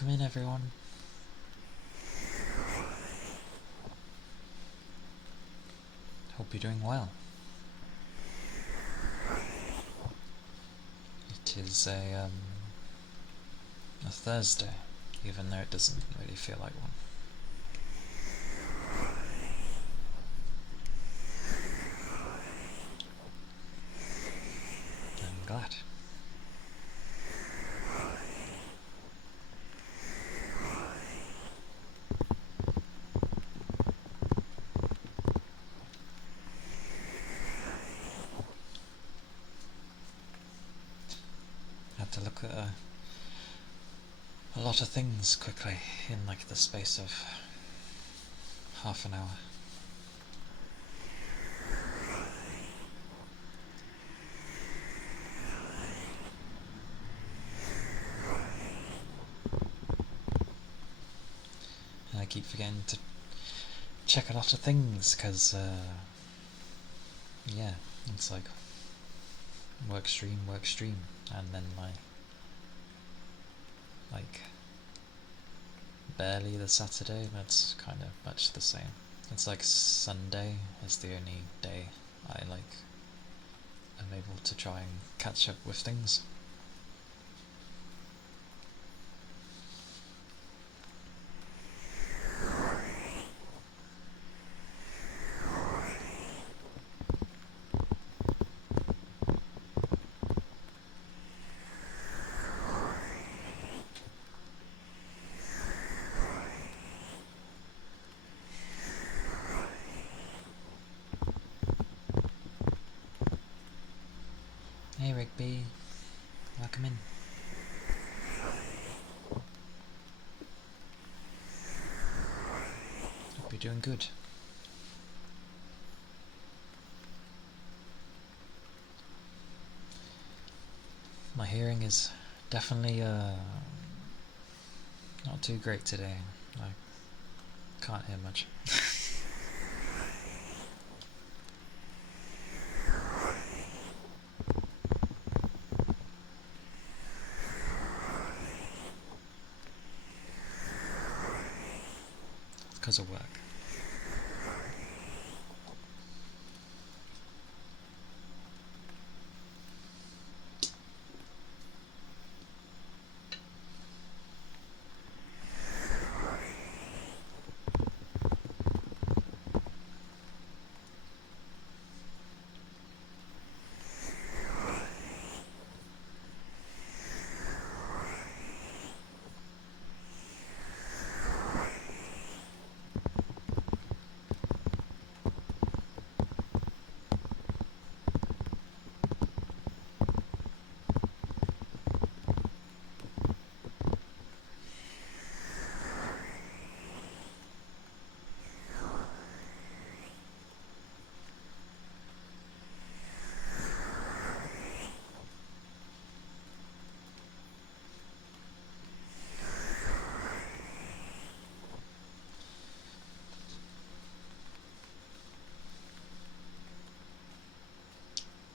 Welcome in, everyone. Hope you're doing well. It is a Thursday, even though it doesn't really feel like one. I'm glad. Had to look at a lot of things quickly in like the space of half an hour. And I keep forgetting to check a lot of things because, yeah, it's like work stream, and then like barely the Saturday, that's kind of much the same. It's like Sunday is the only day I am able to try and catch up with things. Hey Rigby, welcome in. Hope you're doing good. My hearing is definitely not too great today. I can't hear much. It's because of work.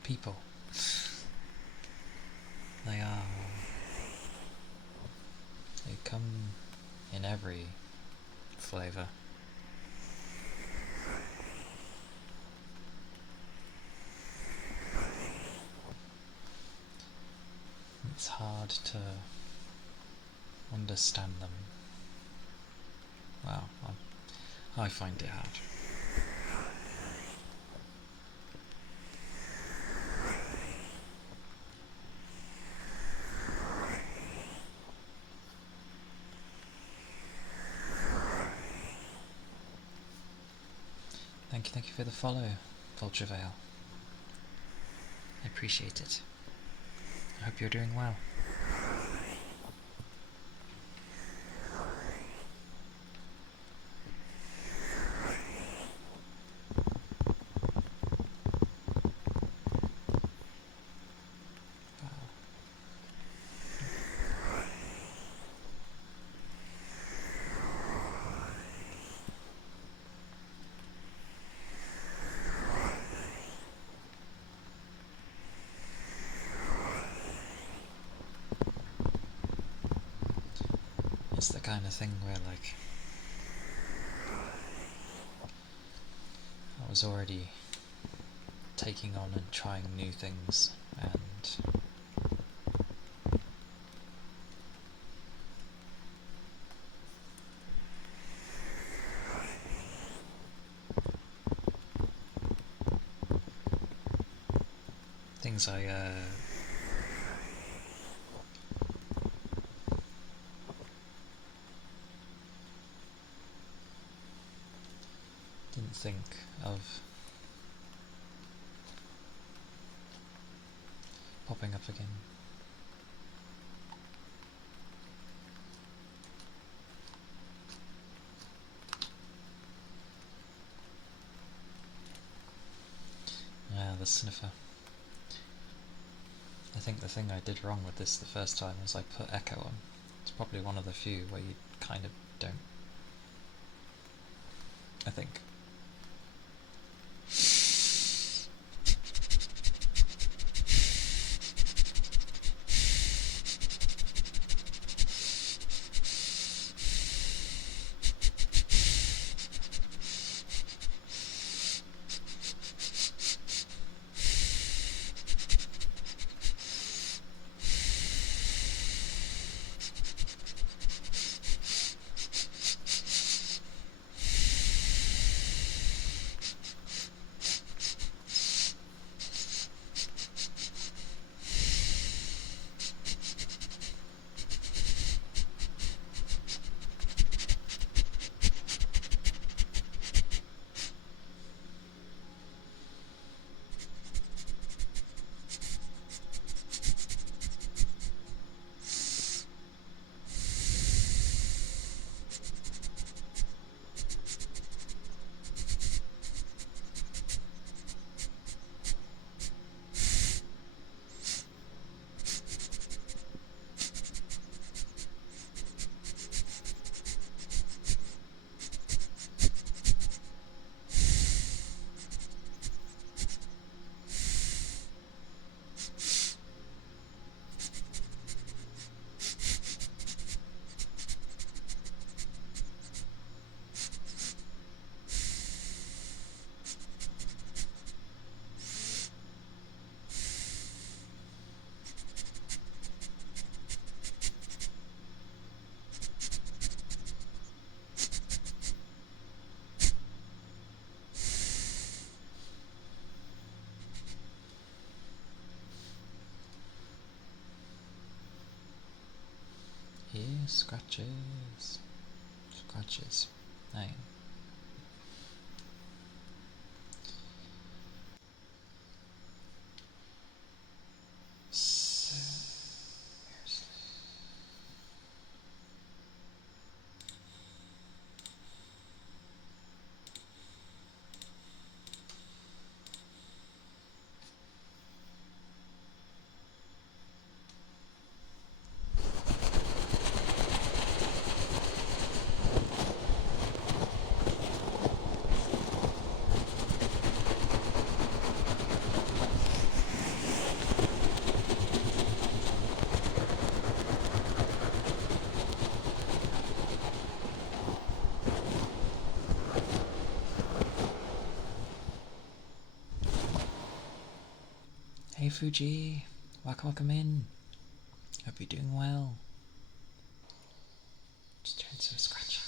People. They come in every flavour. It's hard to understand them. Well, I find it hard. Thank you for the follow, Vulturevale. I appreciate it. I hope you're doing well. kind of thing where, like, I was already taking on and trying new things, and things I didn't think of popping up again. The sniffer. I think the thing I did wrong with this the first time was I put echo on. It's probably one of the few where you kind of don't. I think. Here, scratches. Scratches. Hey. Seriously. Hey Fuji, welcome in. Hope you're doing well. Just doing some scratches.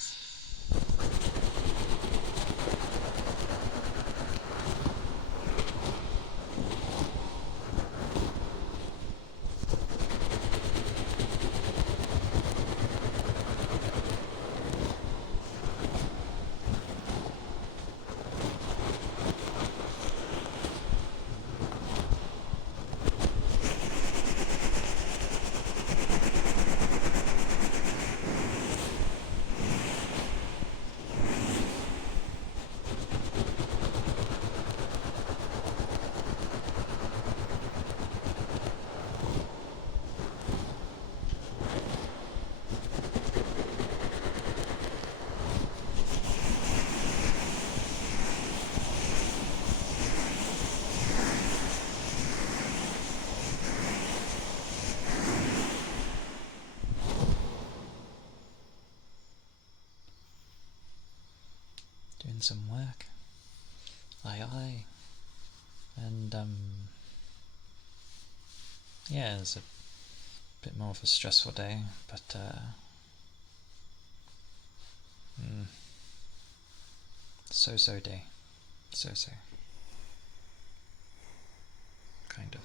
doing some work. Aye aye. And yeah, it was a bit more of a stressful day, but so-so day. So-so. Kind of.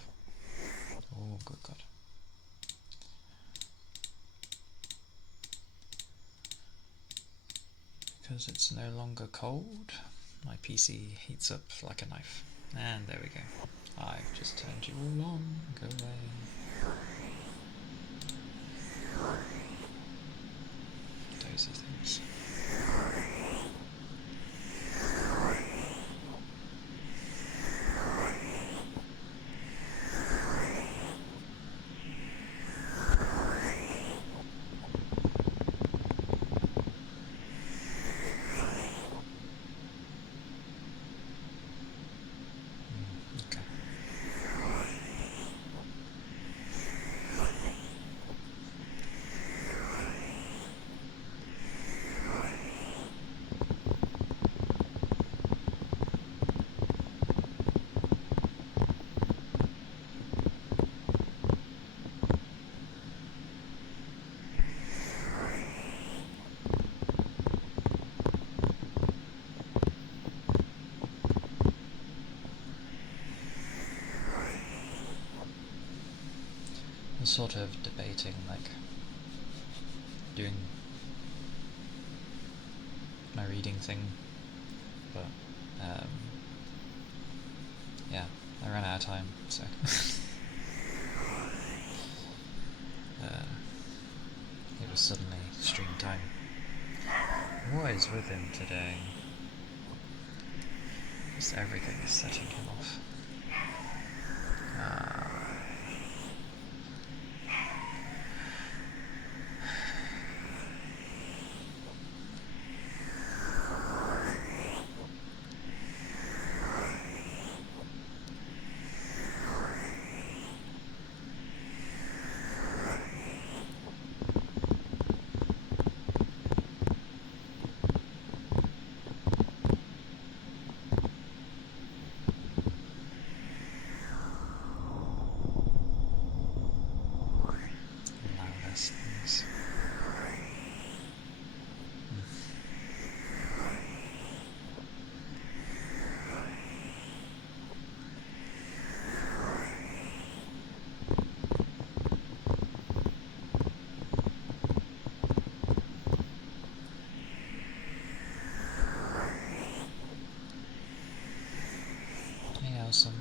Oh, good God. Because it's no longer cold, my PC heats up like a knife. And there we go. I've just turned you all on. Go away. Dozy things. Okay. I'm sort of debating, like, doing my reading thing, but yeah, I ran out of time, so it was suddenly stream time. What is with him today? Just everything is setting him off. Loudest things. Hey, awesome.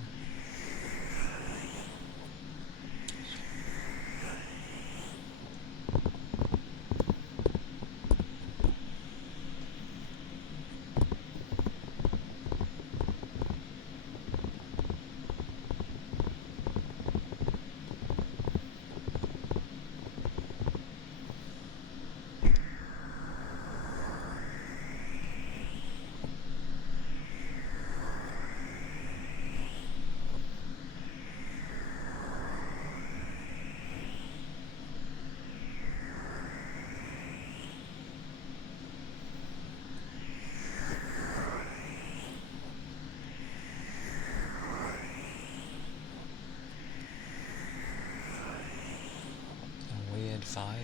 A weird vibe.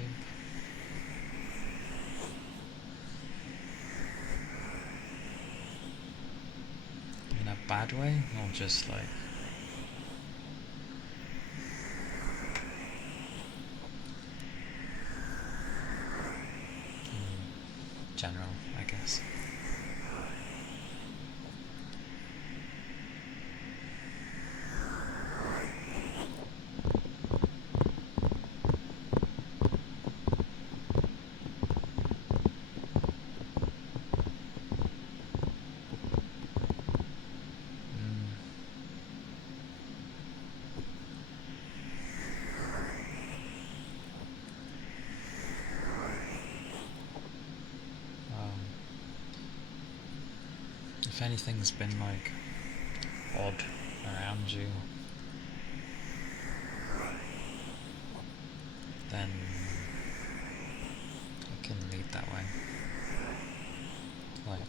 In a bad way, or just like in general, I guess. If anything's been like odd around you, then it can lead that way. Like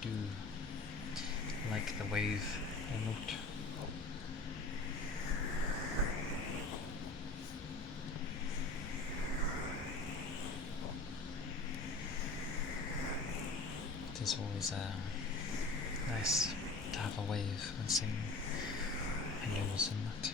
do like the wave emote. It is always nice to have a wave when seeing windows and that.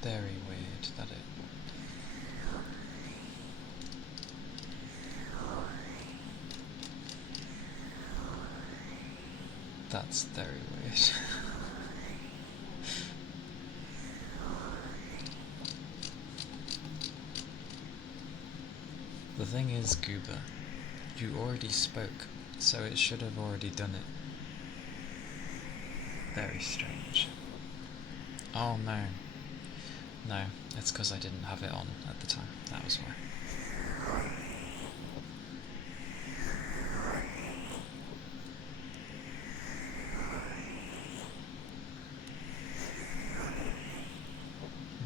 Very weird that it... That's very weird. The thing is, Goober, you already spoke, so it should have already done it. Very strange. Oh no. No, it's because I didn't have it on at the time, that was why.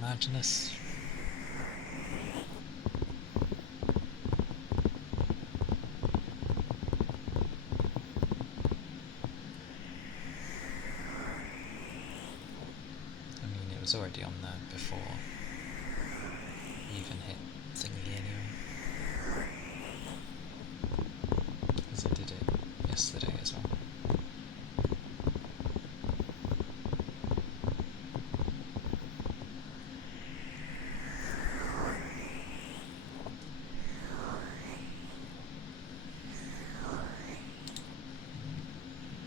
Madness. I mean, it was already on there before you even hit thingy anyway. Because I did it yesterday as well.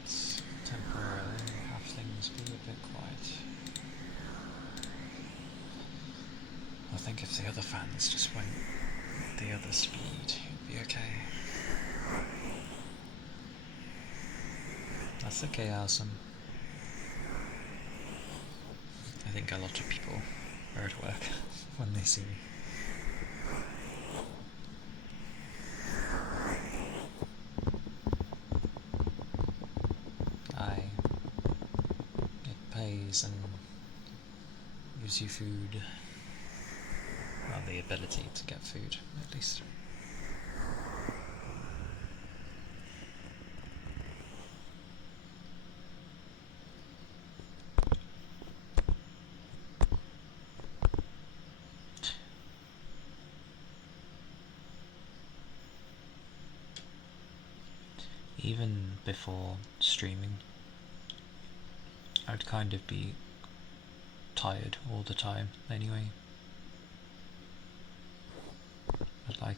Let's temporarily have things be a bit quiet. I think if the other fans just went the other speed, it'd be okay. That's okay, awesome. I think a lot of people are at work when they see me. It pays and gives you food. Well, the ability to get food, at least. Even before streaming, I'd kind of be tired all the time anyway. But like,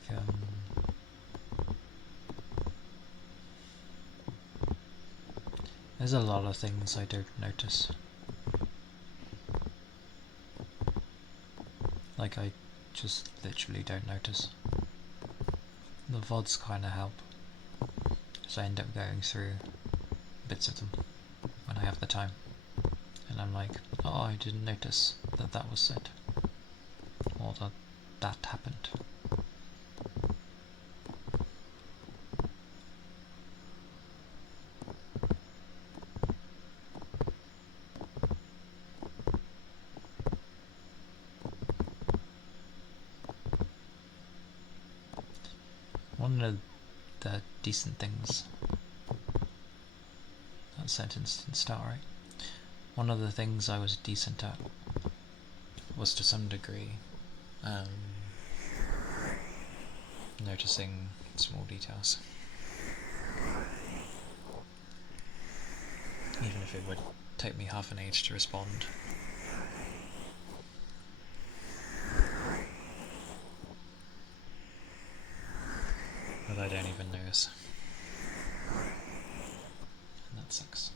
there's a lot of things I don't notice. Like, I just literally don't notice. The VODs kinda help, so I end up going through bits of them when I have the time. And I'm like, oh, I didn't notice that that was said. Or that that happened. One of the decent things... That sentence didn't start right. One of the things I was decent at was to some degree noticing small details. Even if it would take me half an age to respond. But I don't even notice. And that sucks.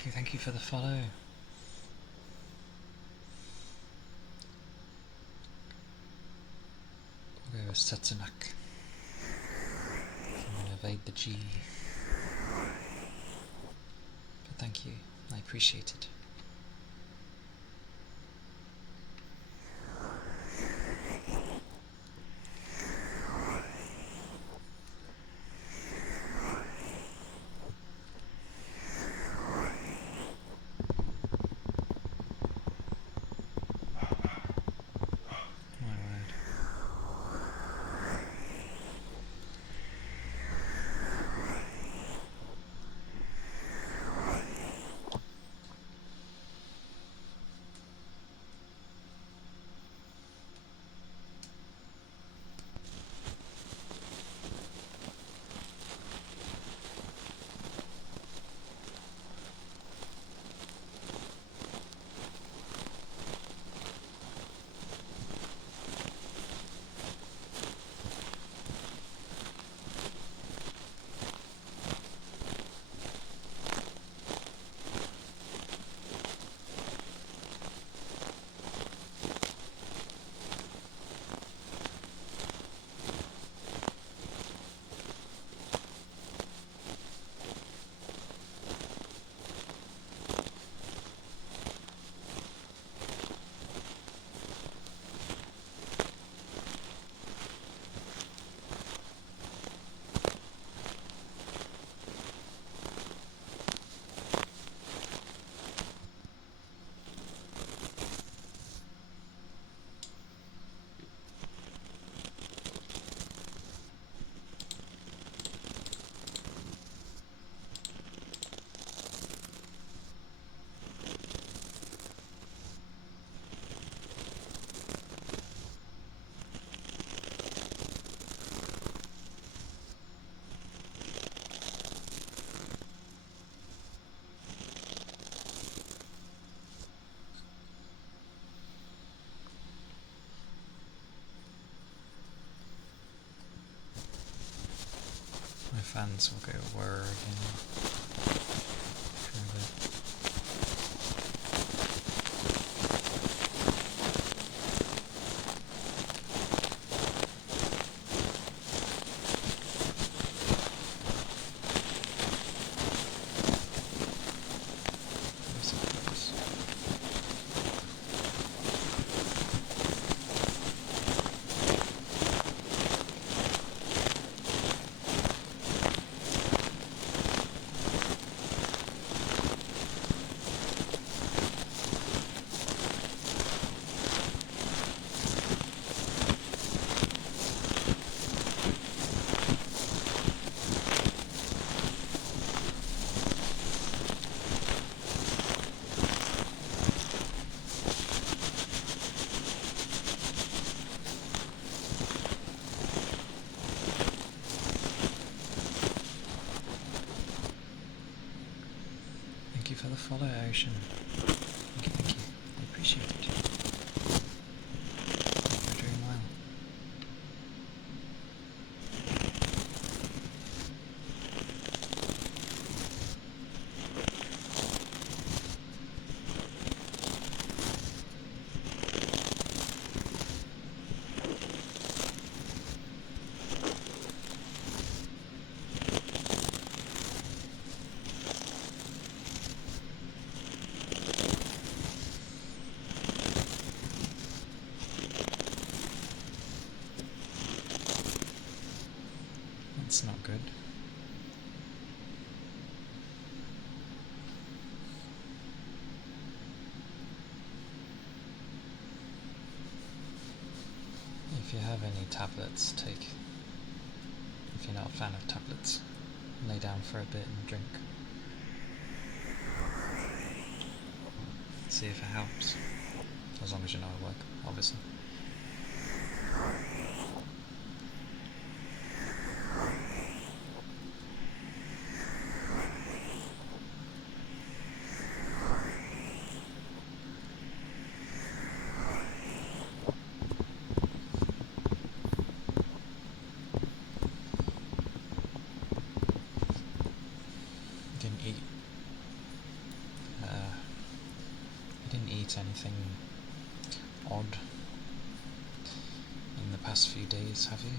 Thank you for the follow. We'll go with Setsunak. I'm going to evade the G. But thank you, I appreciate it. My fans will go whir again for a bit. Thank you for the follow, Ocean. Thank you. I appreciate it. You're doing well. That's not good. If you have any tablets, take. If you're not a fan of tablets, lay down for a bit and drink. See if it helps. As long as you know it work, obviously. Didn't eat. eat anything odd in the past few days, have you?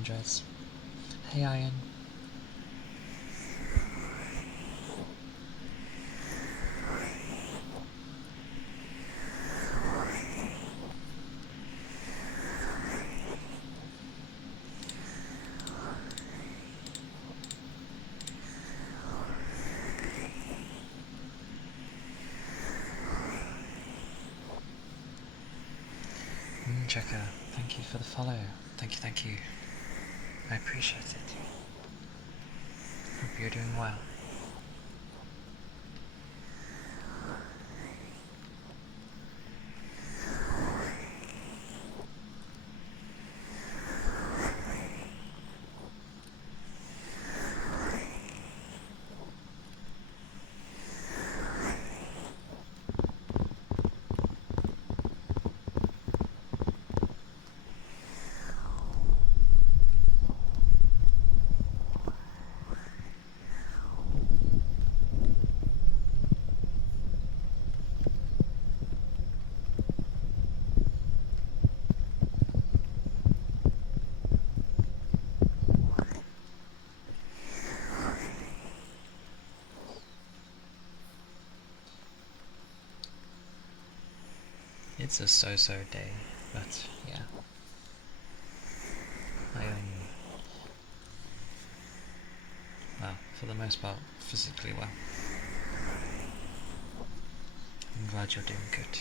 Andres. Hey, Ian. Checker, thank you for the follow. Thank you. I appreciate it. Hope you're doing well. It's a so-so day, but yeah. Well, for the most part, physically well. I'm glad you're doing good.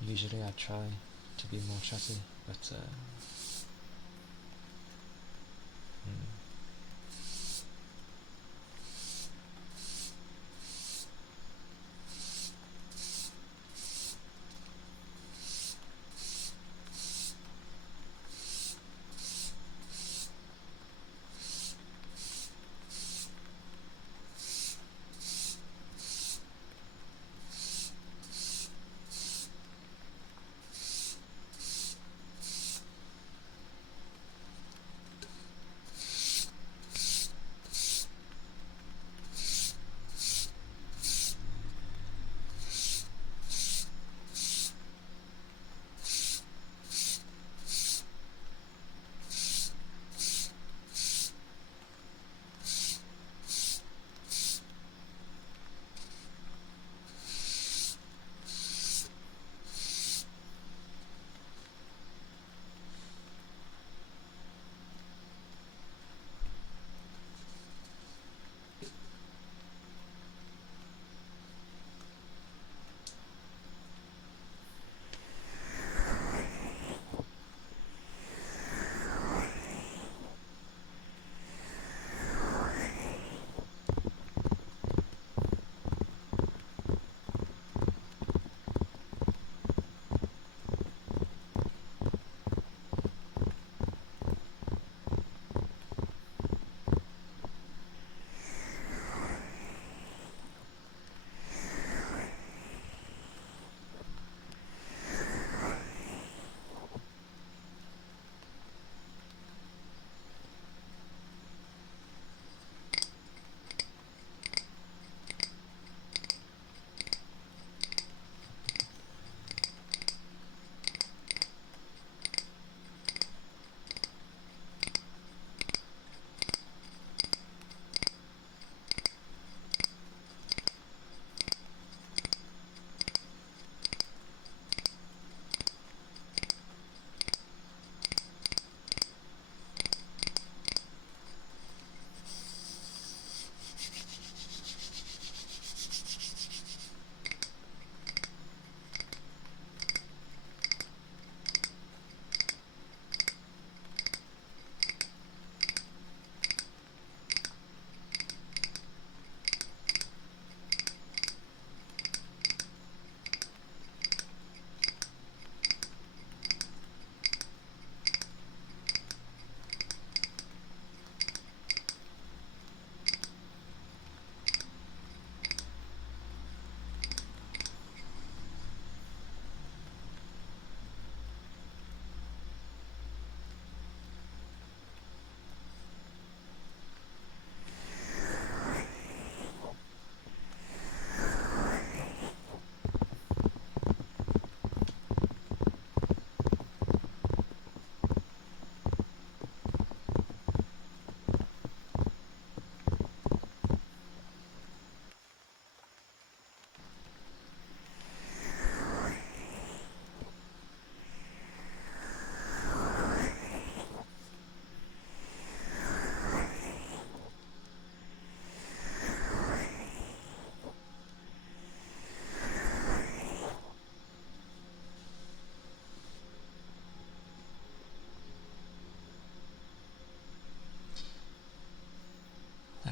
Usually I try to be more chatty, but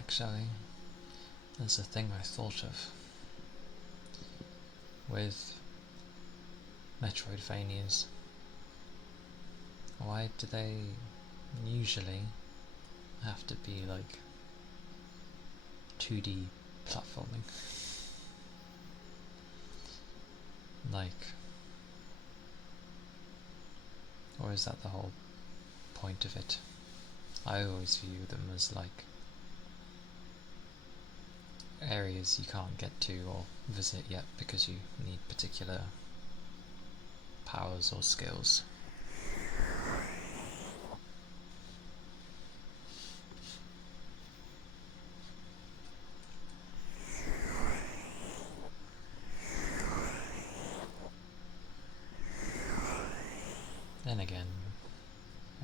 actually. There's a thing I thought of. With Metroidvanias, why do they usually have to be like 2D platforming? Like, or is that the whole point of it? I always view them as like areas you can't get to or visit yet because you need particular powers or skills. Then again,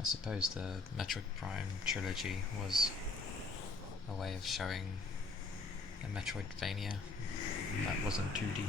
I suppose the Metroid Prime trilogy was a way of showing a Metroidvania that wasn't 2D.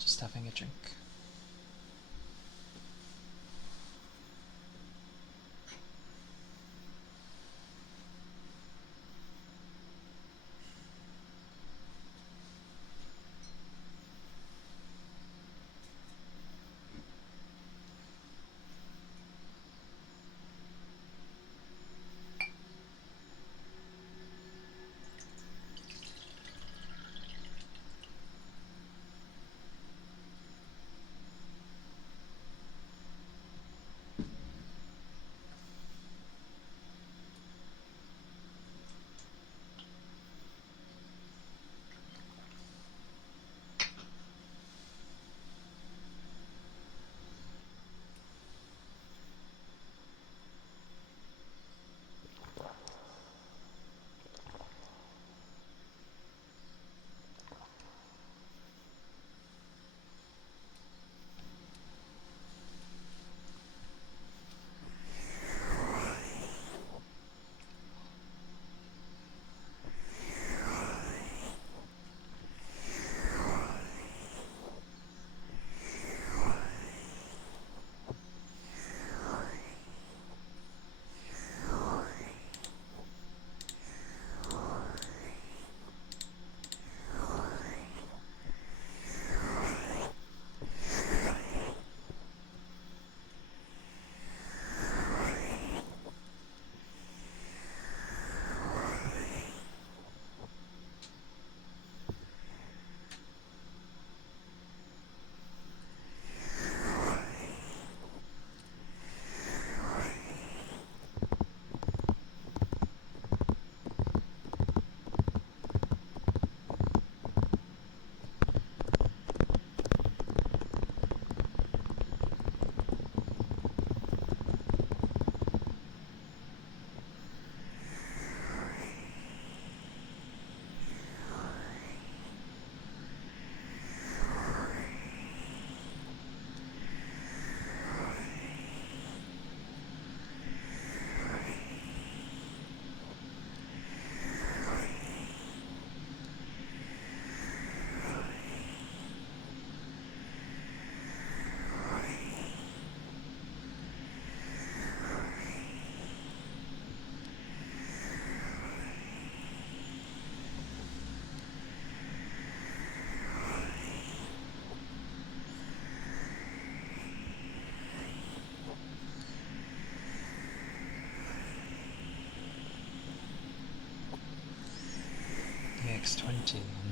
Just having a drink.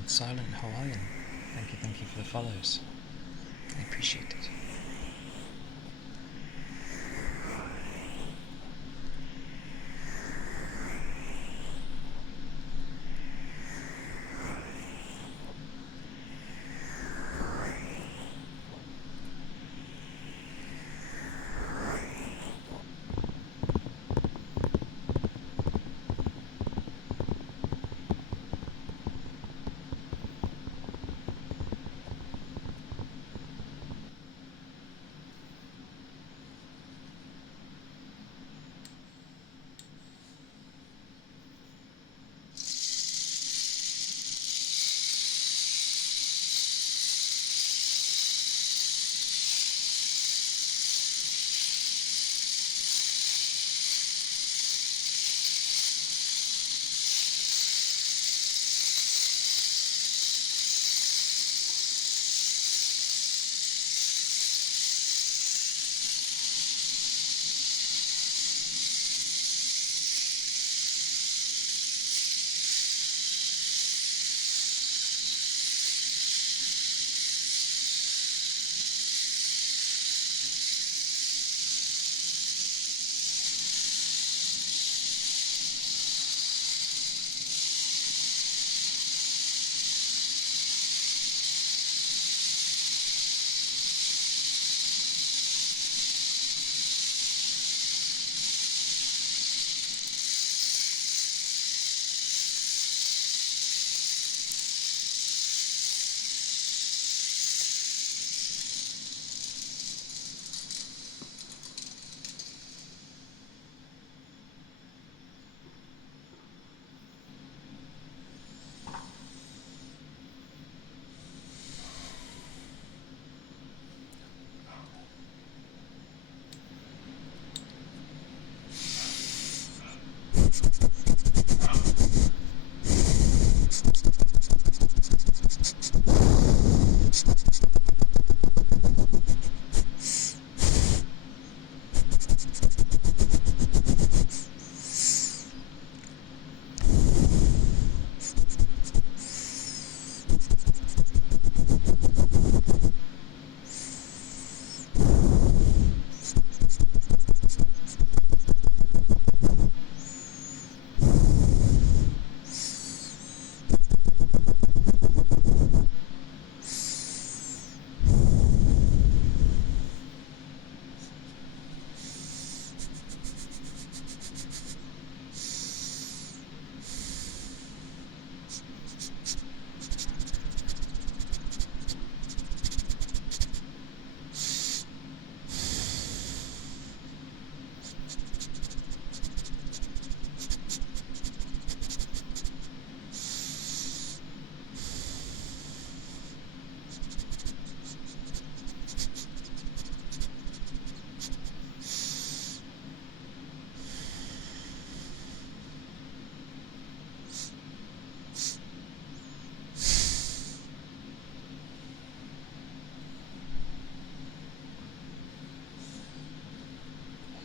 Silent Hawaiian, thank you for the follows. I appreciate it.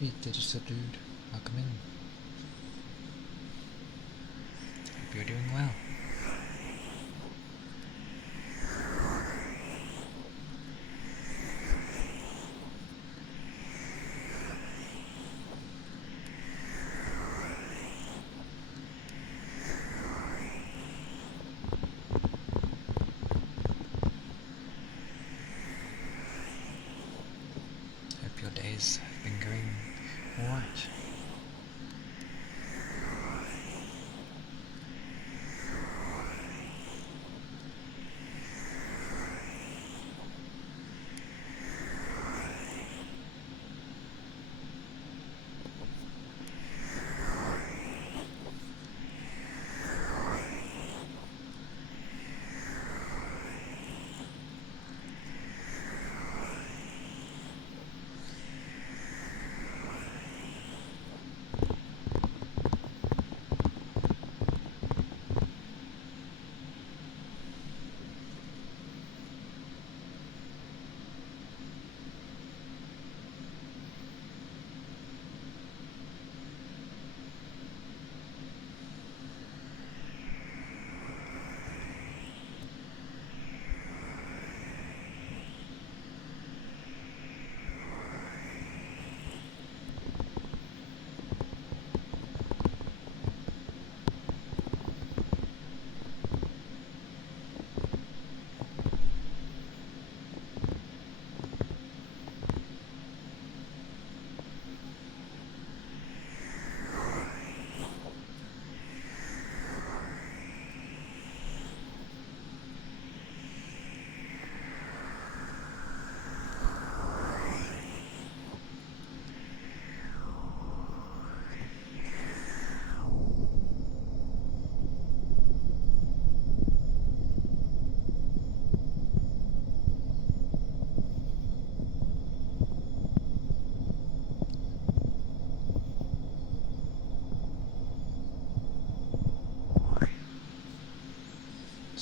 Hey digital dude, welcome in. Hope you're doing well. Hope your days have been going alright.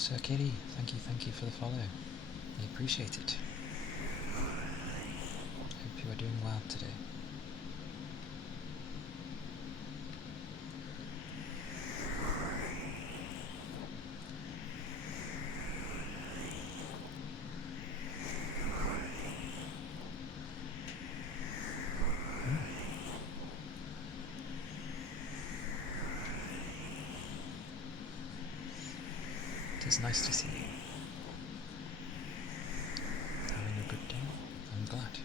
Sir Kitty, thank you for the follow. I appreciate it. Hope you are doing well today. It is nice to see you. Having a good day? I'm glad.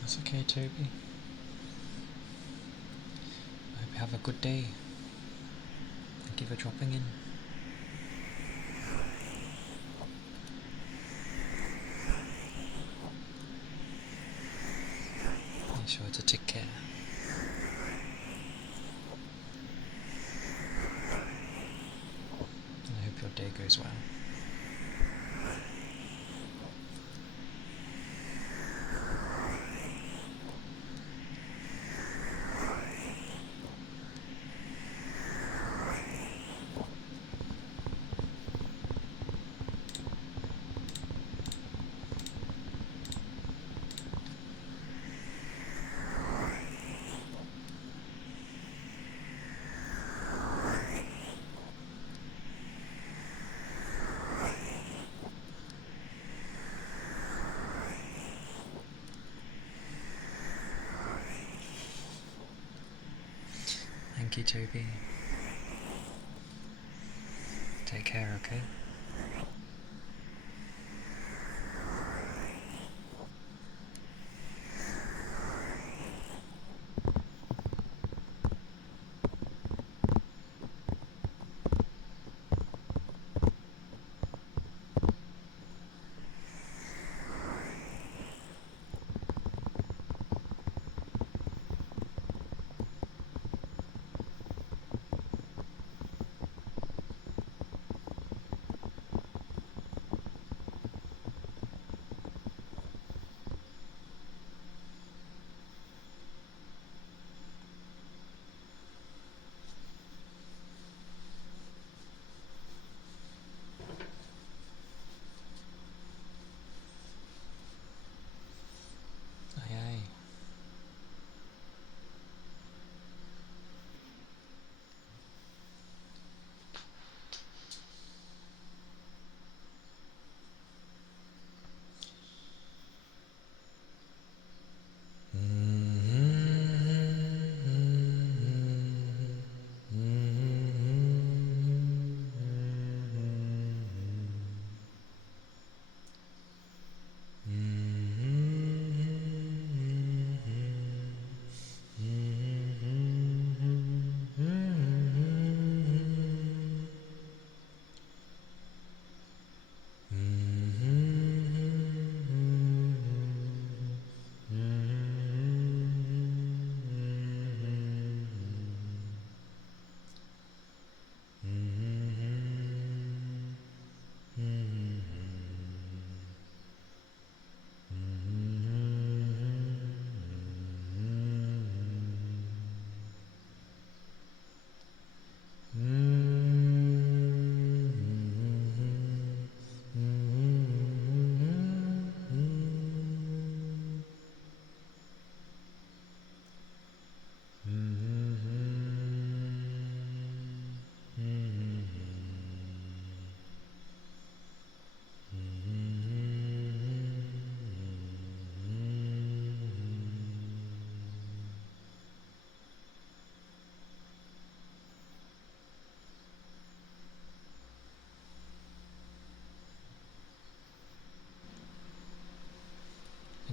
That's okay, Toby. I hope you have a good day. Thank you for dropping in. Make sure to take care. And I hope your day goes well. Thank you, Toby. Take care, okay?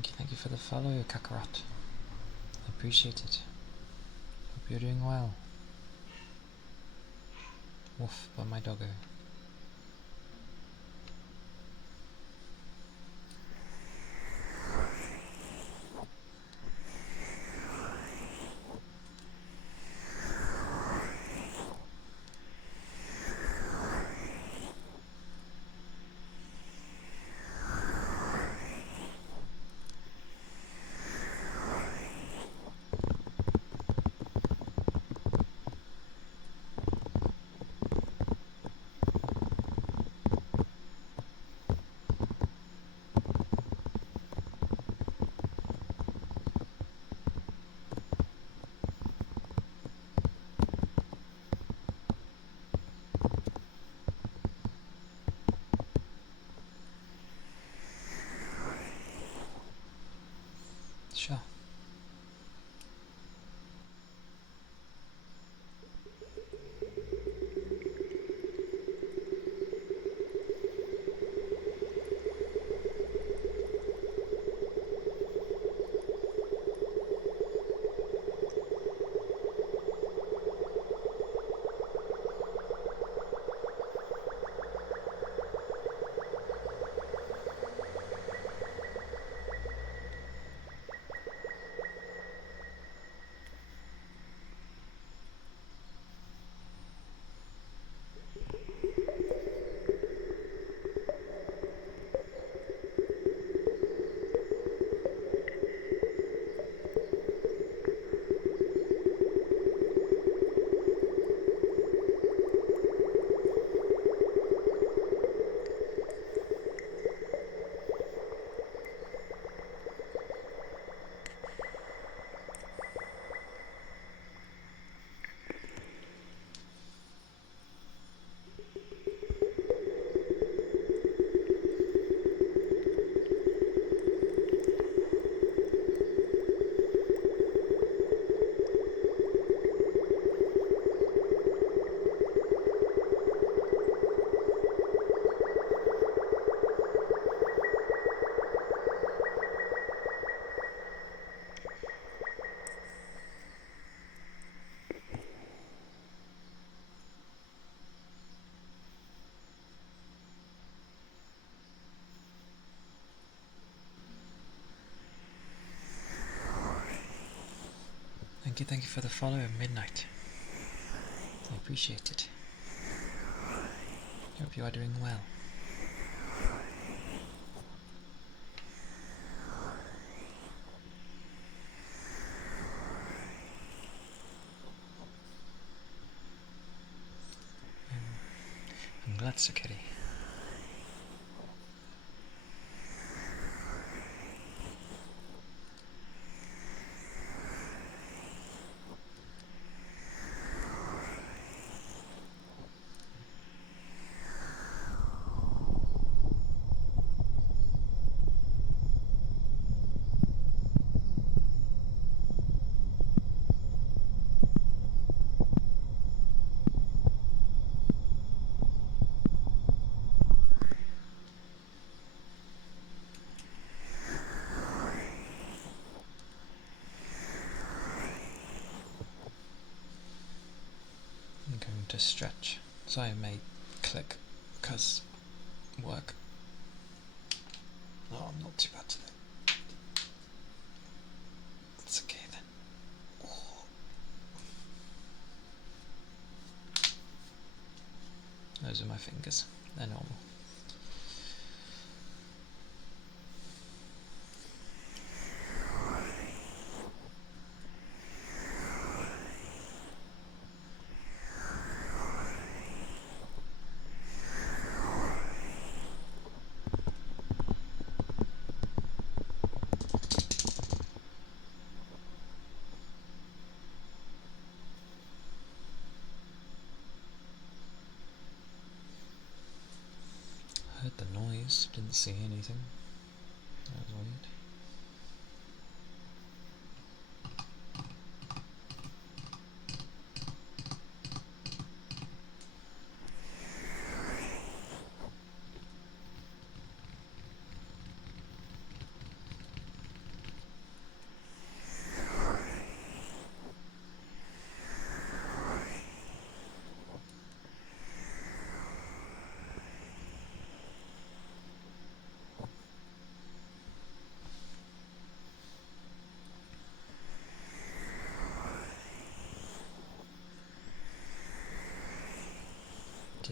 Thank you for the follow, Kakarot. I appreciate it. Hope you're doing well. Woof by my doggo. Sure. Thank you for the follow at midnight. I appreciate it. Hope you are doing well. I'm glad, Sakiri. I'm going to stretch, so I may click because work. Oh, I'm not too bad today. It's okay then. Oh. Those are my fingers. They're normal. Heard the noise, didn't see anything. That was weird.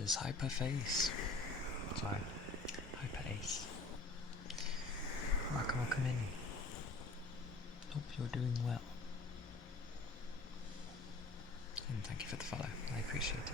Raiders, Hyperface. Sorry, Hyper Ace. Welcome in. Hope you're doing well. And thank you for the follow, I appreciate it.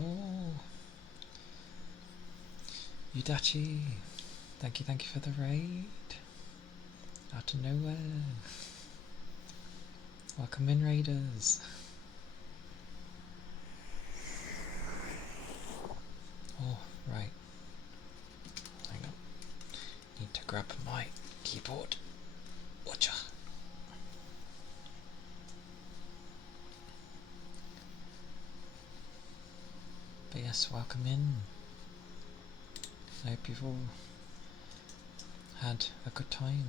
Oh, Yudachi, thank you for the raid. Out of nowhere. Welcome in, raiders. Oh, right. Hang on. Need to grab my keyboard. Watcha. But yes, welcome in. I hope you've all had a good time.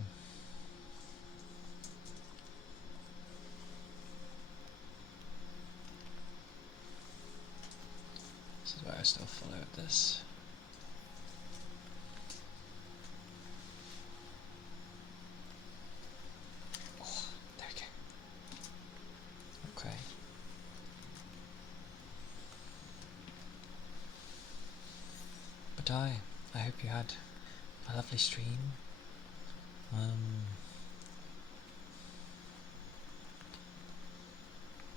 This is where I still follow this. Oh, there we go. Okay. But I hope you had a lovely stream.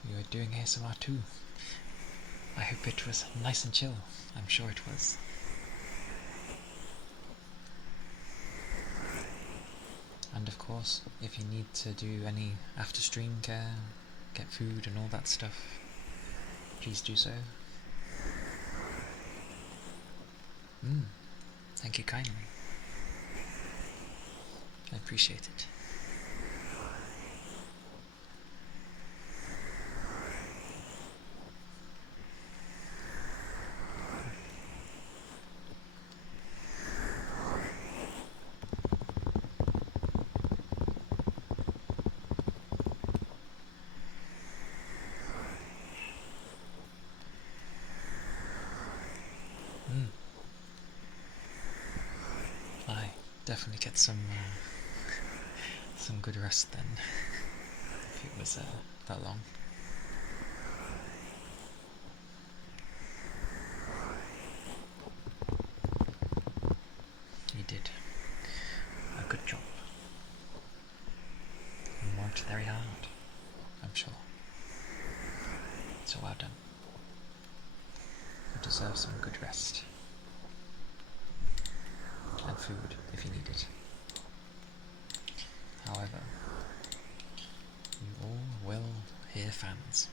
You were doing ASMR too. I hope it was nice and chill. I'm sure it was. And of course, if you need to do any after stream care, get food and all that stuff, please do so. Thank you kindly. I appreciate it. Definitely get some good rest then, if it was that long. You did a good job. You worked very hard, I'm sure. So well done. You deserve some good rest. And food, if you need it. However, you all will hear fans,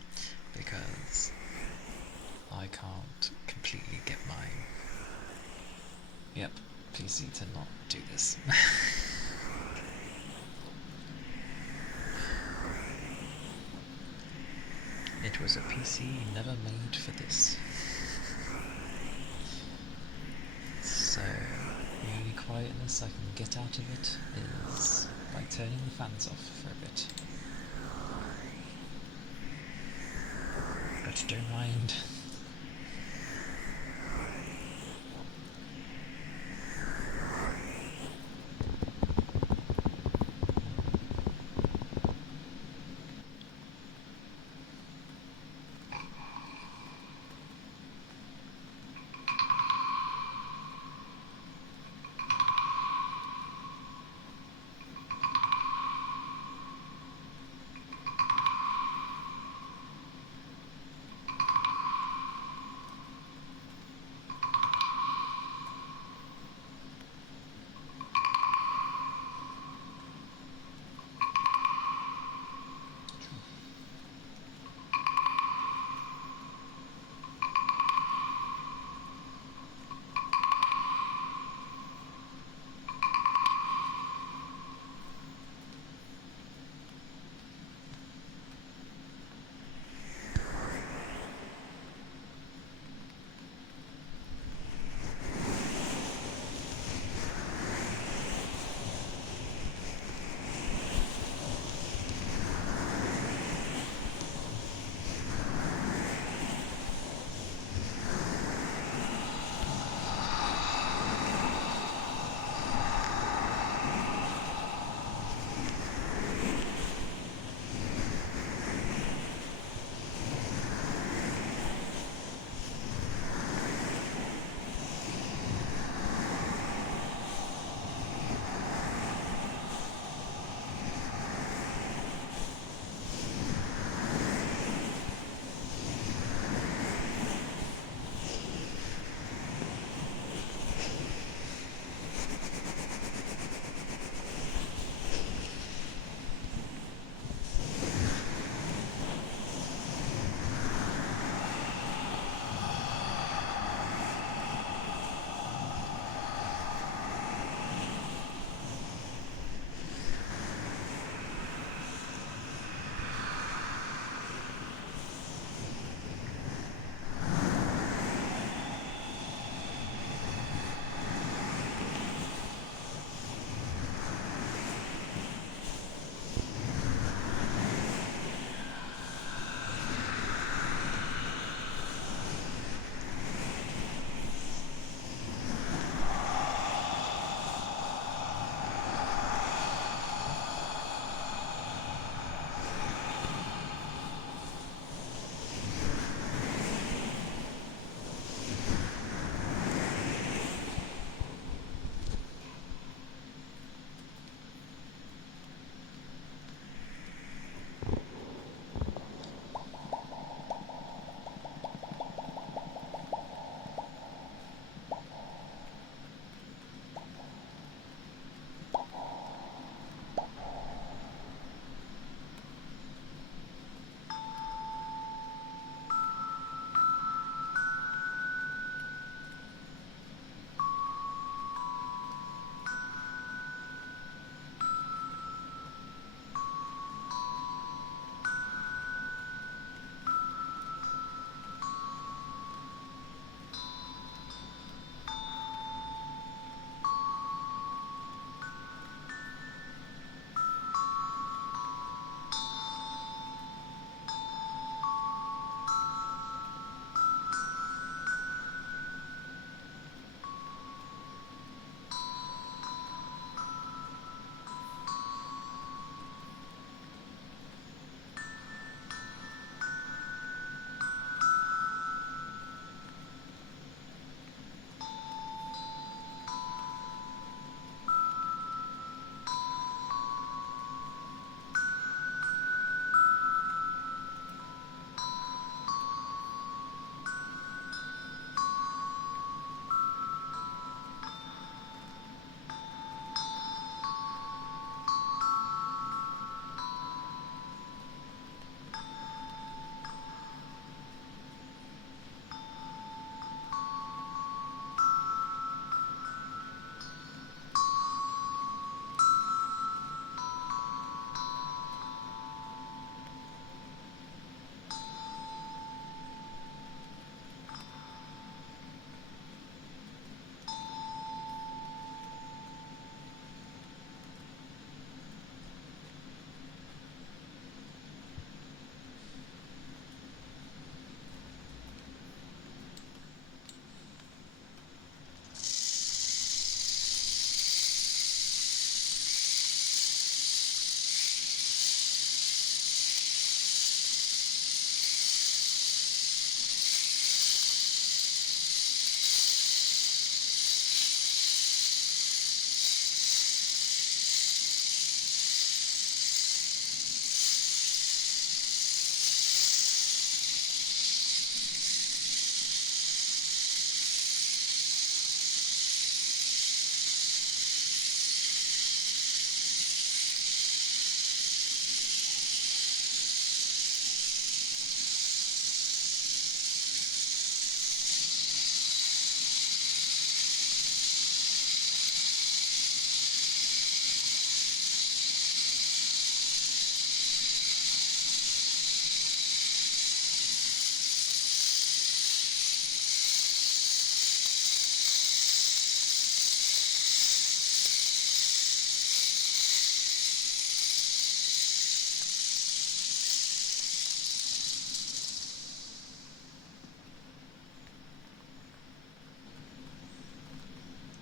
because I can't completely get my PC to not do this. It was a PC never made for this. So the only quietness I can get out of it is by turning the fans off for a bit. But don't mind.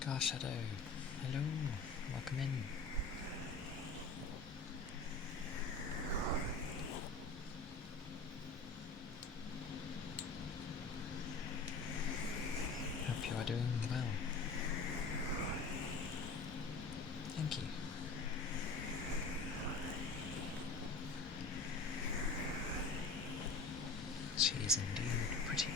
Scar Shadow, hello, welcome in. Hope you are doing well. Thank you. She is indeed pretty.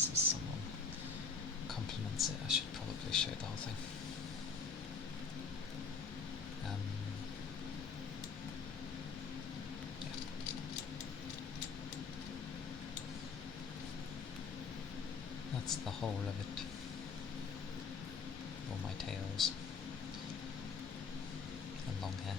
As someone compliments it, I should probably show the whole thing. Yeah. That's the whole of it. All my tails and long hair.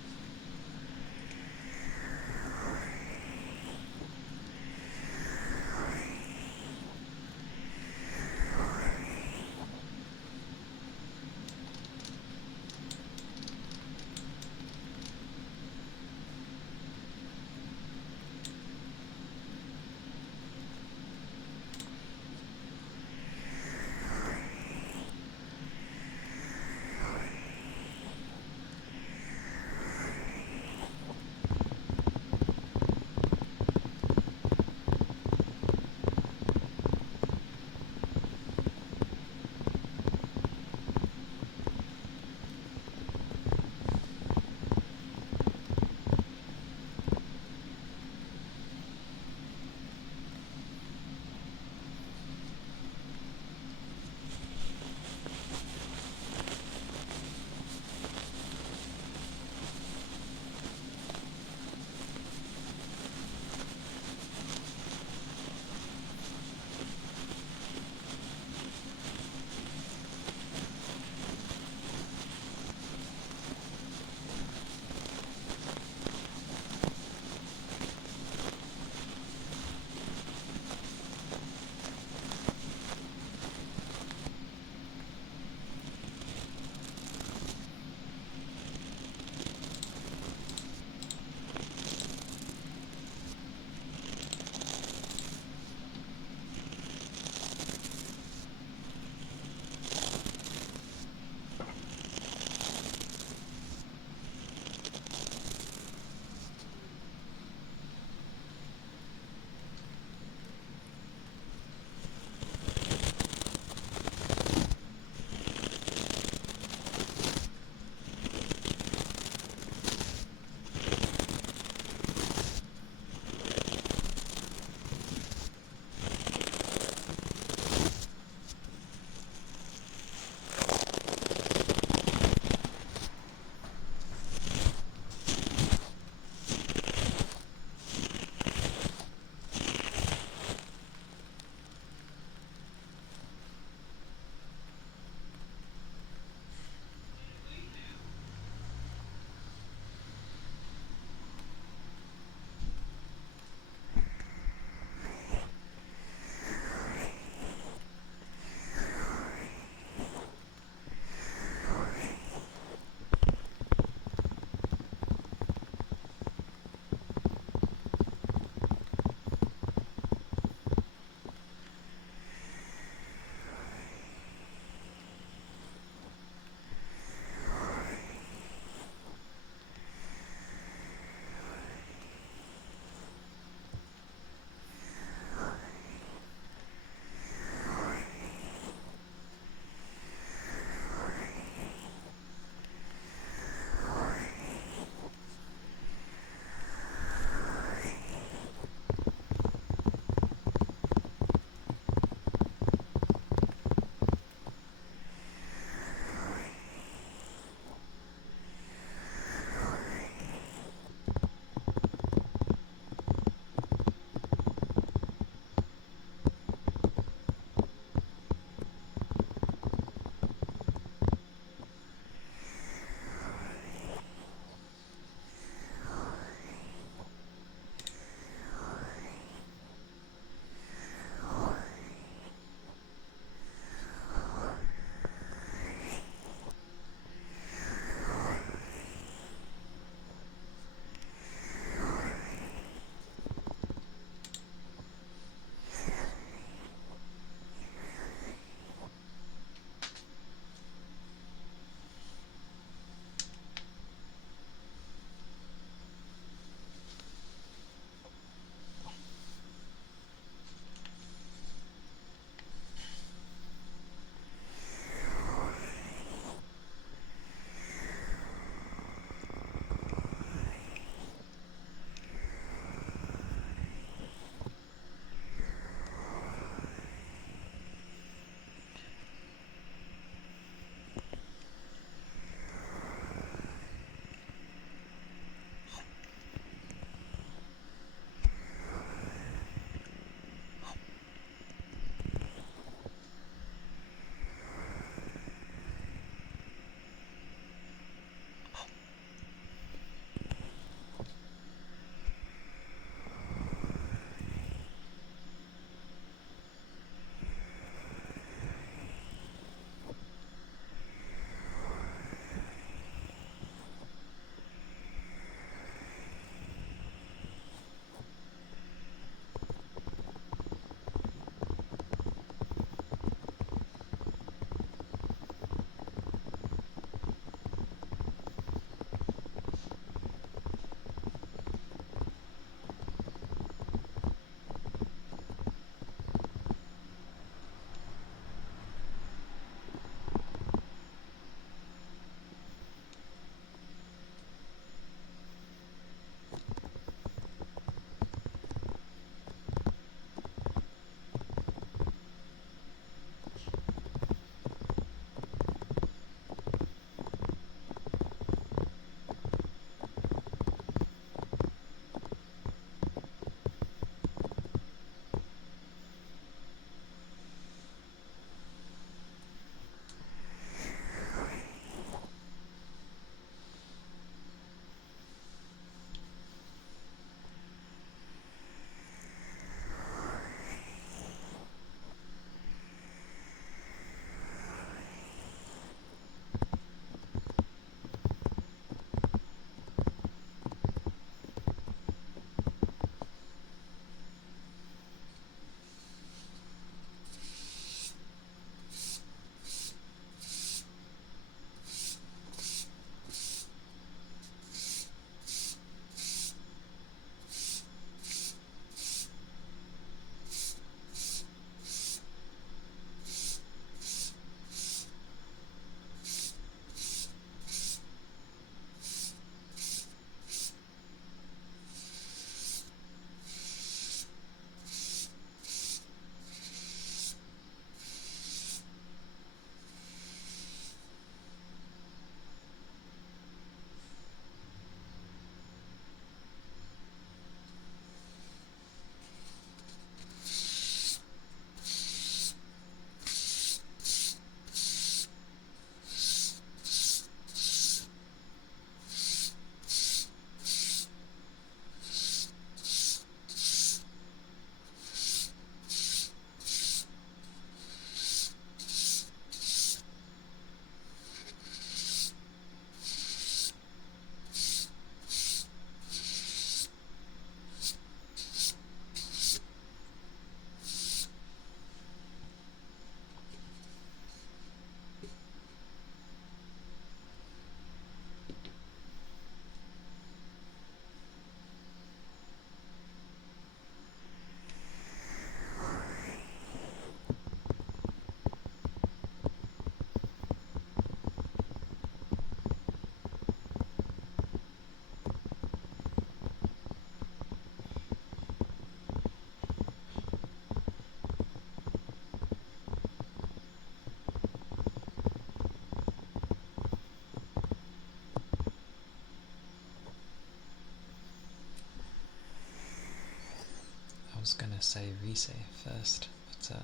to say resave first, but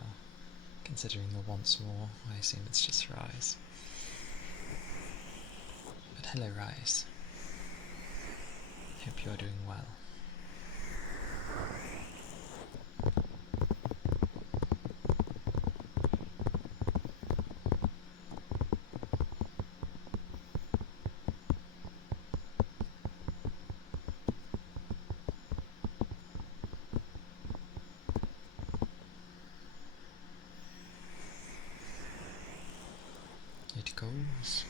considering the once more, I assume it's just Rise. But hello Rise. Hope you're doing well. It goes.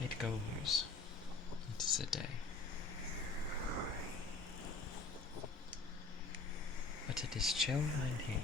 It goes. It is a day. But it is chill in here.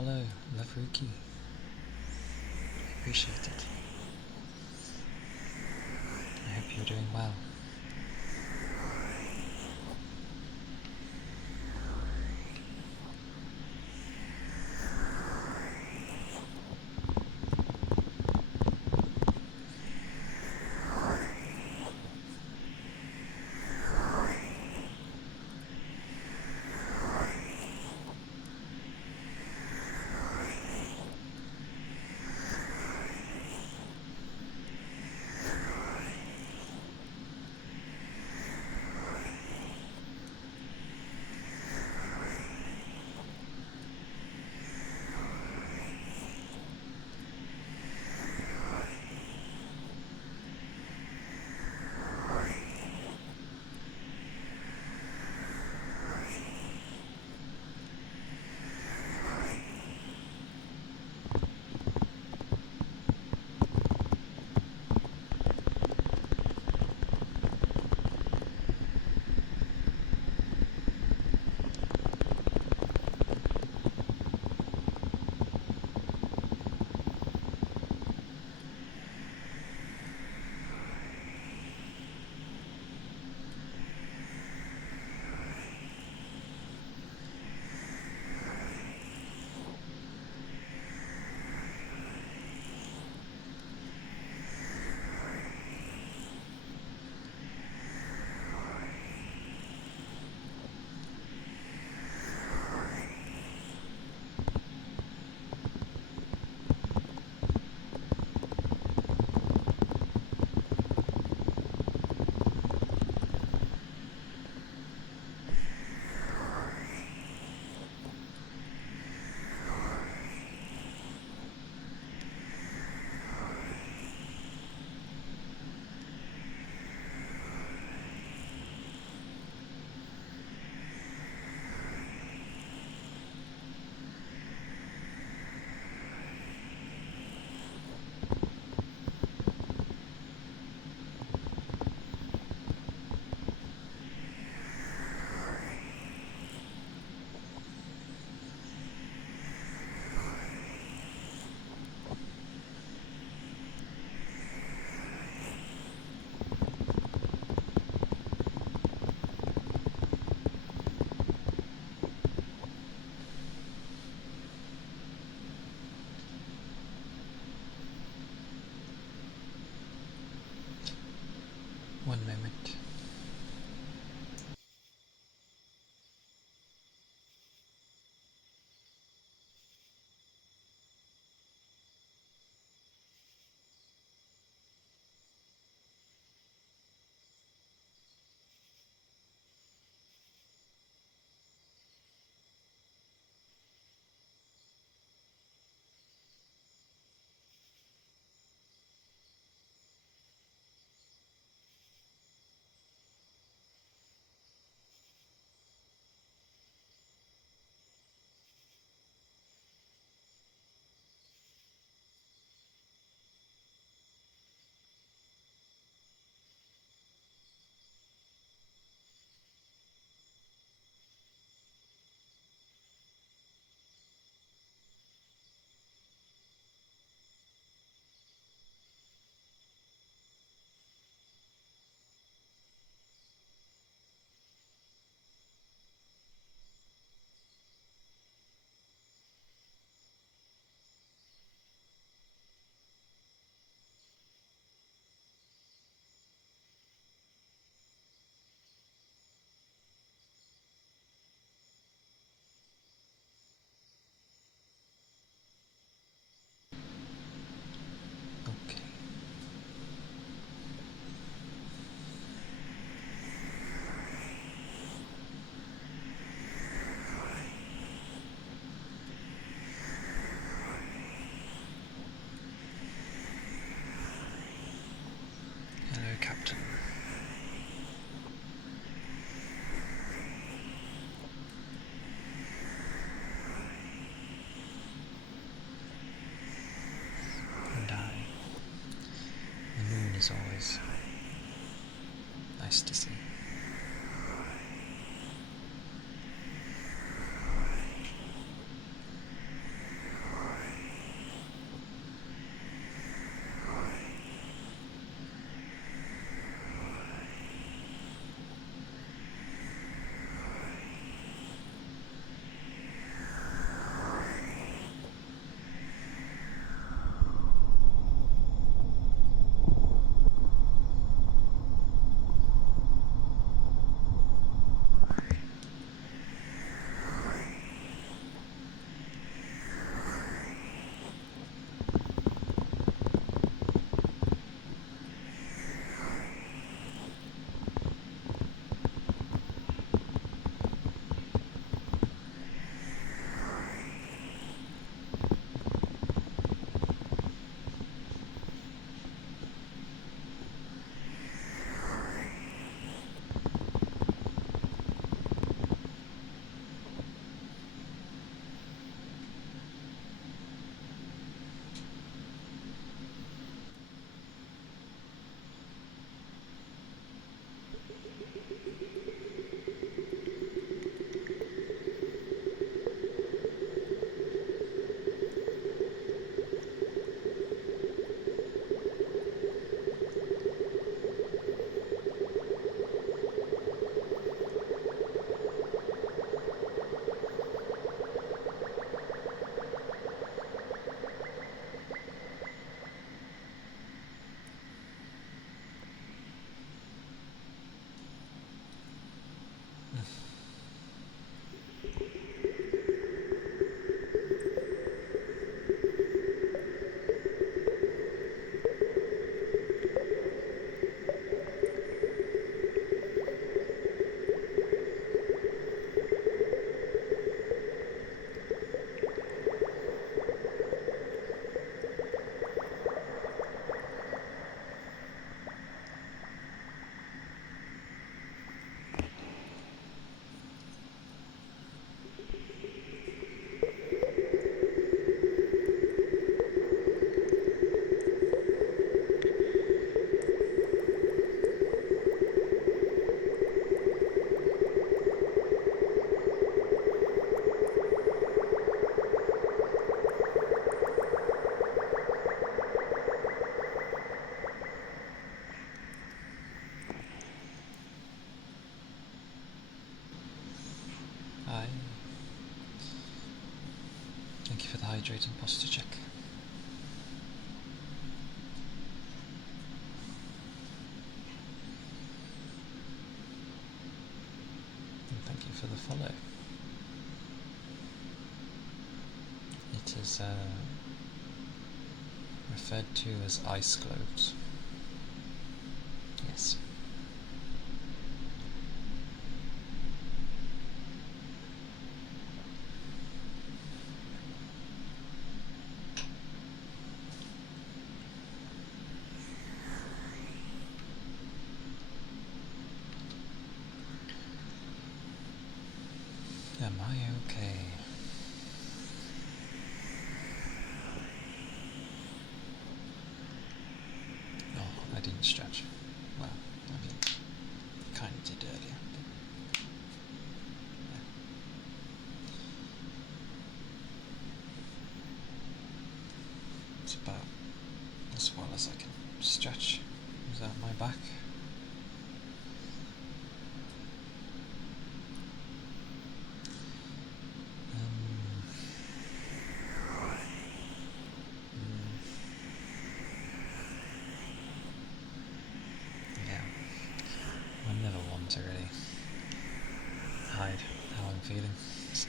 follow. Love Ruki. Appreciate it. I hope you're doing well. One moment. Okay. Hello, Captain. And I. The moon is always nice to see. hydrate and posture check. And thank you for the follow. It is referred to as ice globes. Yes. Am I okay? Oh, I didn't stretch. Well, I mean, kind of did earlier. But yeah. It's about as well as I can stretch without my back. Yeah, I'm never one to really hide how I'm feeling, so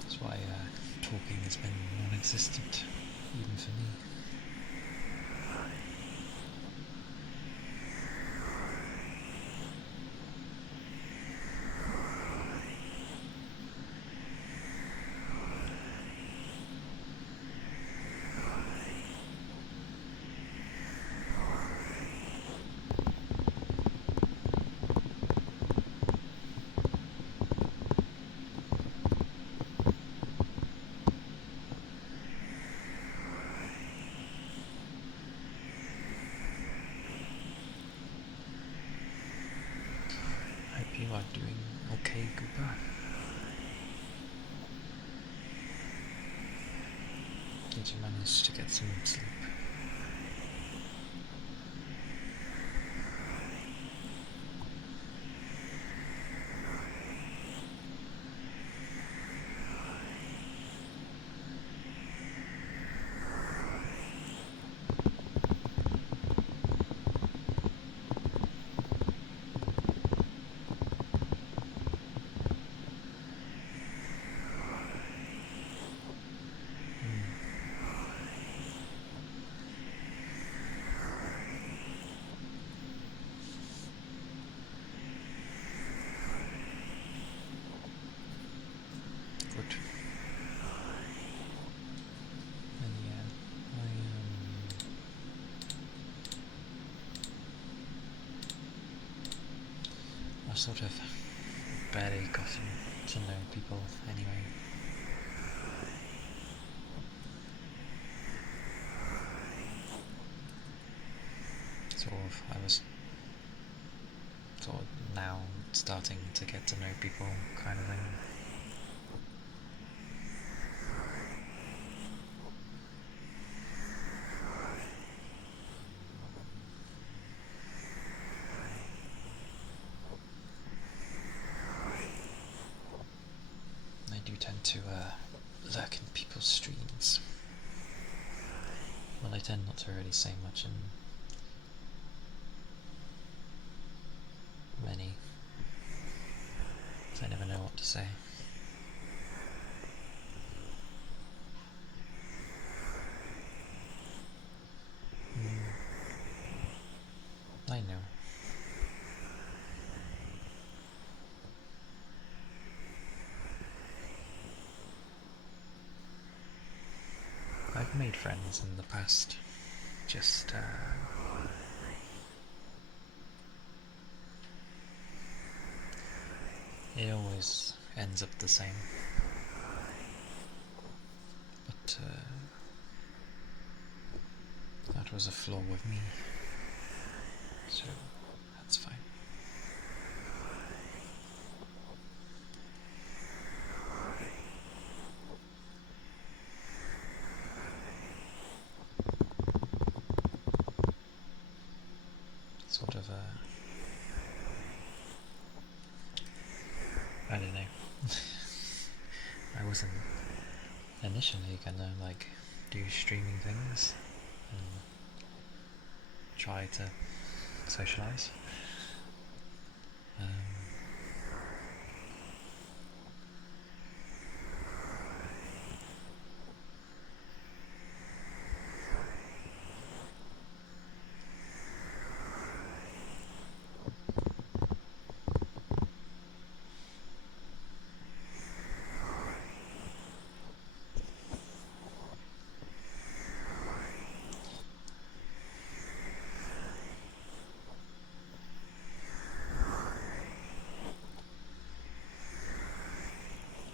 that's why talking has been non-existent, even for me. Hope you are doing okay, Cooper. Did you manage to get some sleep? Good. And yeah, I sort of barely gotten to know people anyway. I was sort of now starting to get to know people kind of thing. I do tend to lurk in people's streams. Well, I tend not to really say much in many, so I never know what to say. I know. I've made friends in the past, just it always ends up the same. But that was a flaw with me, so that's fine. sort of I don't know. I wasn't initially gonna like do streaming things and try to socialise.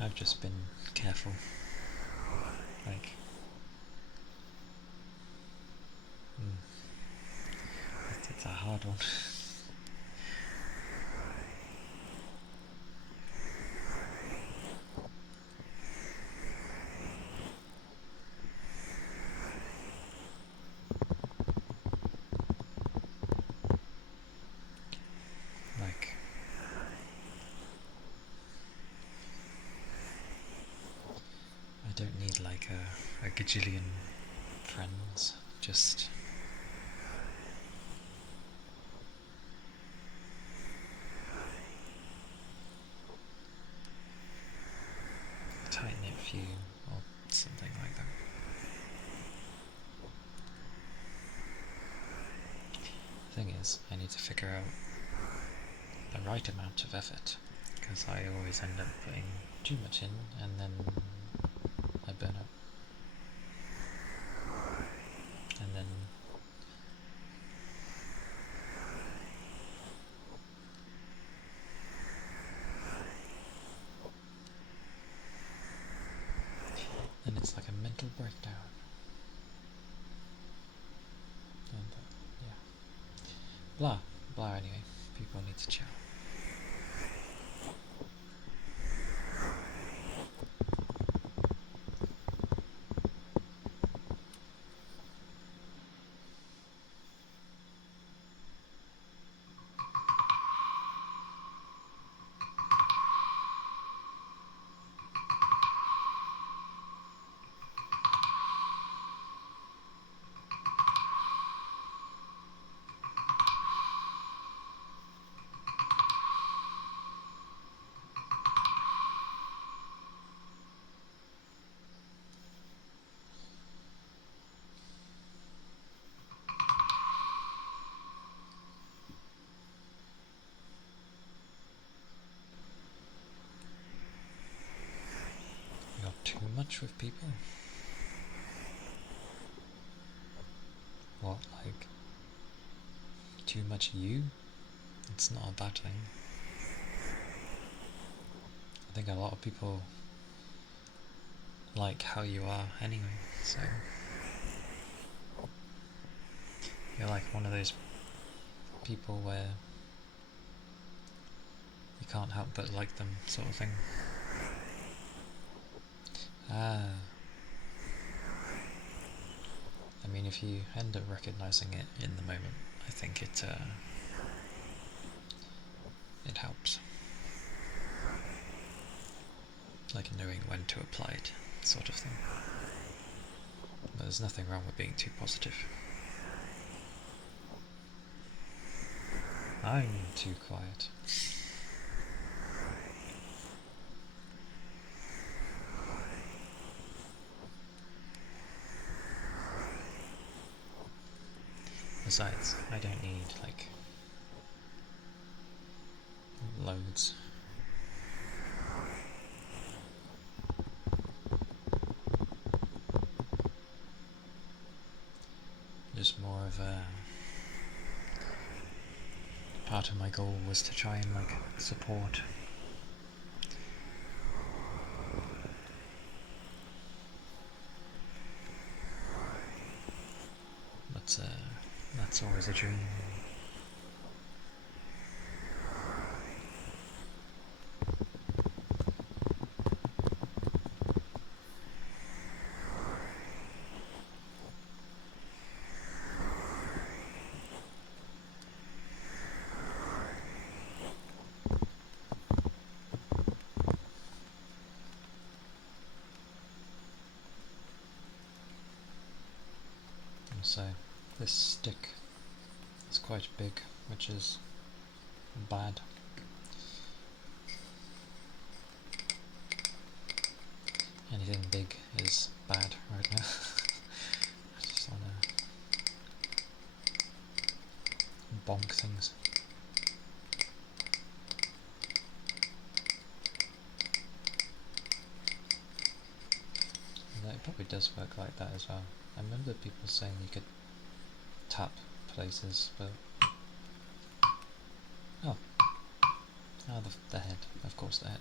I've just been careful. Like, it's a hard one. Like, I don't need like a gajillion friends, just a tight-knit few or something like that. The thing is, I need to figure out the right amount of effort, because I always end up putting too much in and then I burn out. And then it's like a mental breakdown. And yeah. Blah anyway. People need to chill. You're too much with people? What, like, too much you? It's not a bad thing. I think a lot of people like how you are anyway, so you're like one of those people where you can't help but like them, sort of thing. I mean, if you end up recognising it in the moment, I think it helps. Like knowing when to apply it, sort of thing. But there's nothing wrong with being too positive. I'm too quiet. Besides, I don't need, like, loads. Just more of a... Part of my goal was to try and, like, support that's always a dream. this stick is quite big, which is bad. Anything big is bad right now. I just wanna bonk things. And it probably does work like that as well. I remember people saying you could tap places, but oh, the head, of course, the head.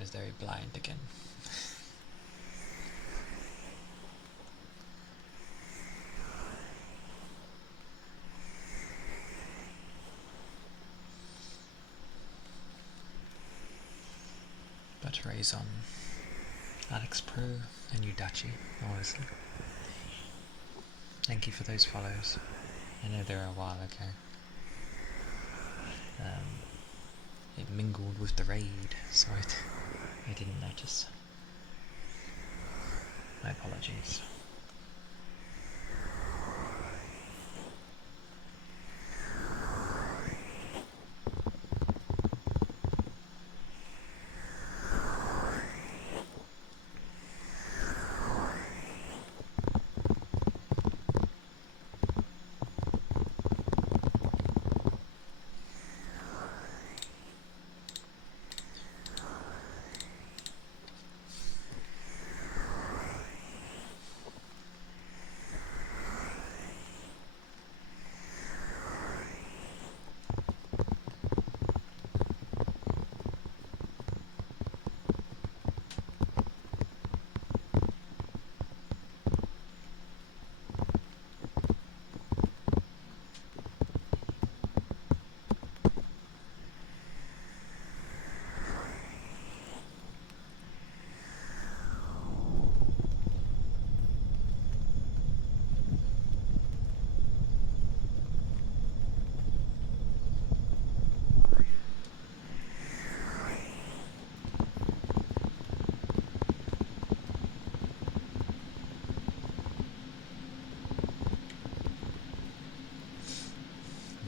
goes very blind again. But raise on Alex Pro and Udachi, obviously. Thank you for those follows. I know they were a while ago. It mingled with the raid, so I didn't notice. My apologies.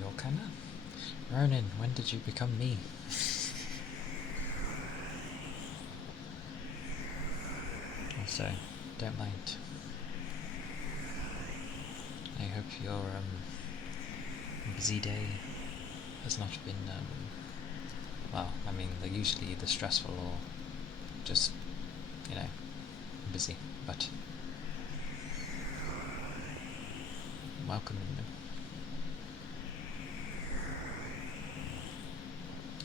You're Kana? Ronan, when did you become me? Also, don't mind. I hope your busy day has not been, well, I mean, they're usually either stressful or just, you know, busy, but welcome in them.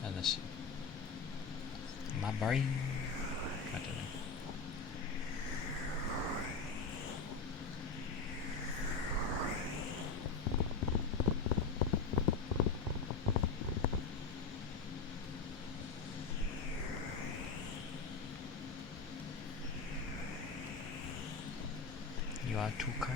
Unless you, my brain, I don't know. You are too kind.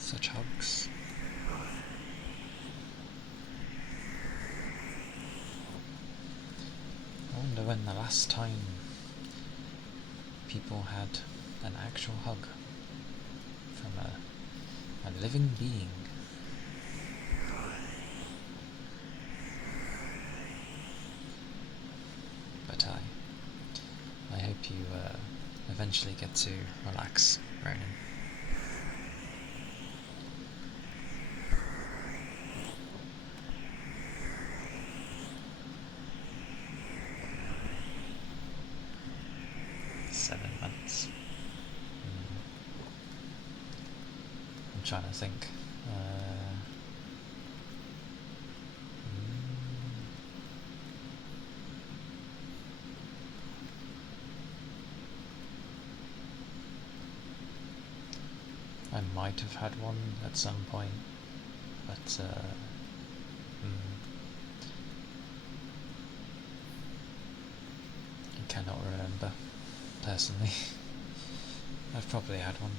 Such hugs. I wonder when the last time people had an actual hug from a living being. But I hope you eventually get to relax, Ronan. I'm trying to think. I might have had one at some point, but I cannot remember personally. I've probably had one.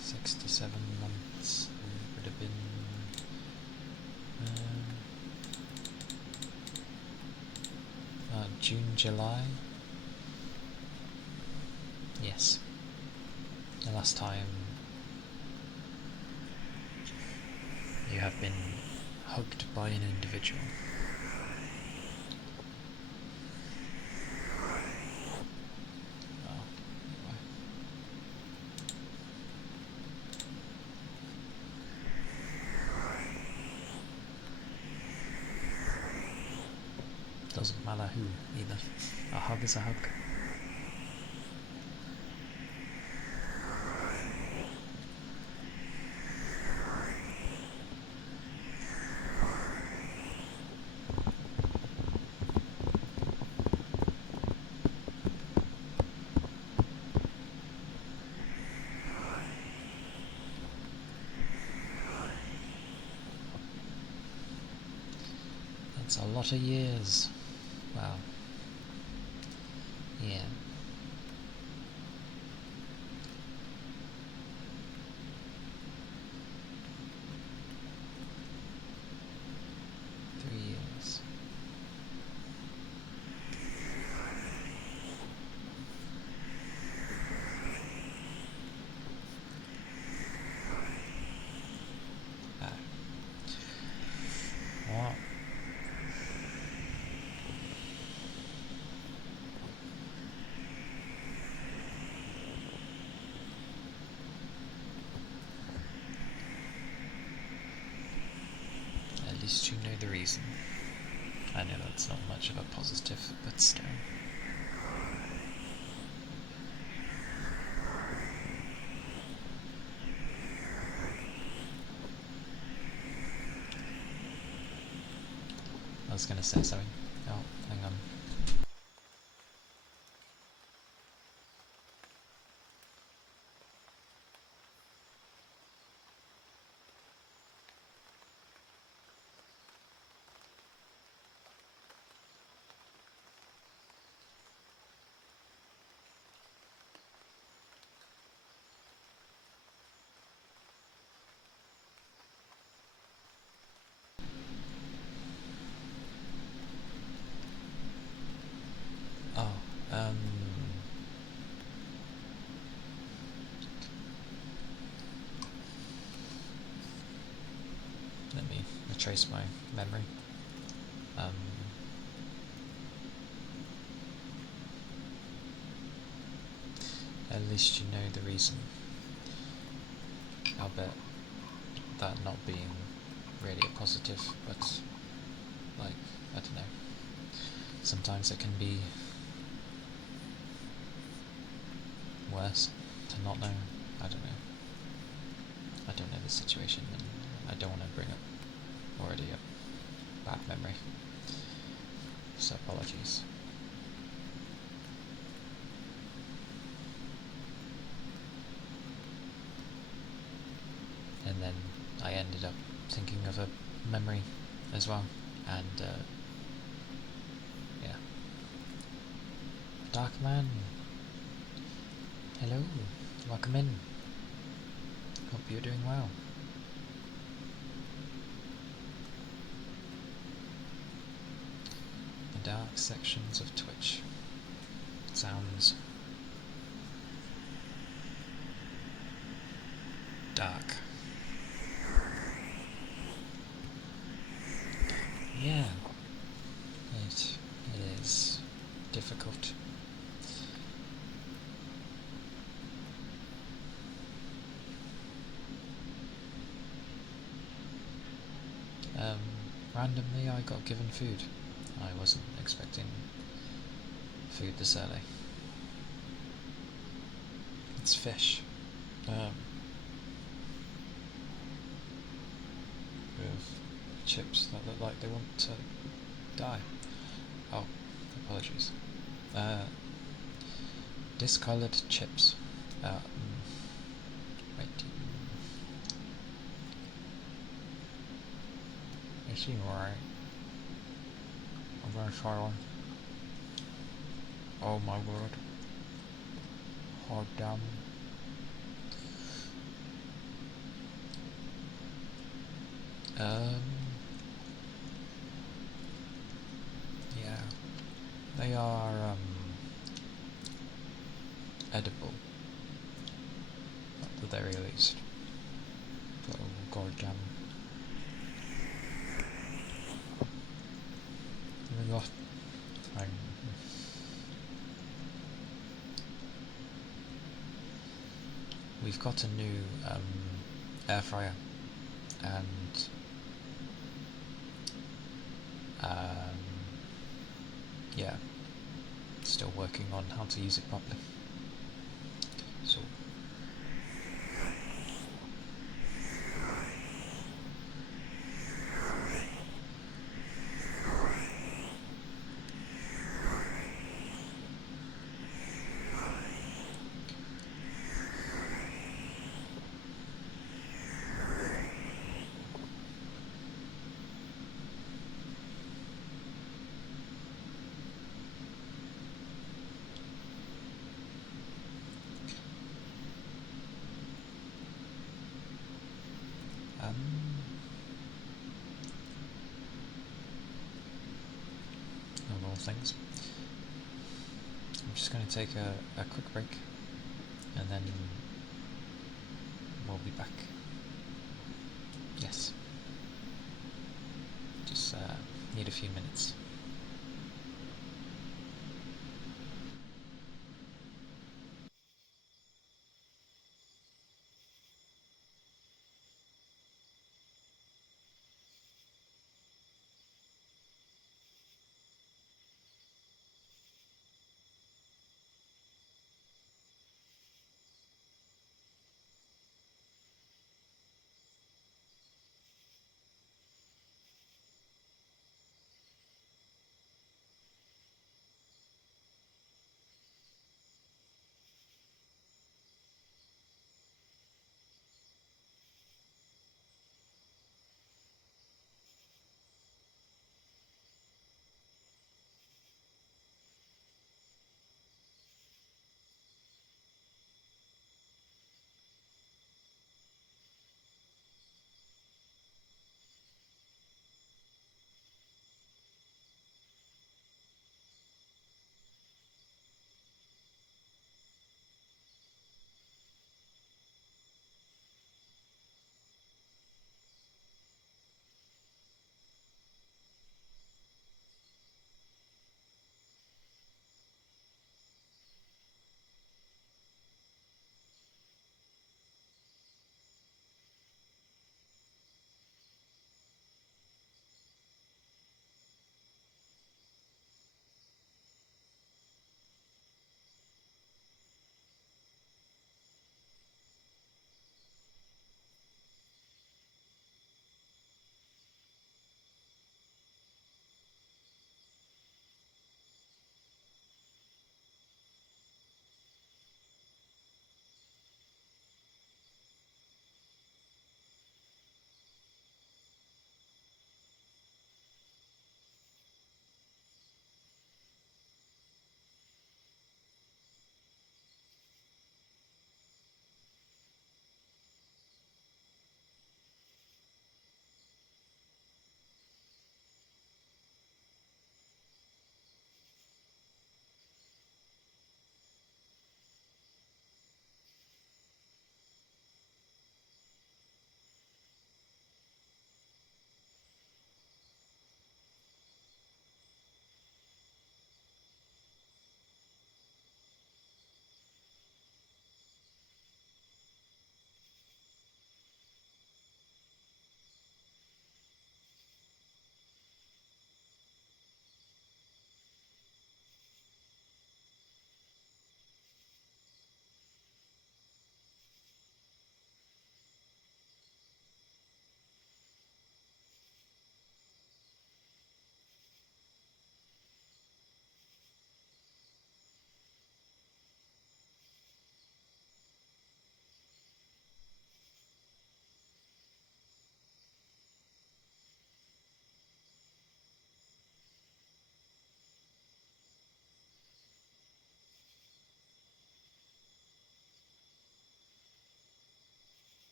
$67 would have been June, July. Yes. The last time you have been hugged by an individual. Oh, anyway. Doesn't matter who, either. A hug is a hug. That's a lot of years. Wow. Yeah. Years. Wow. At least you know the reason. I know that's not much of a positive, but still. I was going to say something. Oh, hang on. Oh, let me retrace my memory. At least you know the reason. I'll bet that not being really a positive, but like, I don't know. Sometimes it can be worse to not know. I don't know. I don't know the situation, and I don't want to bring up already a bad memory. So apologies. And then I ended up thinking of a memory as well, and yeah. Dark Man, hello, welcome in. Hope you're doing well. The dark sections of Twitch. Sounds dark. Yeah, it is difficult. Randomly I got given food. I wasn't expecting food this early. It's fish. With chips that look like they want to die. Oh, apologies. Discoloured chips. Wait. They seem alright. I'm gonna try one. Oh my word. Hot damn. Yeah. They are edible, at the very least. Little gourd jam. We got. We've got a new air fryer, and yeah, still working on how to use it properly. So of all things, I'm just going to take a quick break, and then we'll be back. Yes. Just need a few minutes.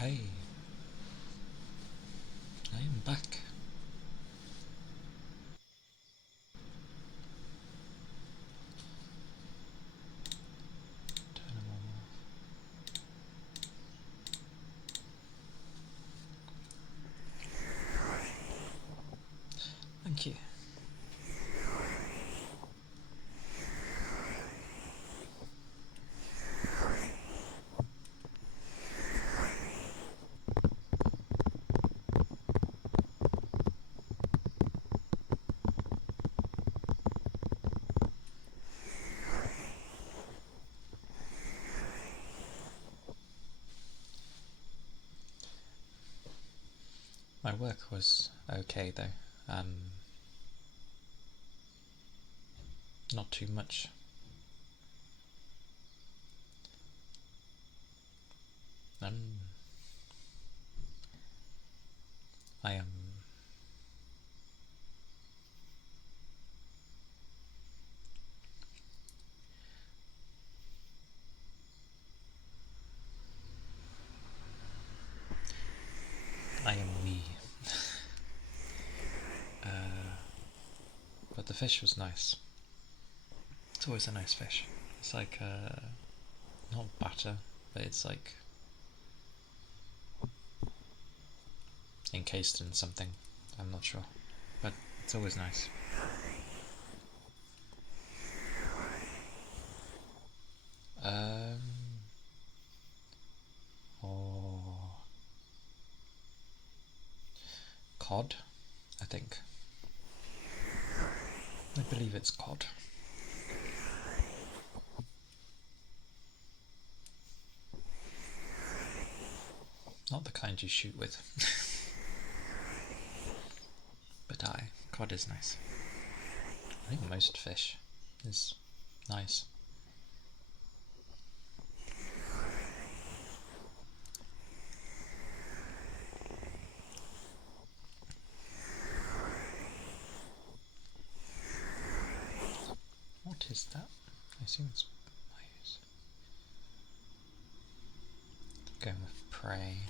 Okay, I am back. Turn them all off. Thank you. My work was okay though. Not too much. I am me. But the fish was nice. It's always a nice fish. It's like not batter, but it's like encased in something. I'm not sure, but it's always nice. Or cod, I think. I believe it's cod. Not the kind you shoot with. But cod is nice. I think most fish is nice. What is that? I assume it's mice. Going with prey.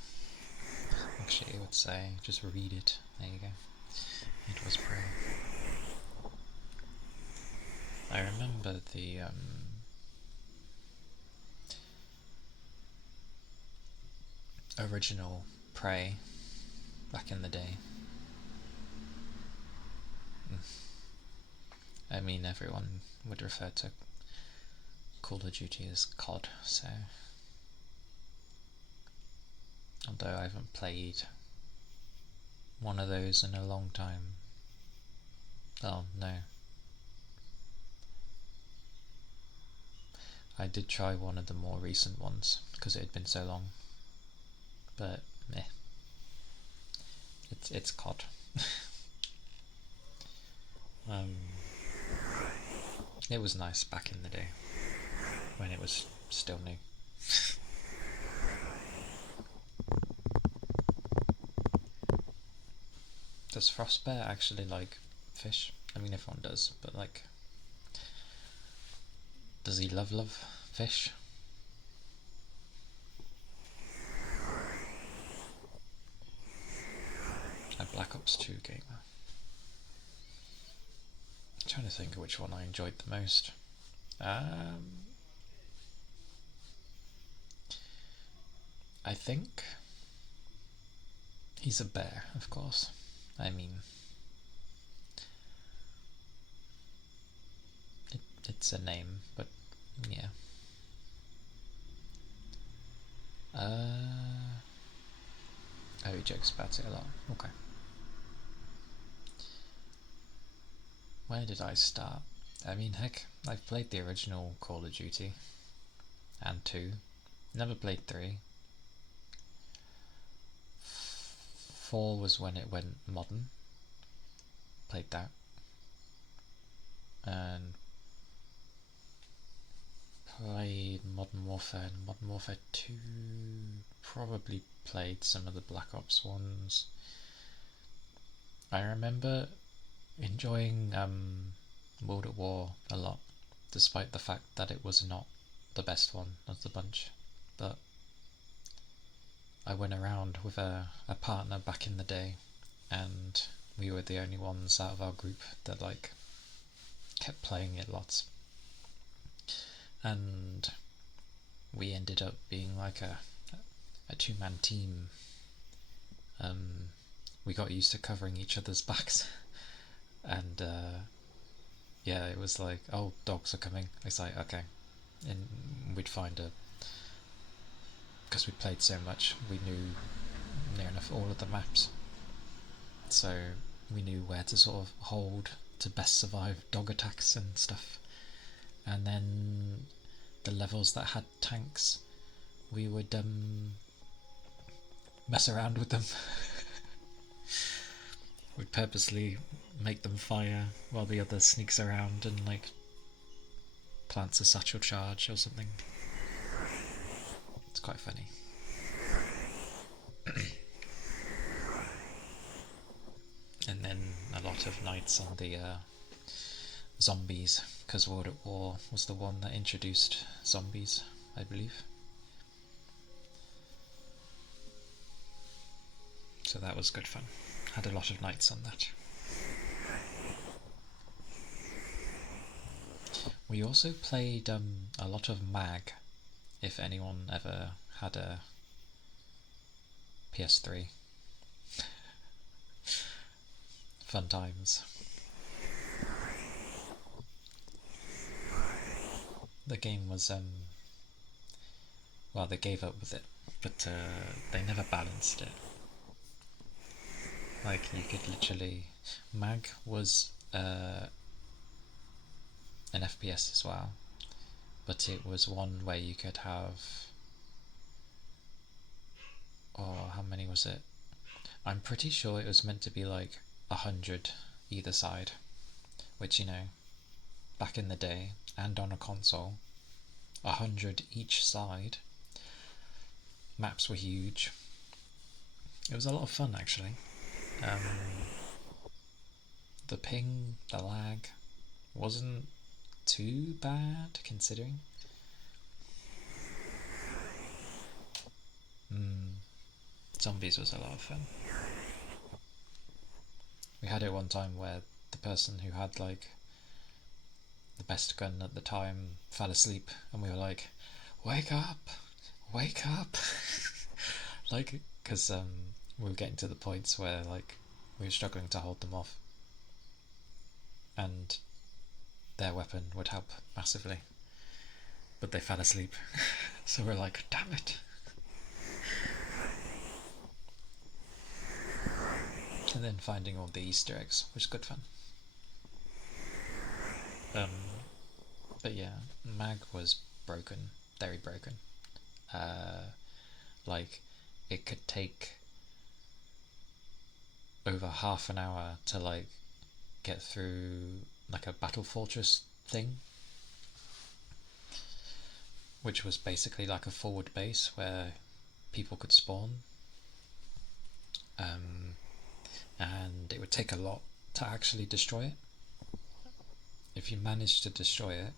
Actually, I would say just read it. There you go. It was prey. I remember the original prey back in the day. I mean, everyone would refer to Call of Duty as COD, so although I haven't played one of those in a long time. Oh no. I did try one of the more recent ones because it had been so long, but meh. It's COD. It was nice back in the day when it was still new. Does Frostbear actually like fish? I mean, everyone does, but like, does he love fish? A Black Ops 2 gamer. I'm trying to think of which one I enjoyed the most. I think he's a bear, of course. I mean, it's a name, but yeah. Oh, he jokes about it a lot. Okay. Where did I start? I mean, heck, I've played the original Call of Duty and 2. Never played 3. 4 was when it went modern. Played that. And played Modern Warfare and Modern Warfare 2. Probably played some of the Black Ops ones. I remember enjoying World at War a lot, despite the fact that it was not the best one of the bunch. But I went around with a partner back in the day, and we were the only ones out of our group that like kept playing it lots, and we ended up being like a two-man team. We got used to covering each other's backs, and yeah, it was like, oh, dogs are coming. It's like, okay, and we'd find because we played so much, we knew near enough all of the maps, so we knew where to sort of hold to best survive dog attacks and stuff. And then the levels that had tanks, we would mess around with them. We'd purposely make them fire while the other sneaks around and like plants a satchel charge or something. It's quite funny. And then a lot of nights on the zombies, because World at War was the one that introduced zombies, I believe. So that was good fun. Had a lot of nights on that. We also played a lot of Mag, if anyone ever had a PS3. Fun times. The game was well, they gave up with it, but they never balanced it. Like, you could literally... Mag was an FPS as well, but it was one where you could have... Oh, how many was it? I'm pretty sure it was meant to be like 100 either side, which, you know, back in the day, and on a console, 100 each side. Maps were huge. It was a lot of fun, actually. The ping, the lag, wasn't too bad considering. Zombies was a lot of fun. We had it one time where the person who had like the best gun at the time fell asleep, and we were like, wake up, wake up. Like, because we were getting to the points where like we were struggling to hold them off, and their weapon would help massively, but they fell asleep. So we're like, damn it. And then finding all the Easter eggs was good fun. But yeah, Mag was broken, very broken. Like, it could take over half an hour to like get through like a battle fortress thing, which was basically like a forward base where people could spawn. And it would take a lot to actually destroy it. If you managed to destroy it,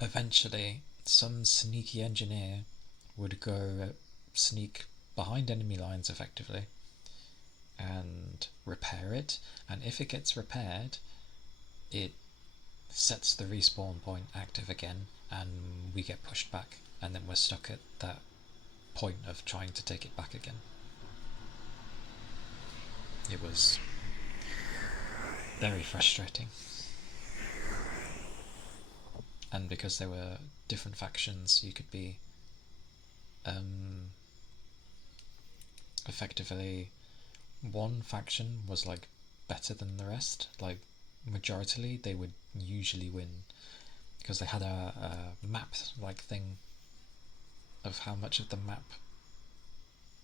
eventually some sneaky engineer would go sneak behind enemy lines effectively and repair it, and if it gets repaired, it sets the respawn point active again, and we get pushed back, and then we're stuck at that point of trying to take it back again. It was very frustrating. And because there were different factions, you could be effectively, one faction was like better than the rest. Like, majoritarily they would usually win because they had a map like thing of how much of the map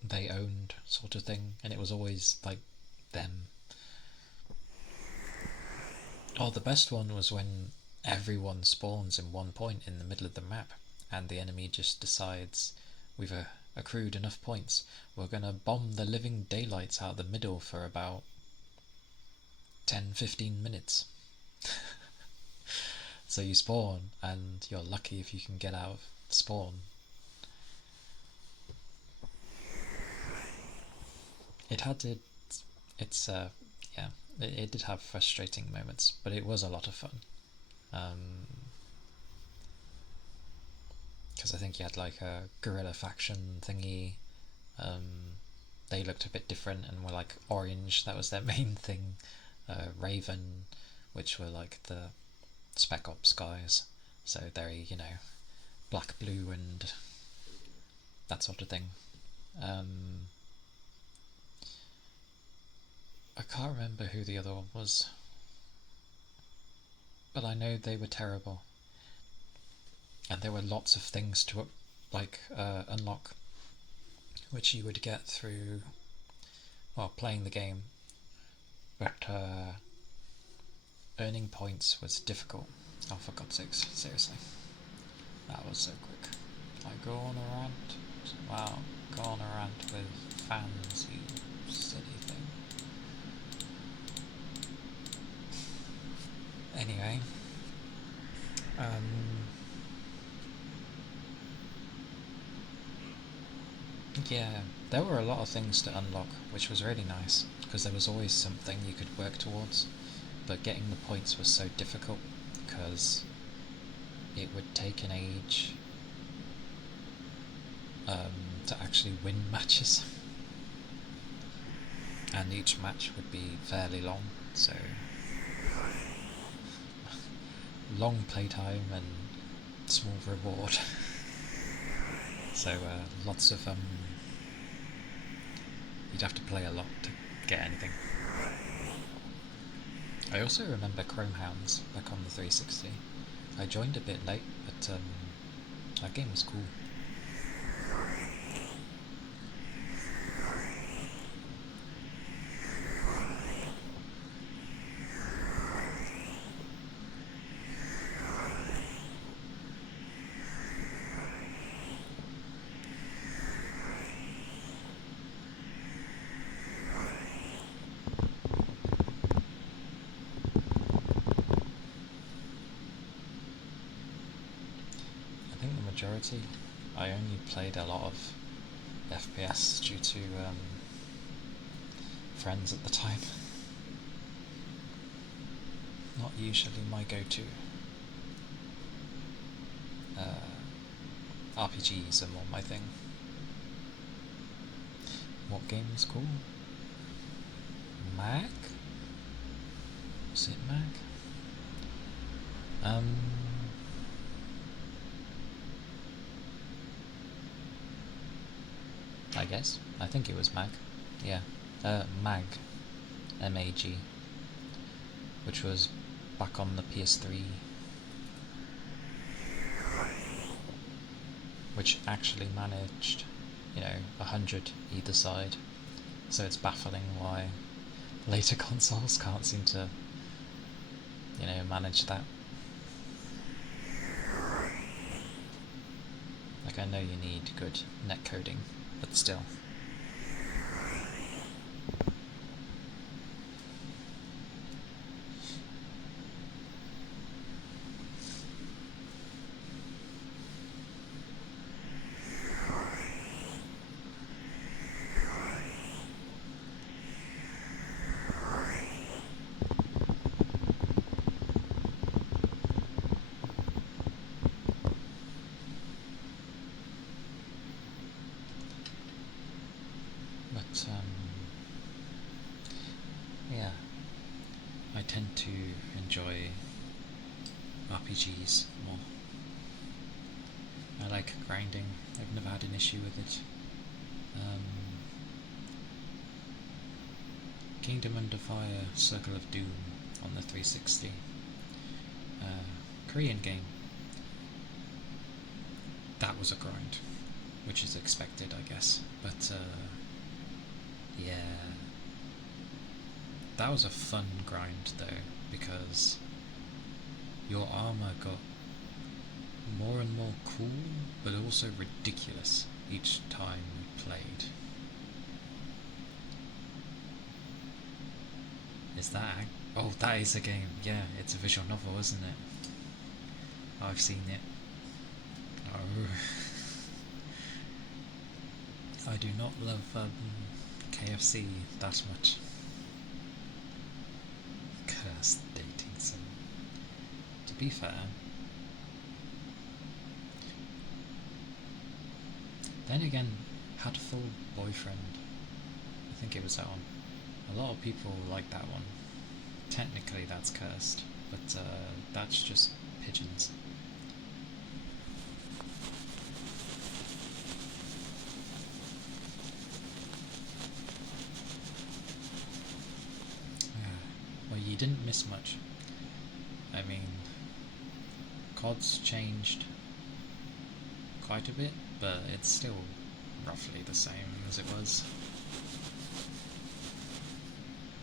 they owned, sort of thing, and it was always like them. Oh, the best one was when everyone spawns in one point in the middle of the map, and the enemy just decides, we've accrued enough points, we're gonna bomb the living daylights out of the middle for about 10-15 minutes. So you spawn, and you're lucky if you can get out of spawn. It had its yeah, it did have frustrating moments, but it was a lot of fun. Because I think you had like a guerrilla faction thingy. They looked a bit different and were like orange. That was their main thing. Raven, which were like the Spec Ops guys. So very, black, blue, and that sort of thing. I can't remember who the other one was, but I know they were terrible. And there were lots of things to unlock, which you would get through, well, playing the game, but earning points was difficult. Oh, for God's sakes, seriously. That was so quick. I go on a rant. Wow, go on a rant with fans, you silly thing. Anyway, yeah, there were a lot of things to unlock, which was really nice, because there was always something you could work towards, but getting the points was so difficult, because it would take an age to actually win matches, and each match would be fairly long, so long playtime and small reward. So lots of you'd have to play a lot to get anything. I also remember Chromehounds back on the 360. I joined a bit late, but that game was cool. I think the majority, I only played a lot of FPS due to friends at the time. Not usually my go-to. RPGs are more my thing. What game was cool? Mag? Was it Mag? I guess. I think it was Mag. Yeah. Mag. MAG. Which was back on the PS3. Which actually managed, 100 either side. So it's baffling why later consoles can't seem to, manage that. Like, I know you need good netcoding, but still. But, yeah, I tend to enjoy RPGs more. I like grinding. I've never had an issue with it. Kingdom Under Fire Circle of Doom on the 360. Korean game. That was a grind, which is expected, I guess. But yeah, that was a fun grind though, because your armor got more and more cool, but also ridiculous each time we played. Is that? Oh, that is a game. Yeah, it's a visual novel, isn't it? I've seen it. Oh. I do not love KFC that much. Cursed dating sim. To be fair, then again, Hatful Boyfriend. I think it was that one. A lot of people like that one. Technically that's cursed, but that's just pigeons. Well, you didn't miss much. I mean, COD's changed quite a bit, but it's still roughly the same as it was.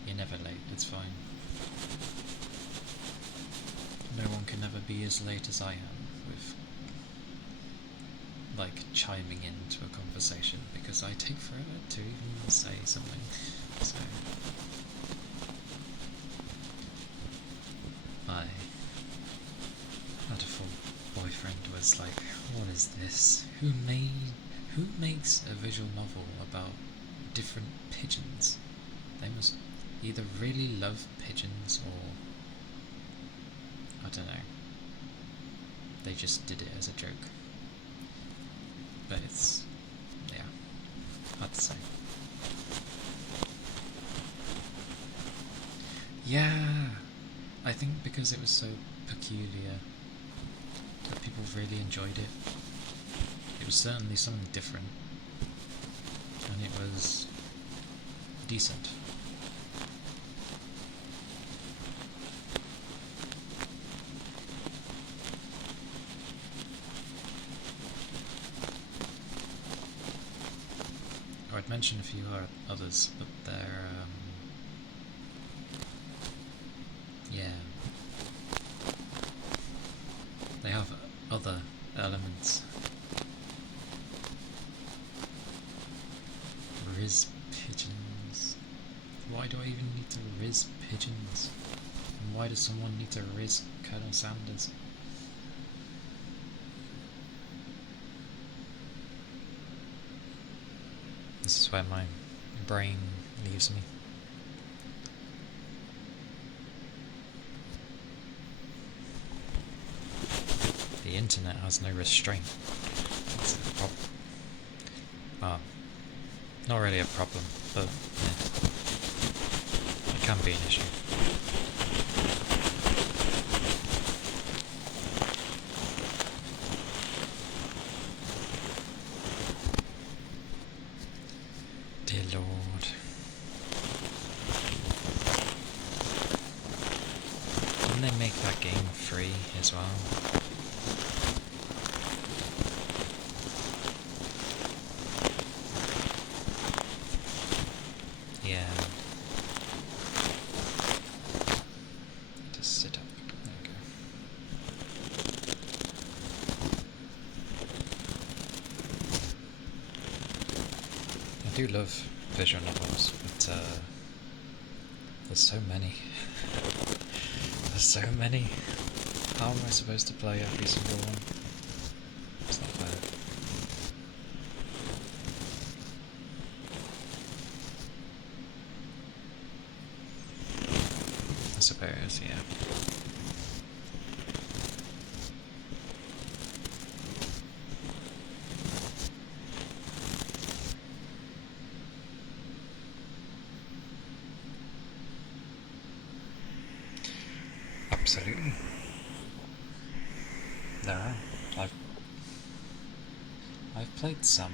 You're never late, it's fine. No one can ever be as late as I am with, like, chiming into a conversation, because I take forever to even say something, so... My wonderful boyfriend was like, what is this? Who makes a visual novel about different pigeons? They must either really love pigeons or... I don't know. They just did it as a joke. But it's... yeah, hard to say. Yeah! I think because it was so peculiar that people really enjoyed it. It was certainly something different. And it was decent. I'd mention a few others, but they're, yeah. They have other elements. Riz pigeons. Why do I even need to riz pigeons? And why does someone need to riz Colonel Sanders? This is where my brain leaves me. The internet has no restraint. That's a problem. Well, not really a problem, but yeah, it can be an issue. Dear Lord. Didn't they make that game free as well? Yeah. Just sit up. There you go. I do love visual novels, but there's so many. There's so many. How am I supposed to play every single one? It's not fair. I suppose, yeah. Absolutely. There are. I've played some.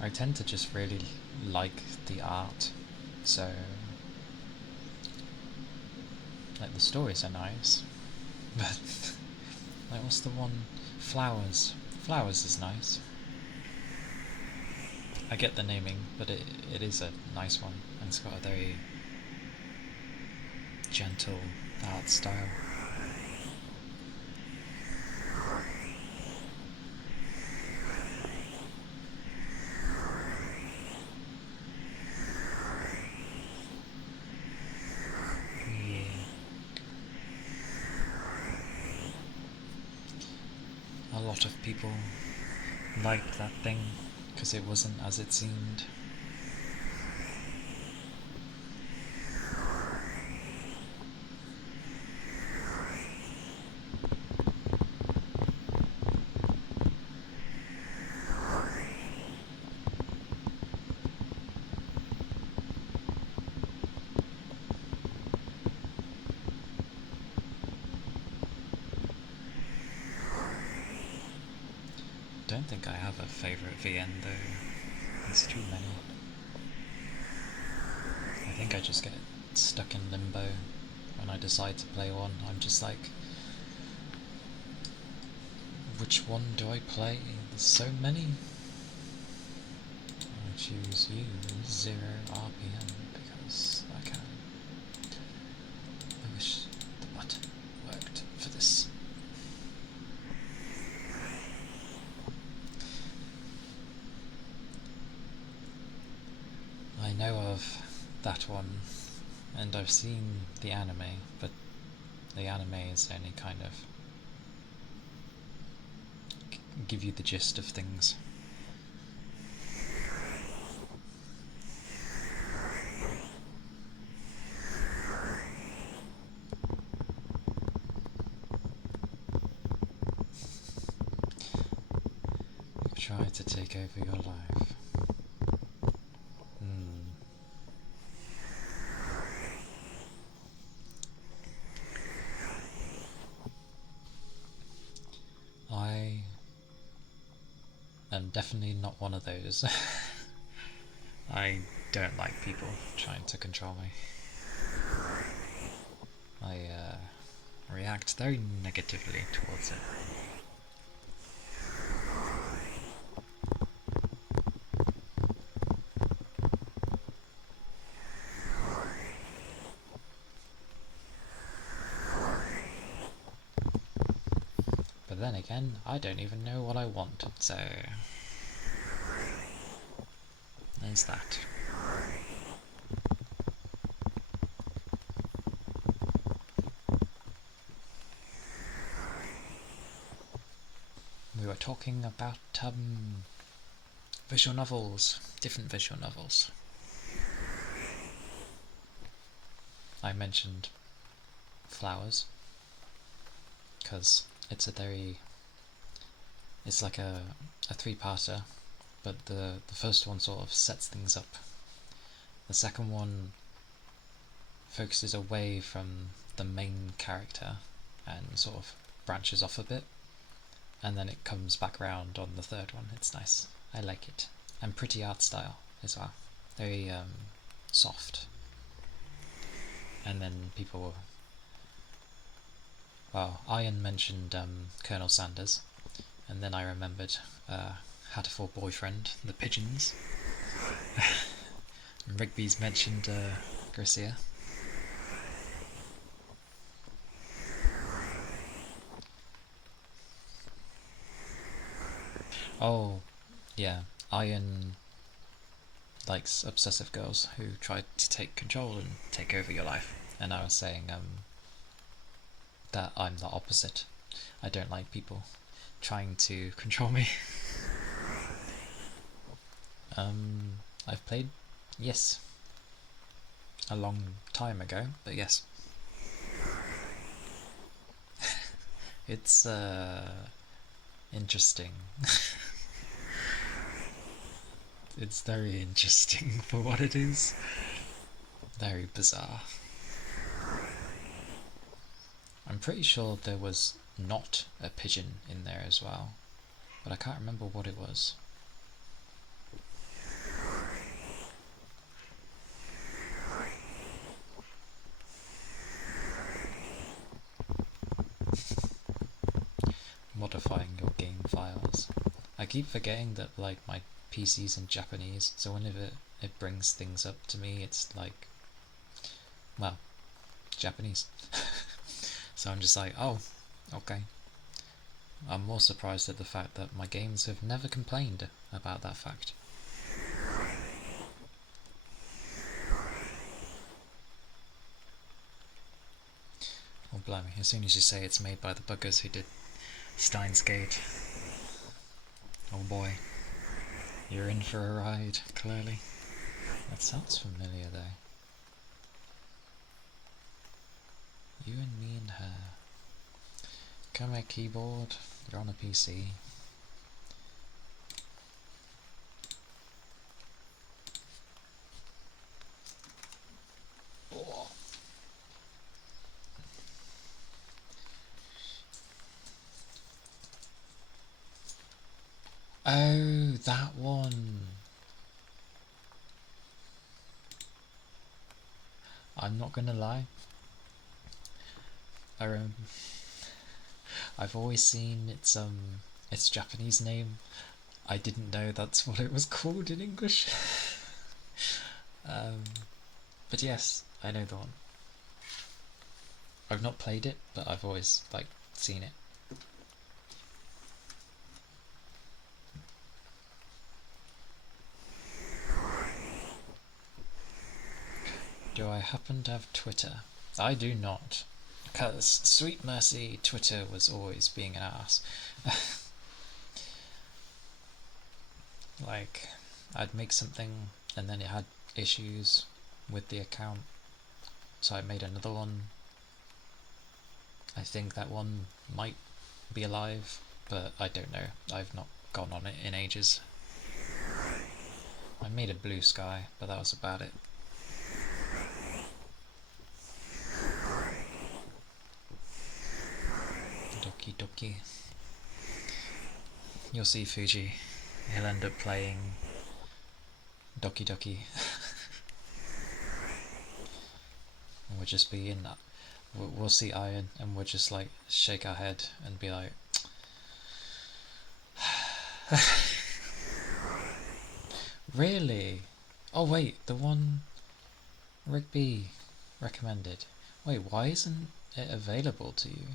I tend to just really like the art, so like the stories are nice, but like what's the one? Flowers. Flowers is nice. I get the naming, but it is a nice one, and it's got a very gentle art style. A lot of people liked that thing because it wasn't as it seemed. don't think I have a favourite VN though. There's too many. I think I just get stuck in limbo when I decide to play one. I'm just like, which one do I play? There's so many. I choose use 0 RPM because I can. I wish the button worked for this. I know of that one, and I've seen the anime, but the anime is only kind of give you the gist of things. Try to take over your life. I am definitely not one of those. I don't like people trying to control me. I react very negatively towards it. But then again, I don't even know what I want, so there's that. We were talking about visual novels, different visual novels. I mentioned Flowers because it's like a three-parter, but the first one sort of sets things up. The second one focuses away from the main character and sort of branches off a bit, and then it comes back around on the third one. It's nice. I like it. And pretty art style as well. Very soft. And then people... Well, Ian mentioned Colonel Sanders, and then I remembered Hatterful Boyfriend, The Pigeons. And Rigby's mentioned Garcia. Oh, yeah. Ian likes obsessive girls who try to take control and take over your life. And I was saying that I'm the opposite. I don't like people trying to control me. I've played, yes, a long time ago, but yes. It's interesting. It's very interesting for what it is. Very bizarre. I'm pretty sure there was not a pigeon in there as well, but I can't remember what it was. Modifying your game files. I keep forgetting that like my PC's in Japanese, so whenever it brings things up to me, it's like, well, Japanese. So I'm just like, oh, okay. I'm more surprised at the fact that my games have never complained about that fact. Oh blimey, as soon as you say it's made by the buggers who did Steins Gate. Oh boy. You're in for a ride, clearly. That sounds familiar though. You and me and her. Come a keyboard, you're on a PC. Oh. Oh, that one. I'm not gonna lie. Um, I've always seen its Japanese name. I didn't know that's what it was called in English. But yes, I know the one. I've not played it, but I've always seen it. Do I happen to have Twitter? I do not. Because, sweet mercy, Twitter was always being an ass. I'd make something and then it had issues with the account, so I made another one. I think that one might be alive, but I don't know. I've not gone on it in ages. I made a blue sky, but that was about it. Doki doki. You'll see Fuji. He'll end up playing Doki Doki. And we'll just be in that. We'll see Iron and we'll just shake our head and be like, really? Oh wait, the one Rigby recommended. Wait, why isn't it available to you?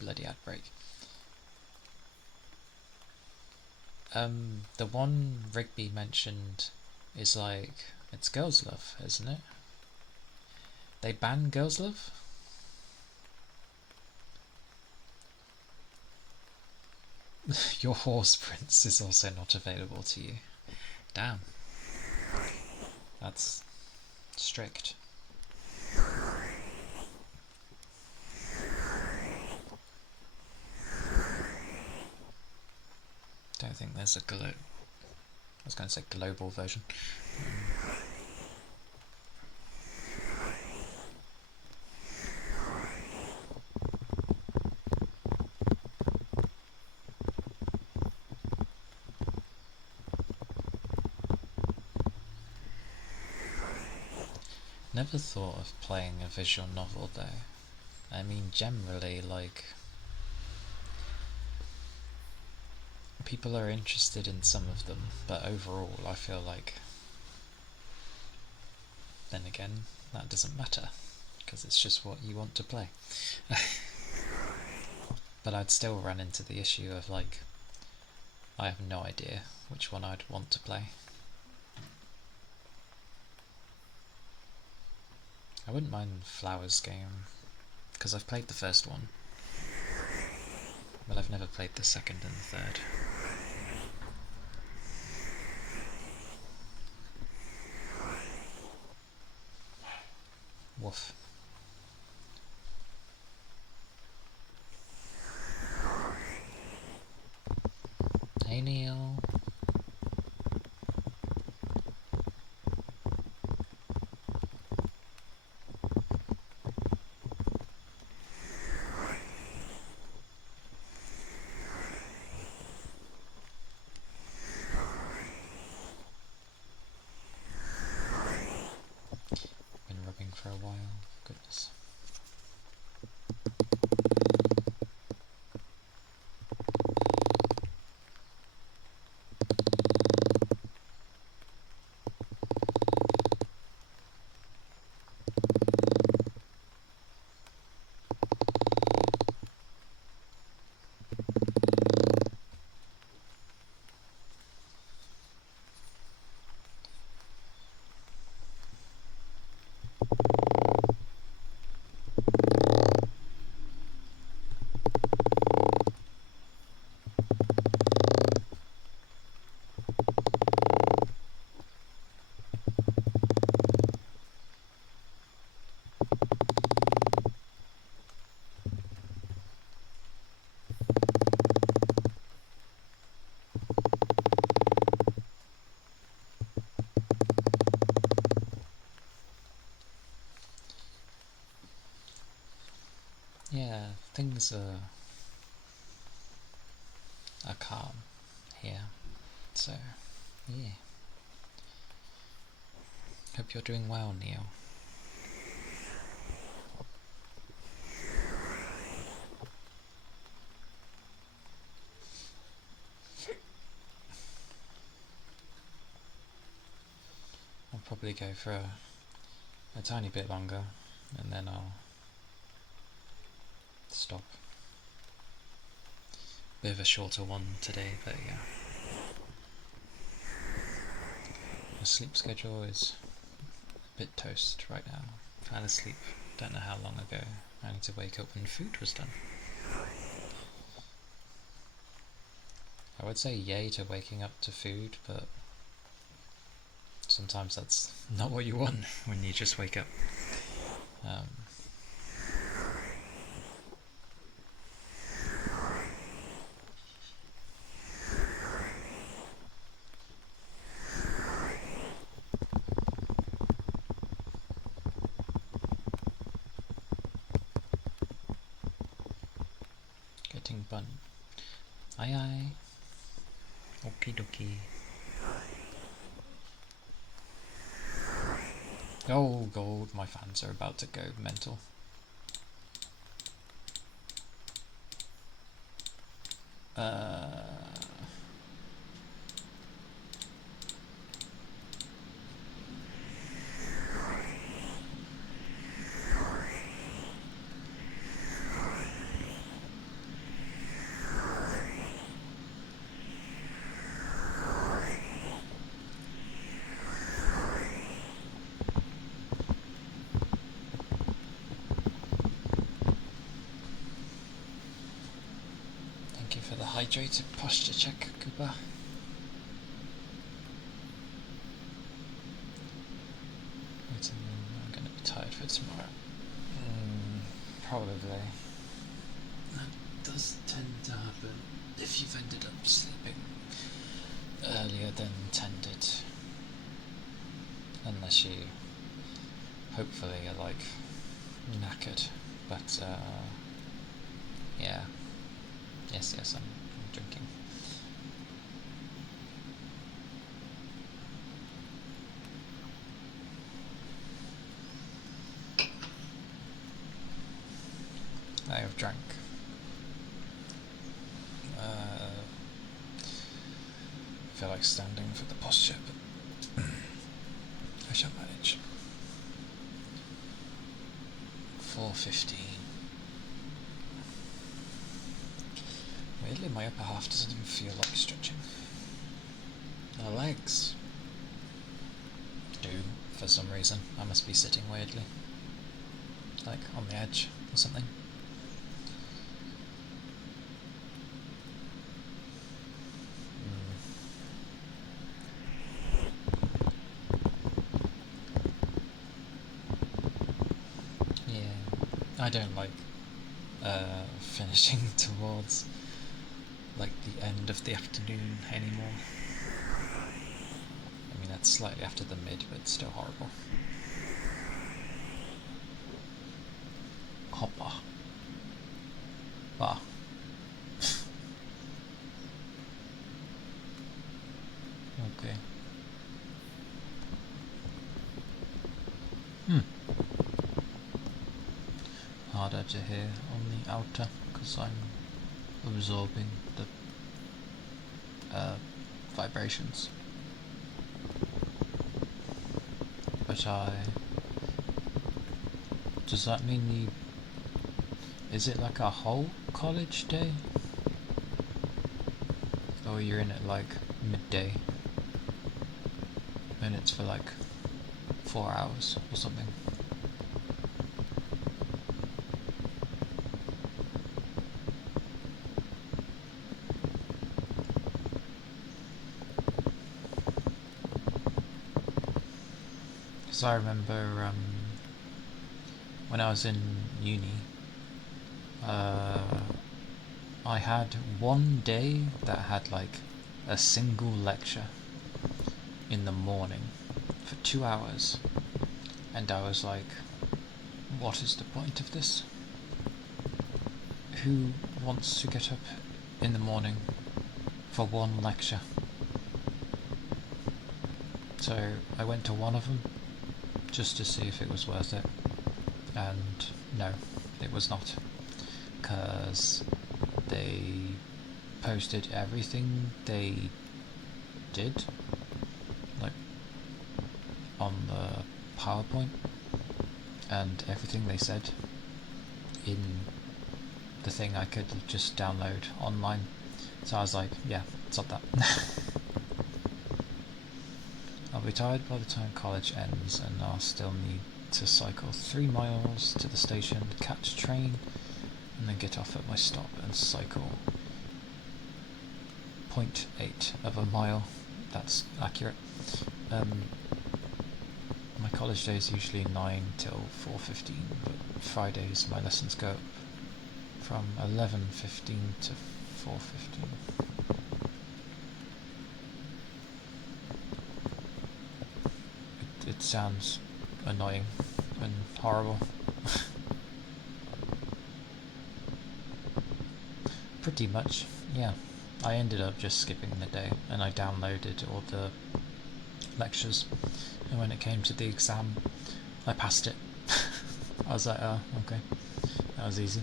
Bloody ad break. The one Rigby mentioned is it's Girls Love, isn't it? They banned Girls Love? Your Horse Prince is also not available to you. Damn. That's strict. Don't think there's a I was going to say global version. Never thought of playing a visual novel though. I mean, generally, people are interested in some of them, but overall, I feel then again, that doesn't matter, because it's just what you want to play. But I'd still run into the issue of I have no idea which one I'd want to play. I wouldn't mind Flowers game, because I've played the first one, but I've never played the second and the third. Woof. Hey Neil. Been rubbing for a while. Goodness. Yeah, things are are calm here. So, yeah. Hope you're doing well, Neil. I'll probably go for a tiny bit longer and then I'll stop. Bit of a shorter one today, but yeah. My sleep schedule is a bit toast right now. Fell asleep, don't know how long ago. I need to wake up when food was done. I would say yay to waking up to food, but sometimes that's not what you want when you just wake up. Getting bun. Aye aye. Okie dokie. Oh god, my fans are about to go mental. Thank you for the hydrated posture check, Cooper. I'm gonna be tired for tomorrow. Probably. That does tend to happen if you've ended up sleeping earlier than intended. Unless you hopefully are like knackered. But yeah. Yes, I'm drinking. I have drank. I feel like standing for the posture, but I shall manage. 4:15. Weirdly, my upper half doesn't even feel like stretching. The legs do, for some reason. I must be sitting weirdly. Like, on the edge or something. I don't like finishing towards like the end of the afternoon anymore. I mean, that's slightly after the mid, but it's still horrible. Hoppa. Bah. Okay. Harder to hear on the outer because I'm absorbing the vibrations. But does that mean is it like a whole college day? Or you're in at like midday and it's for like 4 hours or something? Because I remember when I was in uni, I had one day that had like a single lecture in the morning for 2 hours, and I was like, what is the point of this? Who wants to get up in the morning for one lecture. So I went to one of them just to see if it was worth it, and no, it was not, because they posted everything they did, like, on the PowerPoint, and everything they said in the thing I could just download online. So I was like, yeah, stop that. I'll be tired by the time college ends, and I'll still need to cycle 3 miles to the station, catch a train, and then get off at my stop and cycle 0.8 of a mile. That's accurate. My college day is usually 9 till 4:15, but Fridays my lessons go from 11:15 to 4:15. It sounds annoying and horrible. Pretty much, yeah. I ended up just skipping the day, and I downloaded all the lectures, and when it came to the exam, I passed it. I was like, oh, okay, that was easy.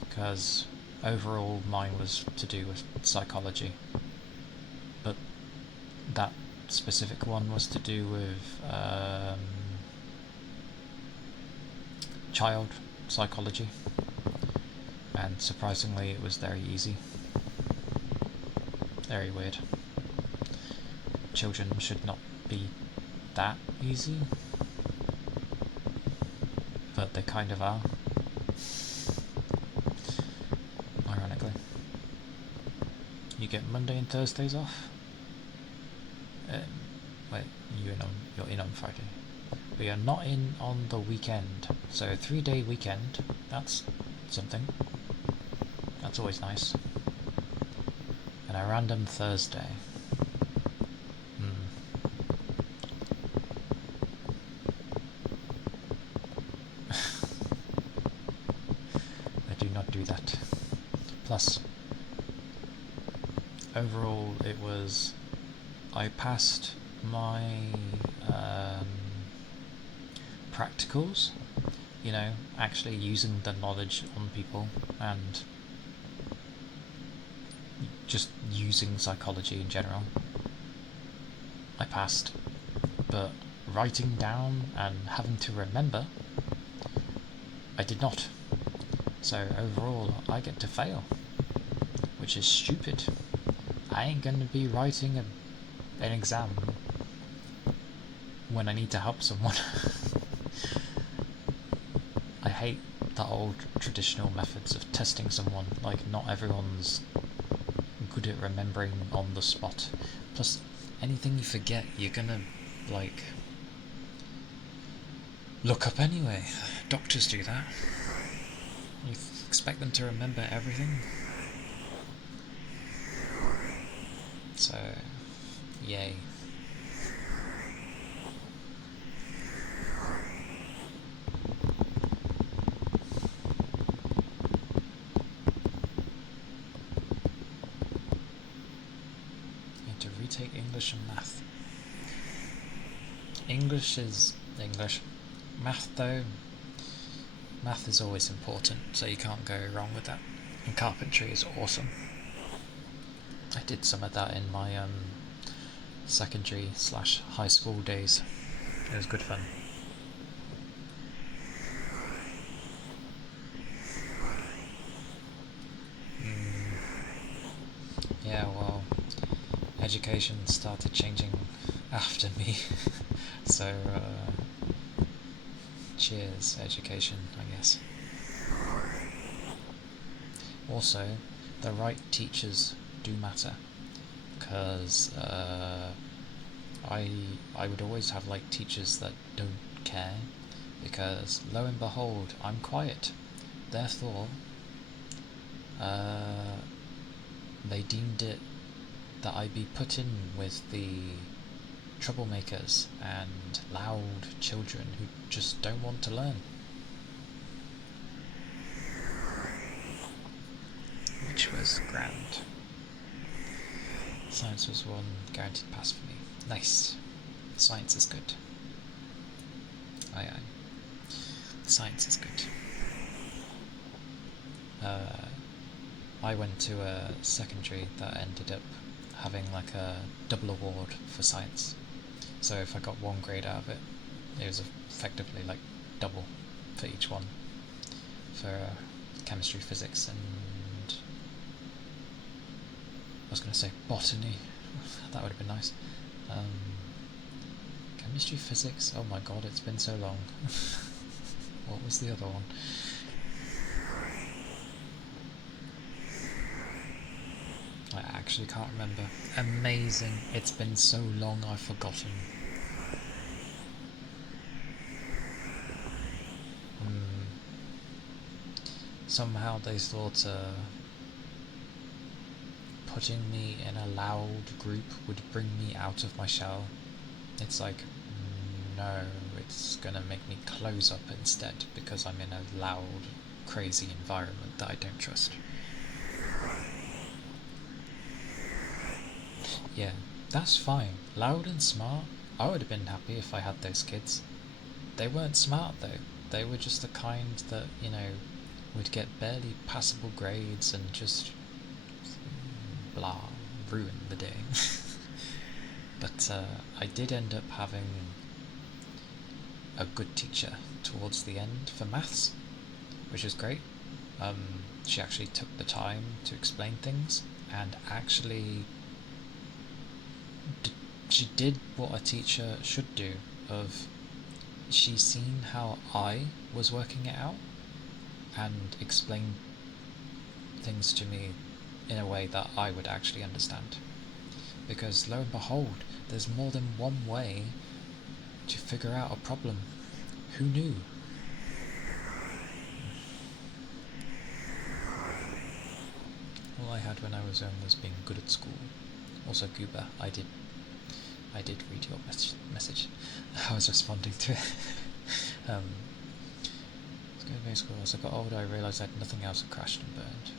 Because overall mine was to do with psychology, but that specific one was to do with child psychology, and surprisingly it was very easy. Very weird. Children should not be that easy, but they kind of are, ironically. You get Monday and Thursdays off. Wait, you're in on Friday, but you're not in on the weekend. So a 3-day weekend, that's something. That's always nice. And a random Thursday. I do not do that. Plus, overall it was, I passed my practicals, actually using the knowledge on people and just using psychology in general. I passed, but writing down and having to remember, I did not. So overall I get to fail, which is stupid. I ain't gonna be writing an exam when I need to help someone. I hate the old traditional methods of testing someone. Like, not everyone's good at remembering on the spot. Plus, anything you forget, you're gonna, look up anyway. Doctors do that. You expect them to remember everything? So, yay. Take English and math. English is English. Math, though, math is always important, so you can't go wrong with that. And carpentry is awesome. I did some of that in my secondary/high school days. It was good fun. Yeah, well, education started changing after me. So, cheers, education, I guess. Also, the right teachers do matter, because I would always have teachers that don't care, because lo and behold, I'm quiet. Therefore, they deemed it that I be put in with the troublemakers and loud children who just don't want to learn. which was grand. Science was one guaranteed pass for me. Nice. Science is good. Aye aye. Science is good. I went to a secondary that ended up having like a double award for science. So if I got 1 grade out of it, it was effectively like double for each one. For chemistry, physics, and I was going to say botany. That would have been nice. Chemistry, physics. Oh my god, it's been so long. What was the other one? I actually can't remember. Amazing. It's been so long I've forgotten. Somehow they thought putting me in a loud group would bring me out of my shell. It's like, no, it's gonna make me close up instead because I'm in a loud, crazy environment that I don't trust. Yeah, that's fine. Loud and smart. I would have been happy if I had those kids. They weren't smart though. They were just the kind that, you know, would get barely passable grades and just blah, ruin the day. But I did end up having a good teacher towards the end for maths, which is great. She actually took the time to explain things and actually she did what a teacher should do. She's seen how I was working it out and explained things to me in a way that I would actually understand. Because lo and behold, there's more than one way to figure out a problem. Who knew? All I had when I was young was being good at school. Also, Goober, I did read your message. I was responding to it. School. As I got older, I realised that nothing else had crashed and burned.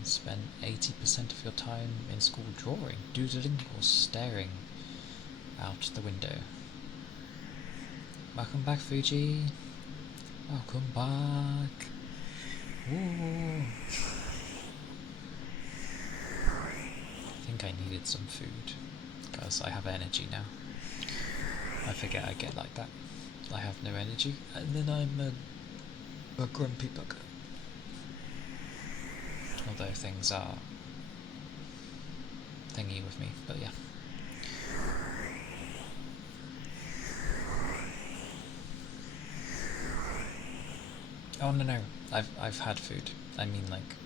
You spend 80% of your time in school drawing, doodling, or staring out the window. Welcome back, Fuji. Welcome back. Ooh. I think I needed some food because I have energy now. I forget I get like that. I have no energy, and then I'm a grumpy bugger. Although things are thingy with me, but yeah. Oh no, I've had food. I mean, like,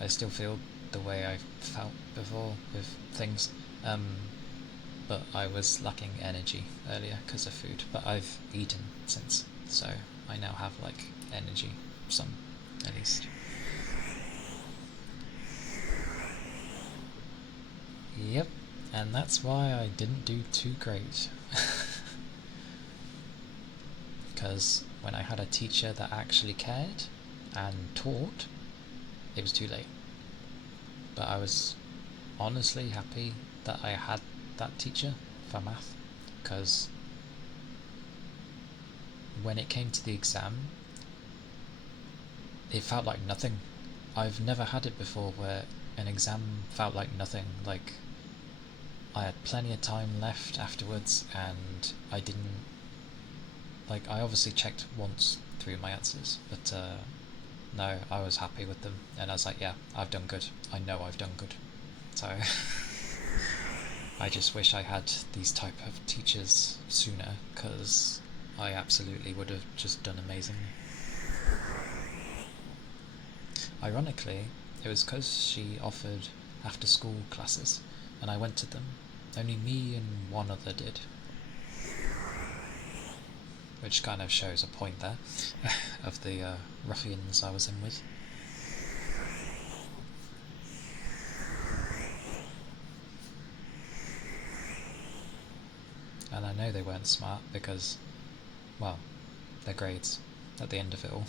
I still feel the way I felt before with things. But I was lacking energy earlier because of food, but I've eaten since, so I now have like energy, some at least. Yep, and that's why I didn't do too great. Because when I had a teacher that actually cared and taught, it was too late. But I was honestly happy that I had that teacher for math, because when it came to the exam, it felt like nothing. I've never had it before where an exam felt like nothing. Like, I had plenty of time left afterwards, and I didn't, like, I obviously checked once through my answers, but no, I was happy with them, and I was like, yeah, I've done good. I know I've done good. So I just wish I had these type of teachers sooner, because I absolutely would have just done amazing. Ironically, it was because she offered after school classes, and I went to them. Only me and one other did. Which kind of shows a point there, of the ruffians I was in with. And I know they weren't smart because, well, their grades at the end of it all.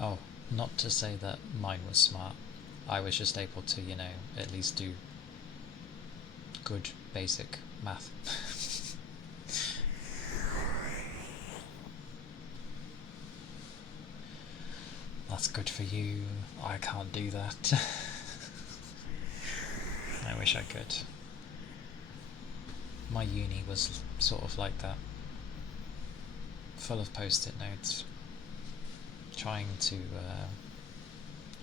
Oh, not to say that mine was smart. I was just able to, at least do good basic math. That's good for you. I can't do that. I wish I could. My uni was sort of like that. Full of post-it notes. Trying to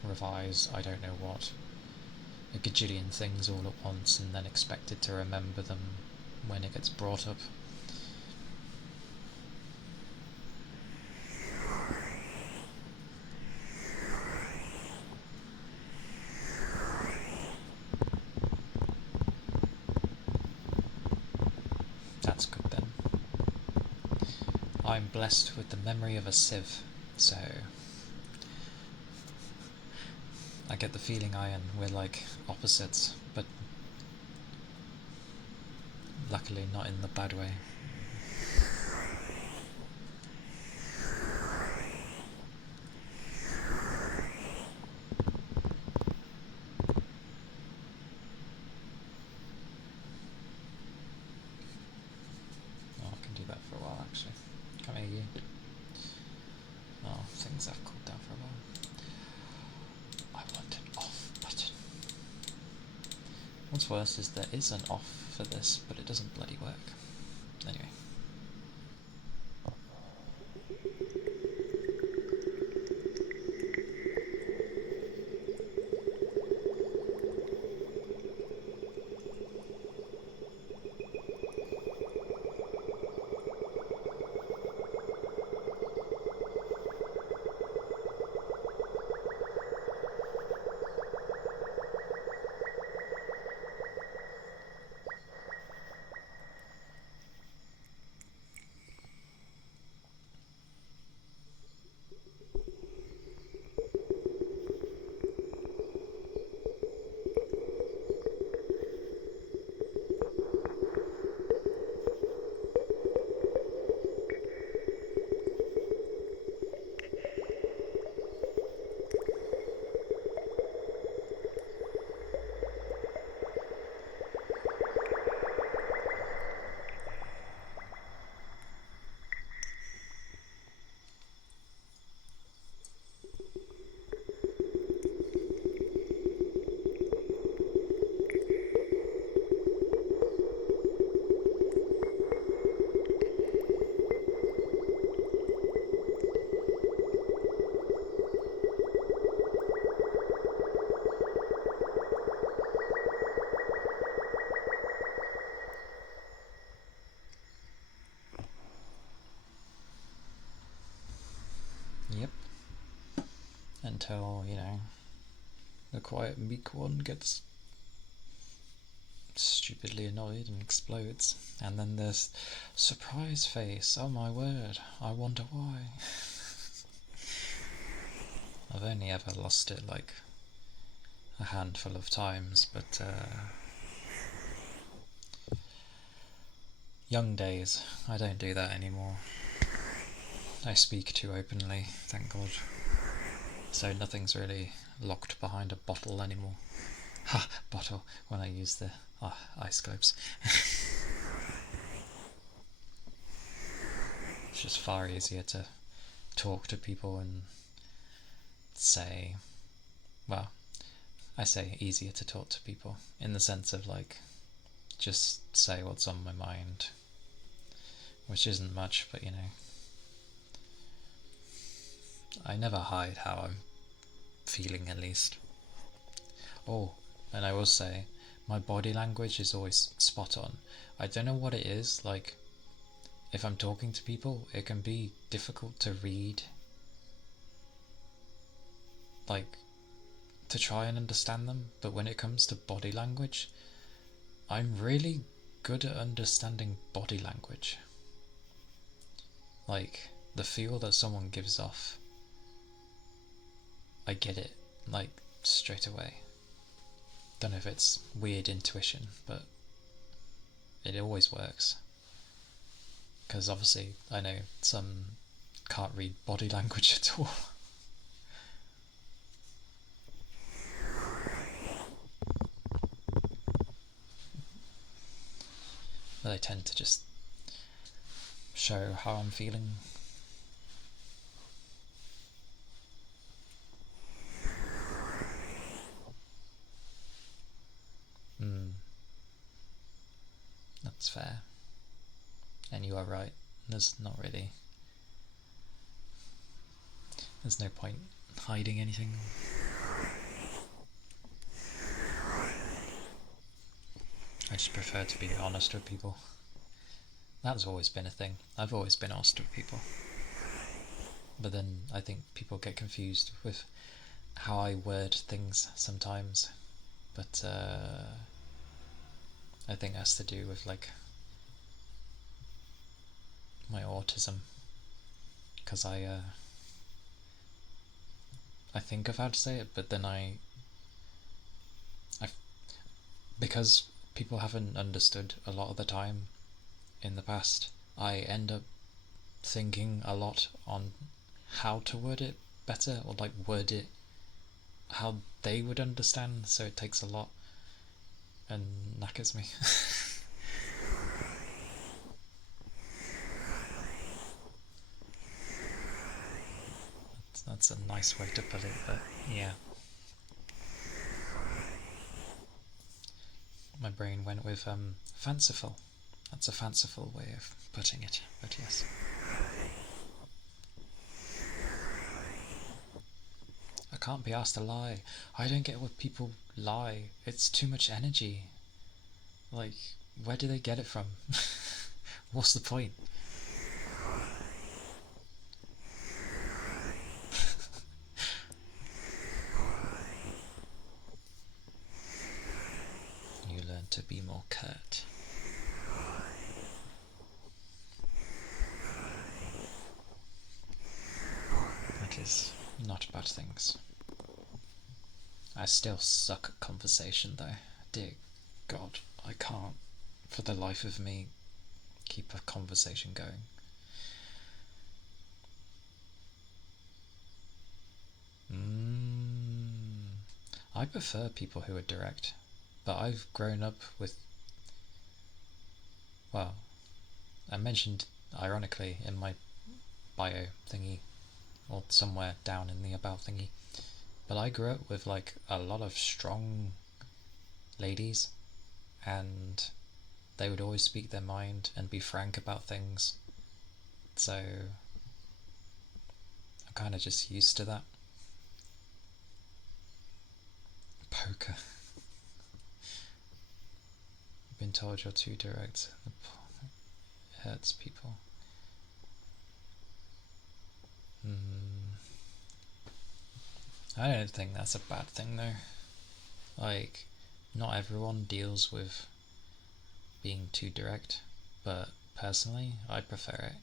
revise I don't know what. A gajillion things all at once and then expected to remember them when it gets brought up. That's good then. I'm blessed with the memory of a sieve, so I get the feeling we're like opposites, but luckily not in the bad way. Oh, I can do that for a while actually. Come here, you. Oh, things have cooled down for a while. I want an off button. What's worse is there is an off for this, but it doesn't bloody work. Anyway. Yep. Until, the quiet meek one gets stupidly annoyed and explodes. And then there's surprise face. Oh my word, I wonder why. I've only ever lost it like a handful of times, but young days, I don't do that anymore. I speak too openly, thank God. So nothing's really locked behind a bottle anymore. Ha! Bottle, when I use the ice globes. It's just far easier to talk to people and say, well, I say easier to talk to people in the sense of like, just say what's on my mind, which isn't much, but I never hide how I'm feeling at least. Oh, and I will say, my body language is always spot on. I don't know what it is, like, if I'm talking to people, it can be difficult to read, like, to try and understand them, but when it comes to body language, I'm really good at understanding body language. Like, the feel that someone gives off, I get it, like, straight away. Don't know if it's weird intuition, but it always works. Because obviously, I know some can't read body language at all. I tend to just show how I'm feeling. That's fair. And you are right. There's no point hiding anything. I just prefer to be honest with people. That's always been a thing. I've always been honest with people. But then I think people get confused with how I word things sometimes. But I think it has to do with like my autism. Because I think of how to say it, but then because people haven't understood a lot of the time in the past, I end up thinking a lot on how to word it better, or like word it how they would understand, so it takes a lot and knackers me. That's a nice way to put it, but yeah. My brain went with fanciful. That's a fanciful way of putting it, but yes. I can't be asked to lie. I don't get what people lie. It's too much energy. Like, where do they get it from? What's the point? You learn to be more curt. That is not about things. I still suck at conversation though. Dear God, I can't, for the life of me, keep a conversation going. I prefer people who are direct, but I've grown up with, well, I mentioned ironically in my bio thingy, or somewhere down in the about thingy, but I grew up with like a lot of strong ladies, and they would always speak their mind and be frank about things, so I'm kind of just used to that. Poker. I've been told you're too direct. It hurts people. I don't think that's a bad thing though. Like, not everyone deals with being too direct, but personally, I prefer it.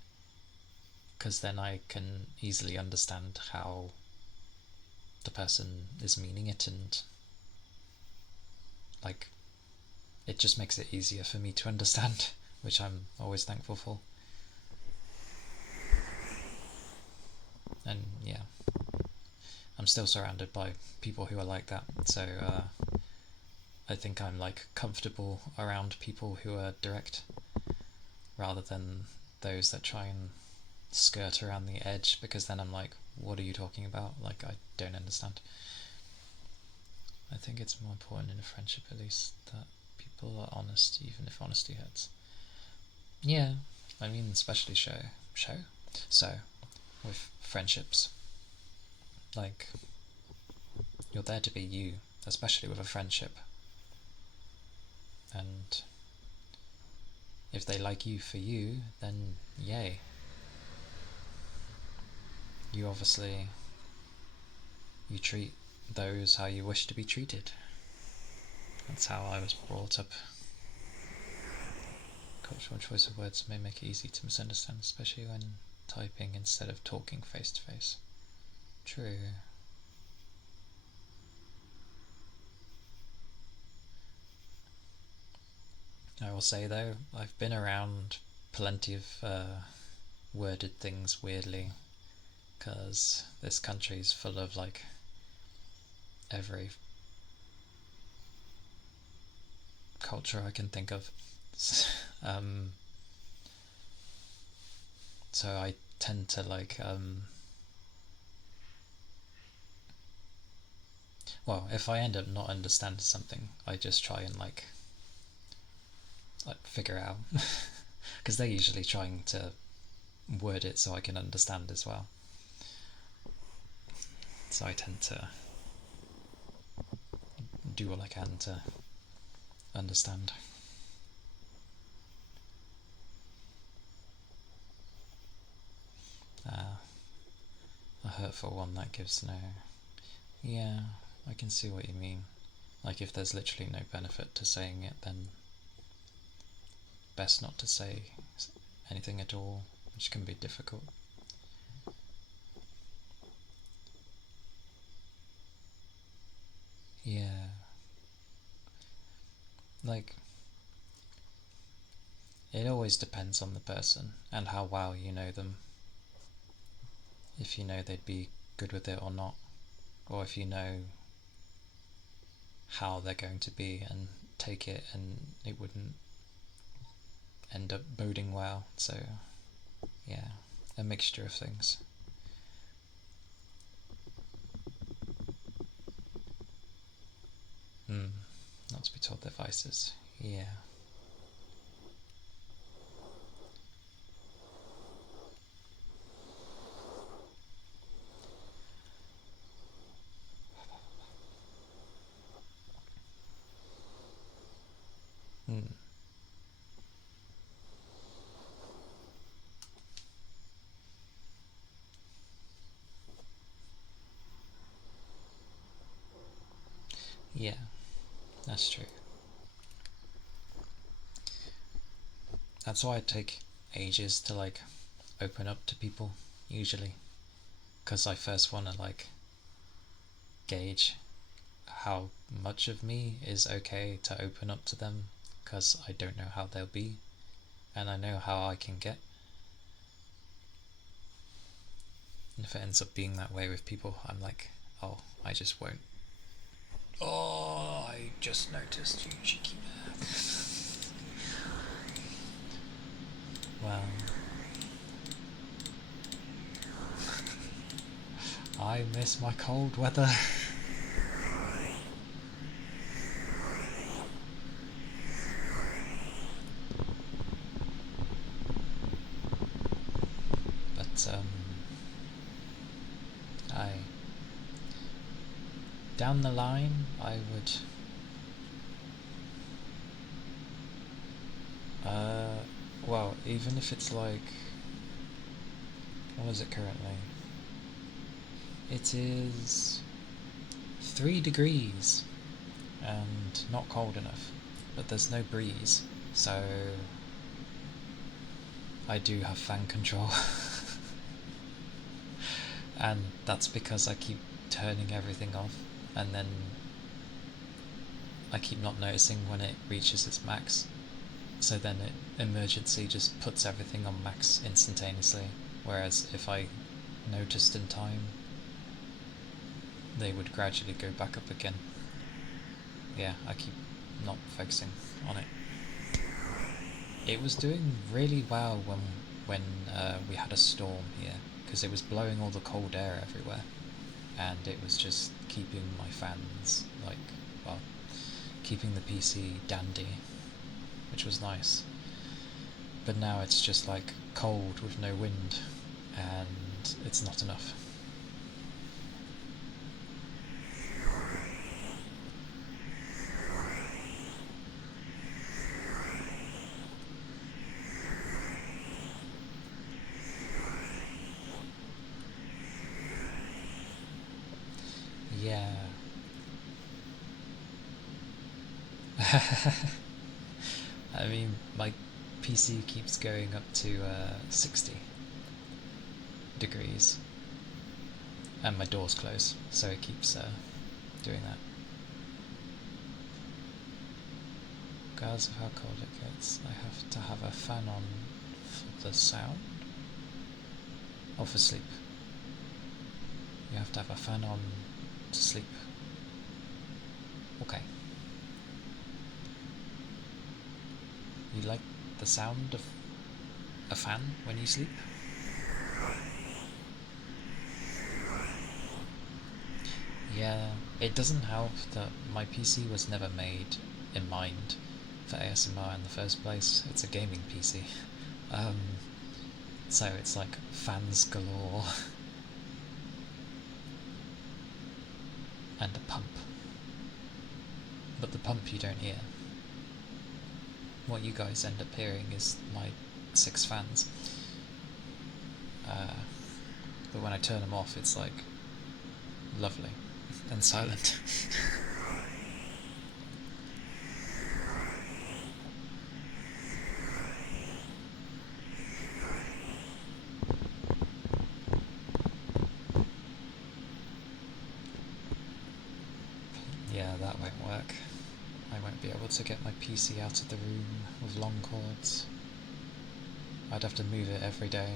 Because then I can easily understand how the person is meaning it, and like, it just makes it easier for me to understand, which I'm always thankful for. And yeah, I'm still surrounded by people who are like that, so I think I'm like comfortable around people who are direct rather than those that try and skirt around the edge, because then I'm like, what are you talking about? Like, I don't understand. I think it's more important in a friendship, at least, that people are honest, even if honesty hurts. Yeah, I mean, especially so with friendships, like, you're there to be you, especially with a friendship, and if they like you for you, then yay. You obviously, you treat those how you wish to be treated. That's how I was brought up. Cultural choice of words may make it easy to misunderstand, especially when typing instead of talking face to face. True. I will say though, I've been around plenty of worded things weirdly, because this country's full of like every culture I can think of. um, so I tend to like well, if I end up not understanding something, I just try and like figure out because they're usually trying to word it so I can understand as well. So I tend to do all I can to understand. A hurtful one that gives no. Yeah, I can see what you mean. Like if there's literally no benefit to saying it, then best not to say anything at all, which can be difficult. Yeah. Like, it always depends on the person and how well you know them. If you know they'd be good with it or not, or if you know how they're going to be and take it and it wouldn't end up boding well. So, yeah, a mixture of things. Not to be told their vices. Yeah. Mm. Yeah, that's true. That's why I take ages to like open up to people usually, because I first want to like gauge how much of me is okay to open up to them, because I don't know how they'll be and I know how I can get. And if it ends up being that way with people, I'm like, oh, I just won't. Oh, I just noticed you cheeky man. Well, I miss my cold weather. But I down the line I would well, even if it's like, what is it currently? It is 3 degrees and not cold enough, but there's no breeze, so I do have fan control. And that's because I keep turning everything off, and then I keep not noticing when it reaches its max, so then it emergency just puts everything on max instantaneously, whereas if I noticed in time, they would gradually go back up again. Yeah, I keep not focusing on it. It was doing really well when we had a storm here, because it was blowing all the cold air everywhere, and it was just keeping my fans like, well, keeping the PC dandy, which was nice. But now it's just like cold with no wind, and it's not enough. Yeah. I mean, my PC keeps going up to 60 degrees, and my door's closed, so it keeps doing that. Regardless of how cold it gets, I have to have a fan on for the sound, or for sleep. You have to have a fan on to sleep. Okay. You like the sound of a fan when you sleep? Yeah, it doesn't help that my PC was never made in mind for ASMR in the first place. It's a gaming PC. Um, so it's like fans galore and a pump. But the pump you don't hear. What you guys end up hearing is my 6 fans. But when I turn them off, it's like lovely and silent. Yeah, that won't work. I won't be able to get my PC out of the room with long cords. I'd have to move it every day,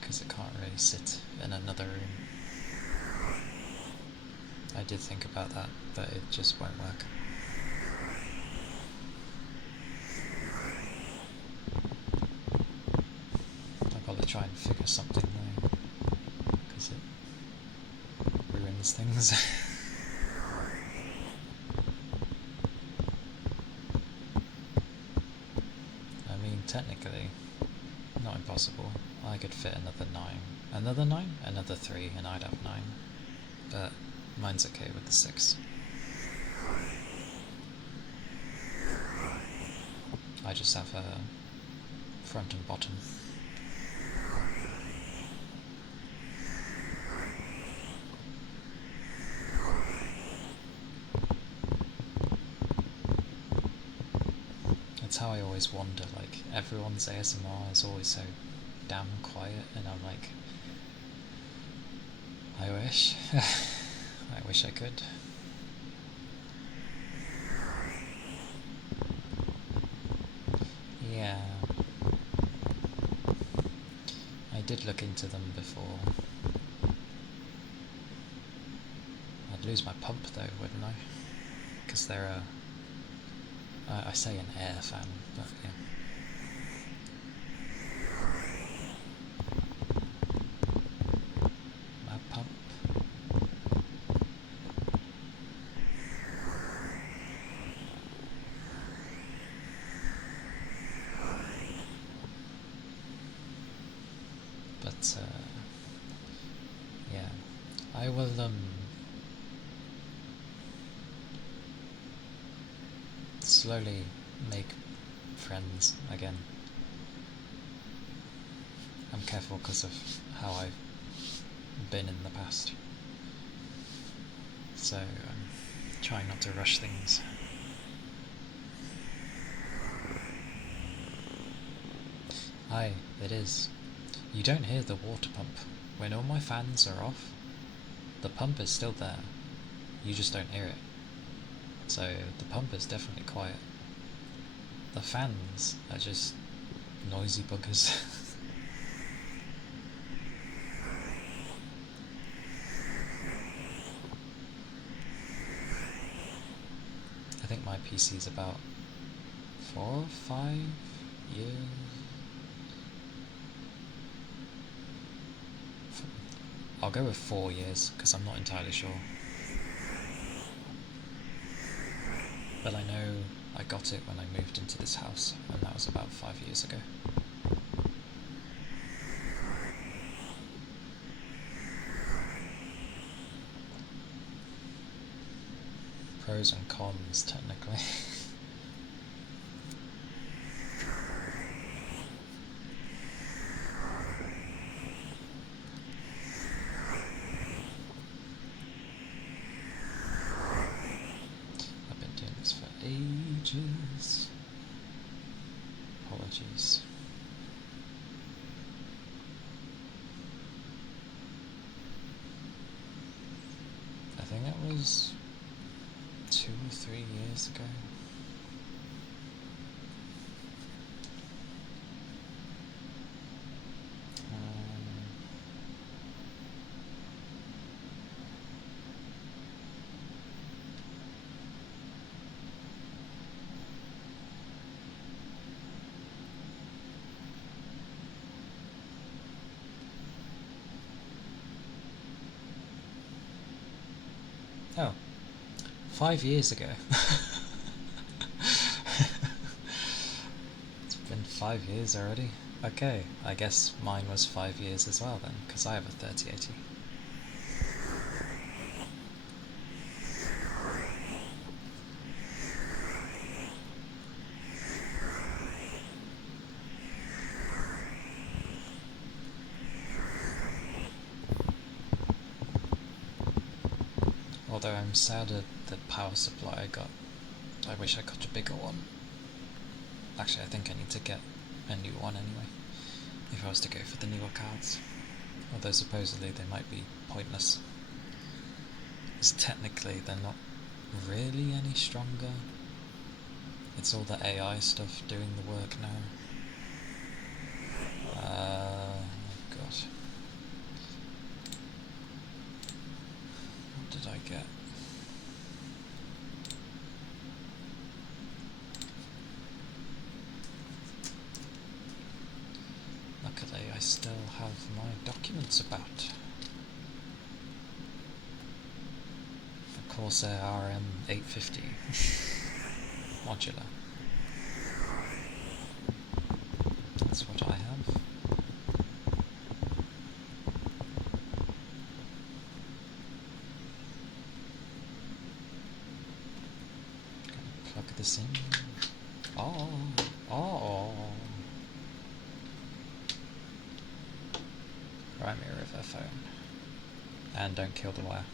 because it can't really sit in another room. I did think about that, but it just won't work. I've got to try and figure something though, because it ruins things. I mean, technically, not impossible. I could fit another 9. Another 9? Another 3, and I'd have 9. But mine's okay with the 6. I just have a front and bottom. That's how I always wonder, like, everyone's ASMR is always so damn quiet, and I'm like, I wish. I wish I could. Yeah. I did look into them before. I'd lose my pump though, wouldn't I? Because they're I say an air fan, but yeah. My pump. But yeah, I will slowly make friends again. I'm careful because of how I've been in the past, so I'm trying not to rush things. Aye, it is. You don't hear the water pump. When all my fans are off, the pump is still there. You just don't hear it. So the pump is definitely quiet. The fans are just noisy buggers. I think my PC's about 4 or 5 years. I'll go with 4 years because I'm not entirely sure. But I know I got it when I moved into this house, and that was about 5 years ago. Pros and cons, technically. I've been doing this for ages. Apologies. I think that was 2 or 3 years ago. Oh, 5 years ago. It's been 5 years already. Okay, I guess mine was 5 years as well then, because I have a 3080. Although I'm sad at the power supply I got. I wish I got a bigger one. Actually, I think I need to get a new one anyway, if I was to go for the newer cards. Although supposedly they might be pointless, because technically they're not really any stronger. It's all the AI stuff doing the work now. God. What did I get? Luckily I still have my documents about. The Corsair RM850 modular. That's what I have. Plug this in. Oh. Write me a river phone. And don't kill the wire.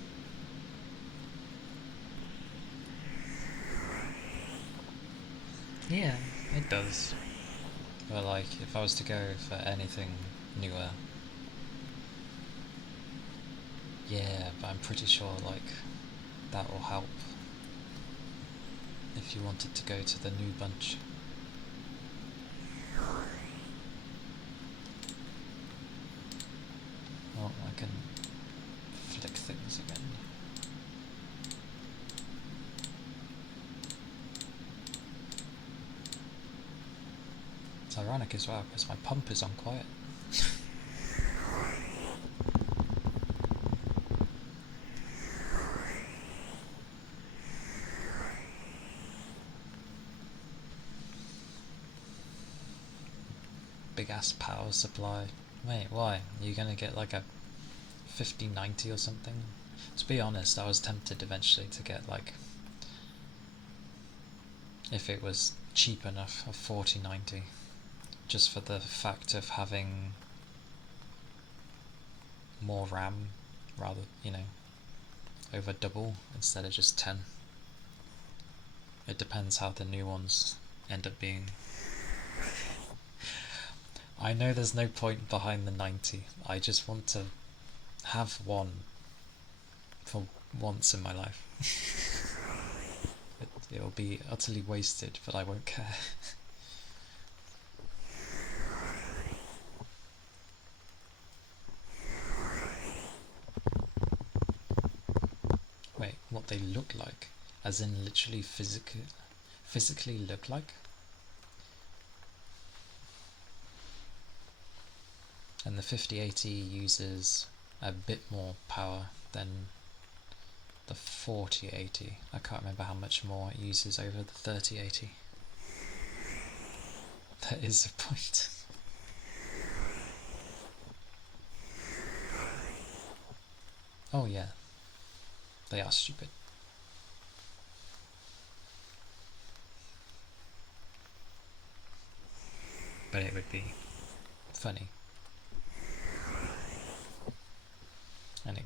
Yeah, it does. But like, if I was to go for anything newer, yeah, but I'm pretty sure like that will help if you wanted to go to the new bunch. Oh, I can flick things again. It's ironic as well, because my pump is on quiet. Big ass power supply. Wait, why? Are you gonna get like a 5090 or something? To be honest, I was tempted eventually to get like, if it was cheap enough, a 4090. Just for the fact of having more RAM, rather, over double instead of just 10. It depends how the new ones end up being. I know there's no point behind the 90. I just want to have one for once in my life. It'll be utterly wasted, but I won't care. Wait, what they look like? As in literally physically look like? And the 5080 uses a bit more power than the 4080. I can't remember how much more it uses over the 3080. That is a point. Oh yeah, they are stupid. But it would be funny. And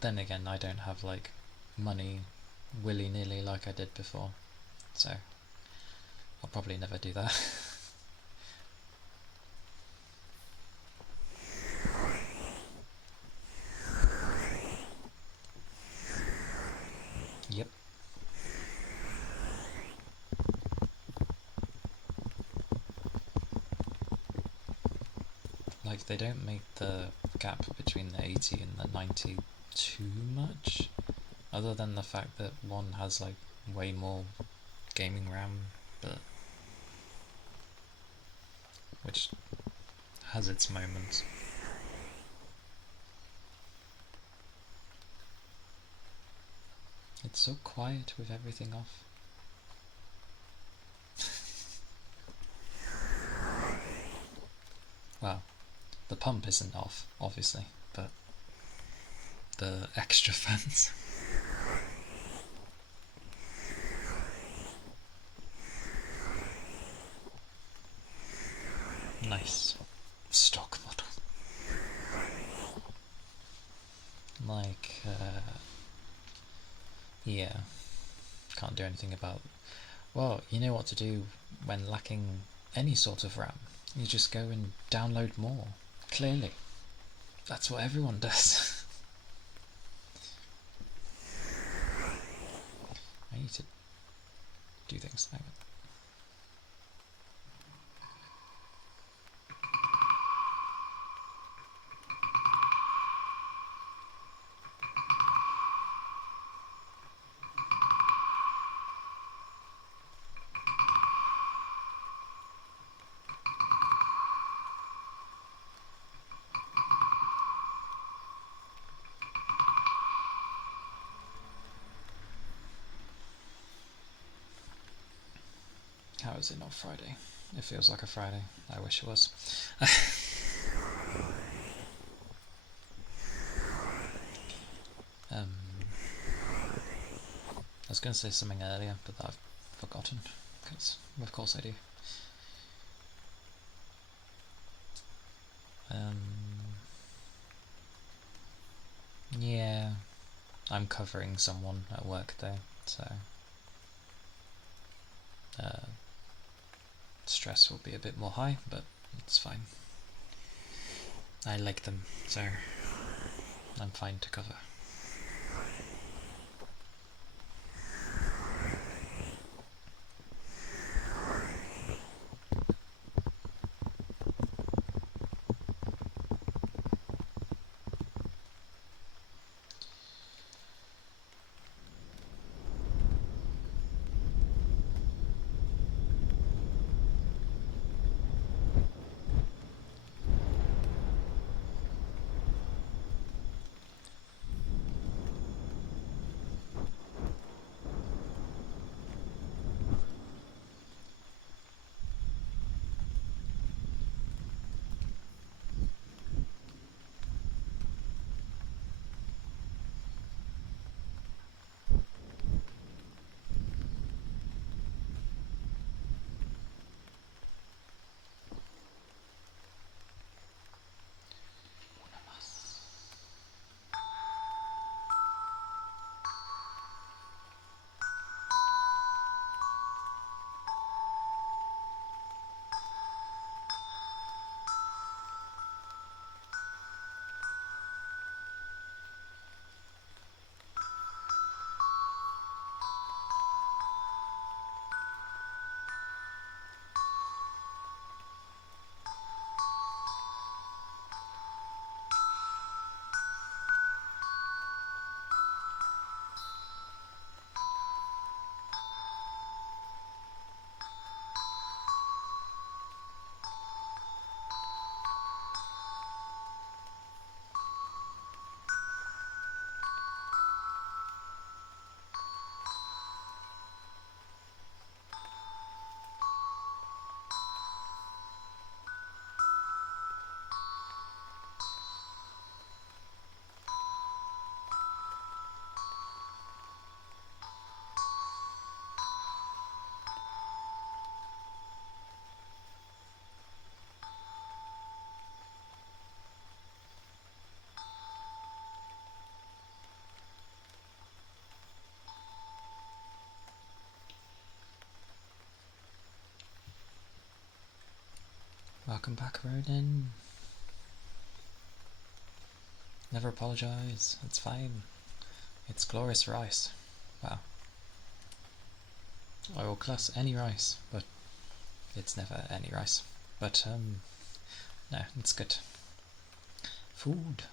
then again, I don't have like money willy-nilly like I did before, so I'll probably never do that. Yep. Like, they don't make the gap between the 80 and the 90 too much, other than the fact that one has like way more gaming RAM, but which has its moments. It's so quiet with everything off. Well, the pump isn't off, obviously, but the extra fans. Nice. Stock model. Like, yeah. Can't do anything about... Well, you know what to do when lacking any sort of RAM. You just go and download more. Clearly. That's what everyone does. I need to do things. Hang on. How is it not Friday? It feels like a Friday. I wish it was. I was going to say something earlier, but I've forgotten, because of course I do. Yeah, I'm covering someone at work though, so stress will be a bit more high, but it's fine. I like them, so I'm fine to cover. Welcome back, Ronan. Never apologise, it's fine. It's glorious rice. Wow. I will class any rice, but it's never any rice. But, no, it's good. Food.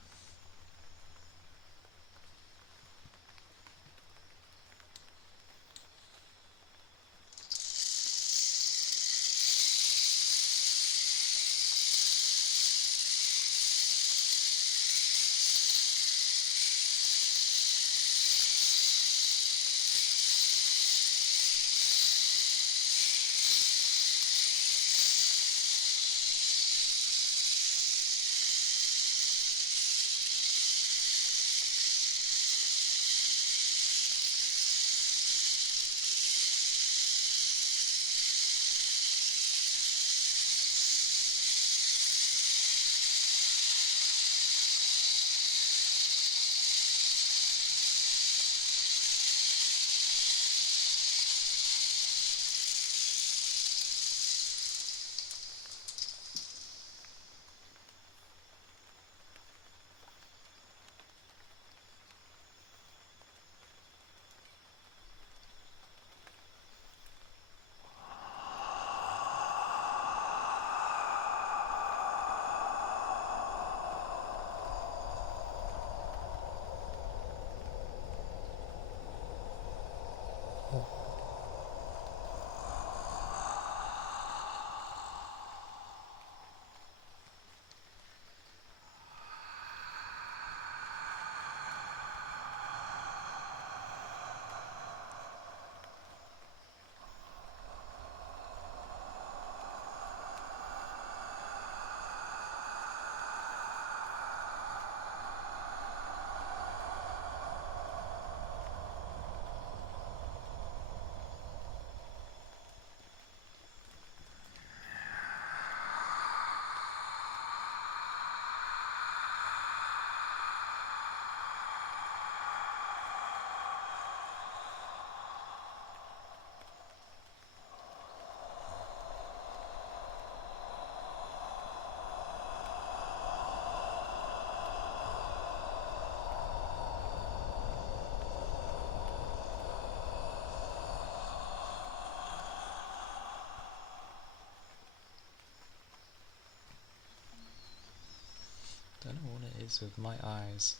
what it is with my eyes.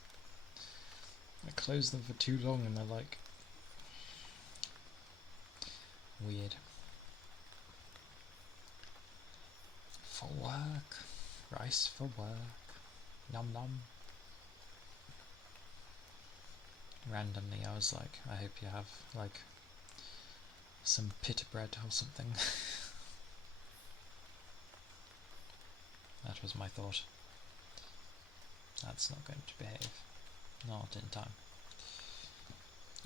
I close them for too long and they're like weird. For work. Rice for work. Nom nom. Randomly I was like, I hope you have like some pita bread or something. That was my thought. That's not going to behave. Not in time.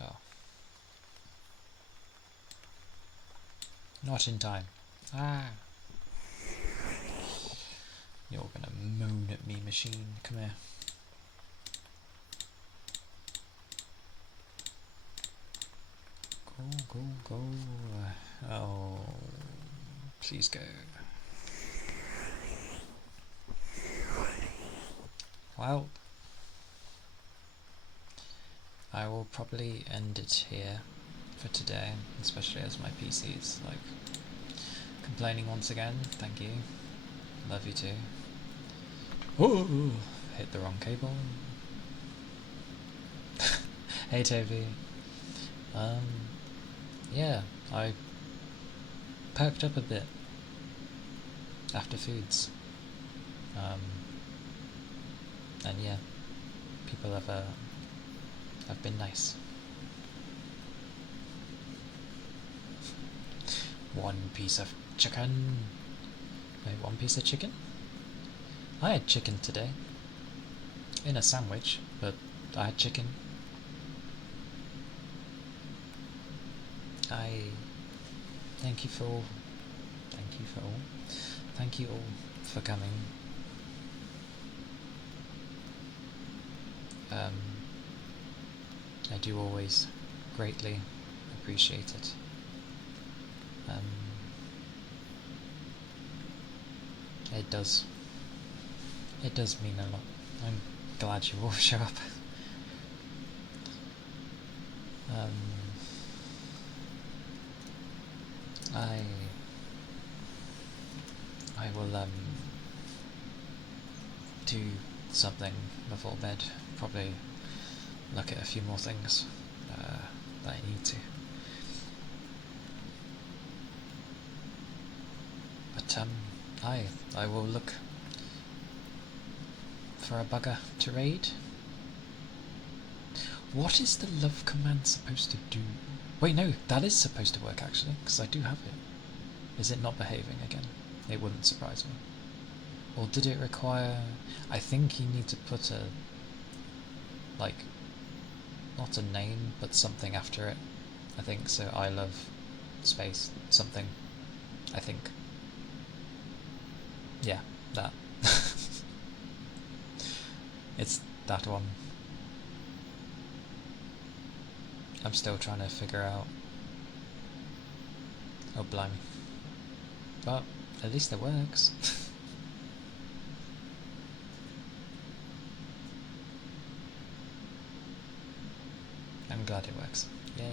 Oh. Not in time. Ah! You're gonna moan at me, machine. Come here. Go, go, go. Oh, please go. Well, I will probably end it here for today, especially as my PC is like complaining once again. Thank you. Love you too. Oh, hit the wrong cable. Hey Toby. Yeah, I perked up a bit after foods. And yeah, people have been nice. One piece of chicken. Wait, one piece of chicken? I had chicken today. In a sandwich, but I had chicken. Thank you all for coming. I do always greatly appreciate it. It does mean a lot. I'm glad you all show up. I will do something before bed. Probably look at a few more things that I need to. But I will look for a bugger to raid. What is the love command supposed to do? Wait, no, that is supposed to work actually, because I do have it. Is it not behaving again? It wouldn't surprise me. Or did it require... I think you need to put a... like... not a name, but something after it. I think so. I love space something. I think. Yeah, that. It's that one. I'm still trying to figure out. Oh, blimey. But at least it works. I'm glad it works. Yay.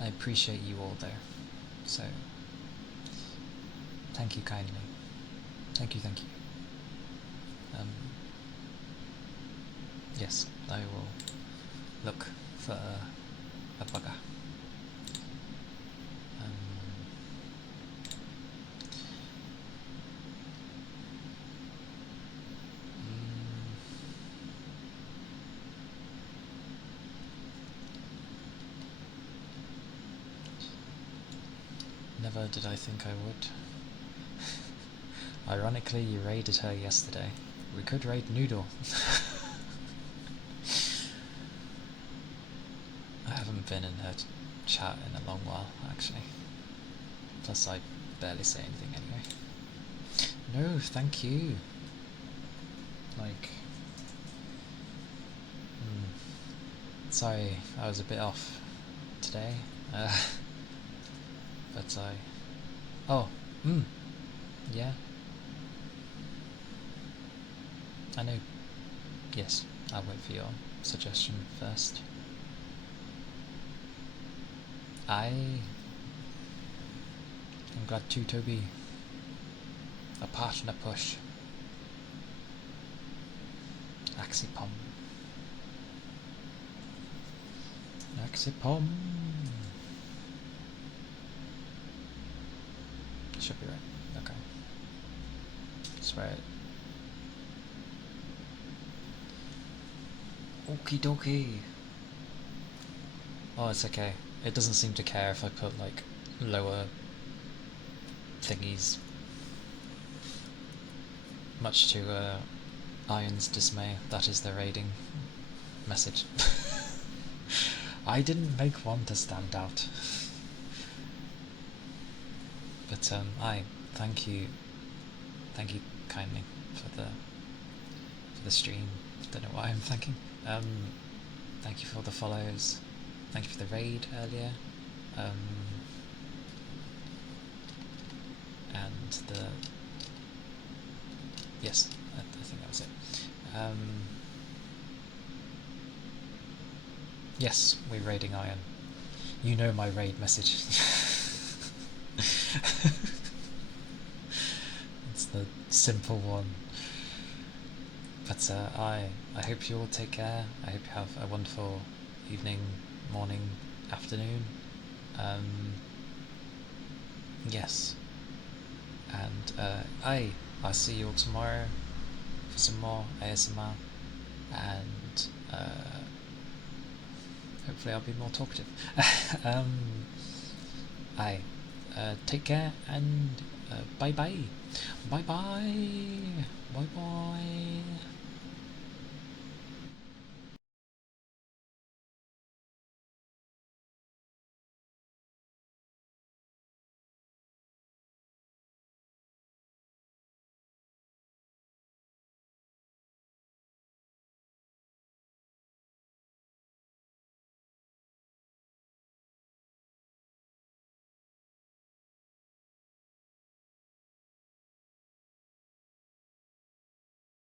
I appreciate you all though, so thank you kindly. Thank you. Yes, I will look for a bugger. Never did I think I would. Ironically, you raided her yesterday. We could raid Noodle. I haven't been in her chat in a long while, actually. Plus, I barely say anything anyway. No, thank you. Like... Sorry, I was a bit off today. But oh, yeah. I know. Yes, I'll wait for your suggestion first. I'm glad too, Toby. A partner push. Axipom. Axipom. Should be right. Okay. Swear it. Okie dokie. Oh, it's okay. It doesn't seem to care if I put like lower thingies. Much to Iron's dismay, that is the raiding message. I didn't make one to stand out. But thank you kindly for the stream. Don't know why I'm thanking. Thank you for the follows. Thank you for the raid earlier. And the yes, I think that was it. Yes, we're raiding Iron. You know my raid message. It's the simple one. But I hope you all take care. I hope you have a wonderful evening, morning, afternoon. Yes. And I'll see you all tomorrow for some more ASMR, and hopefully I'll be more talkative. Take care, and bye bye. Bye bye. Bye bye.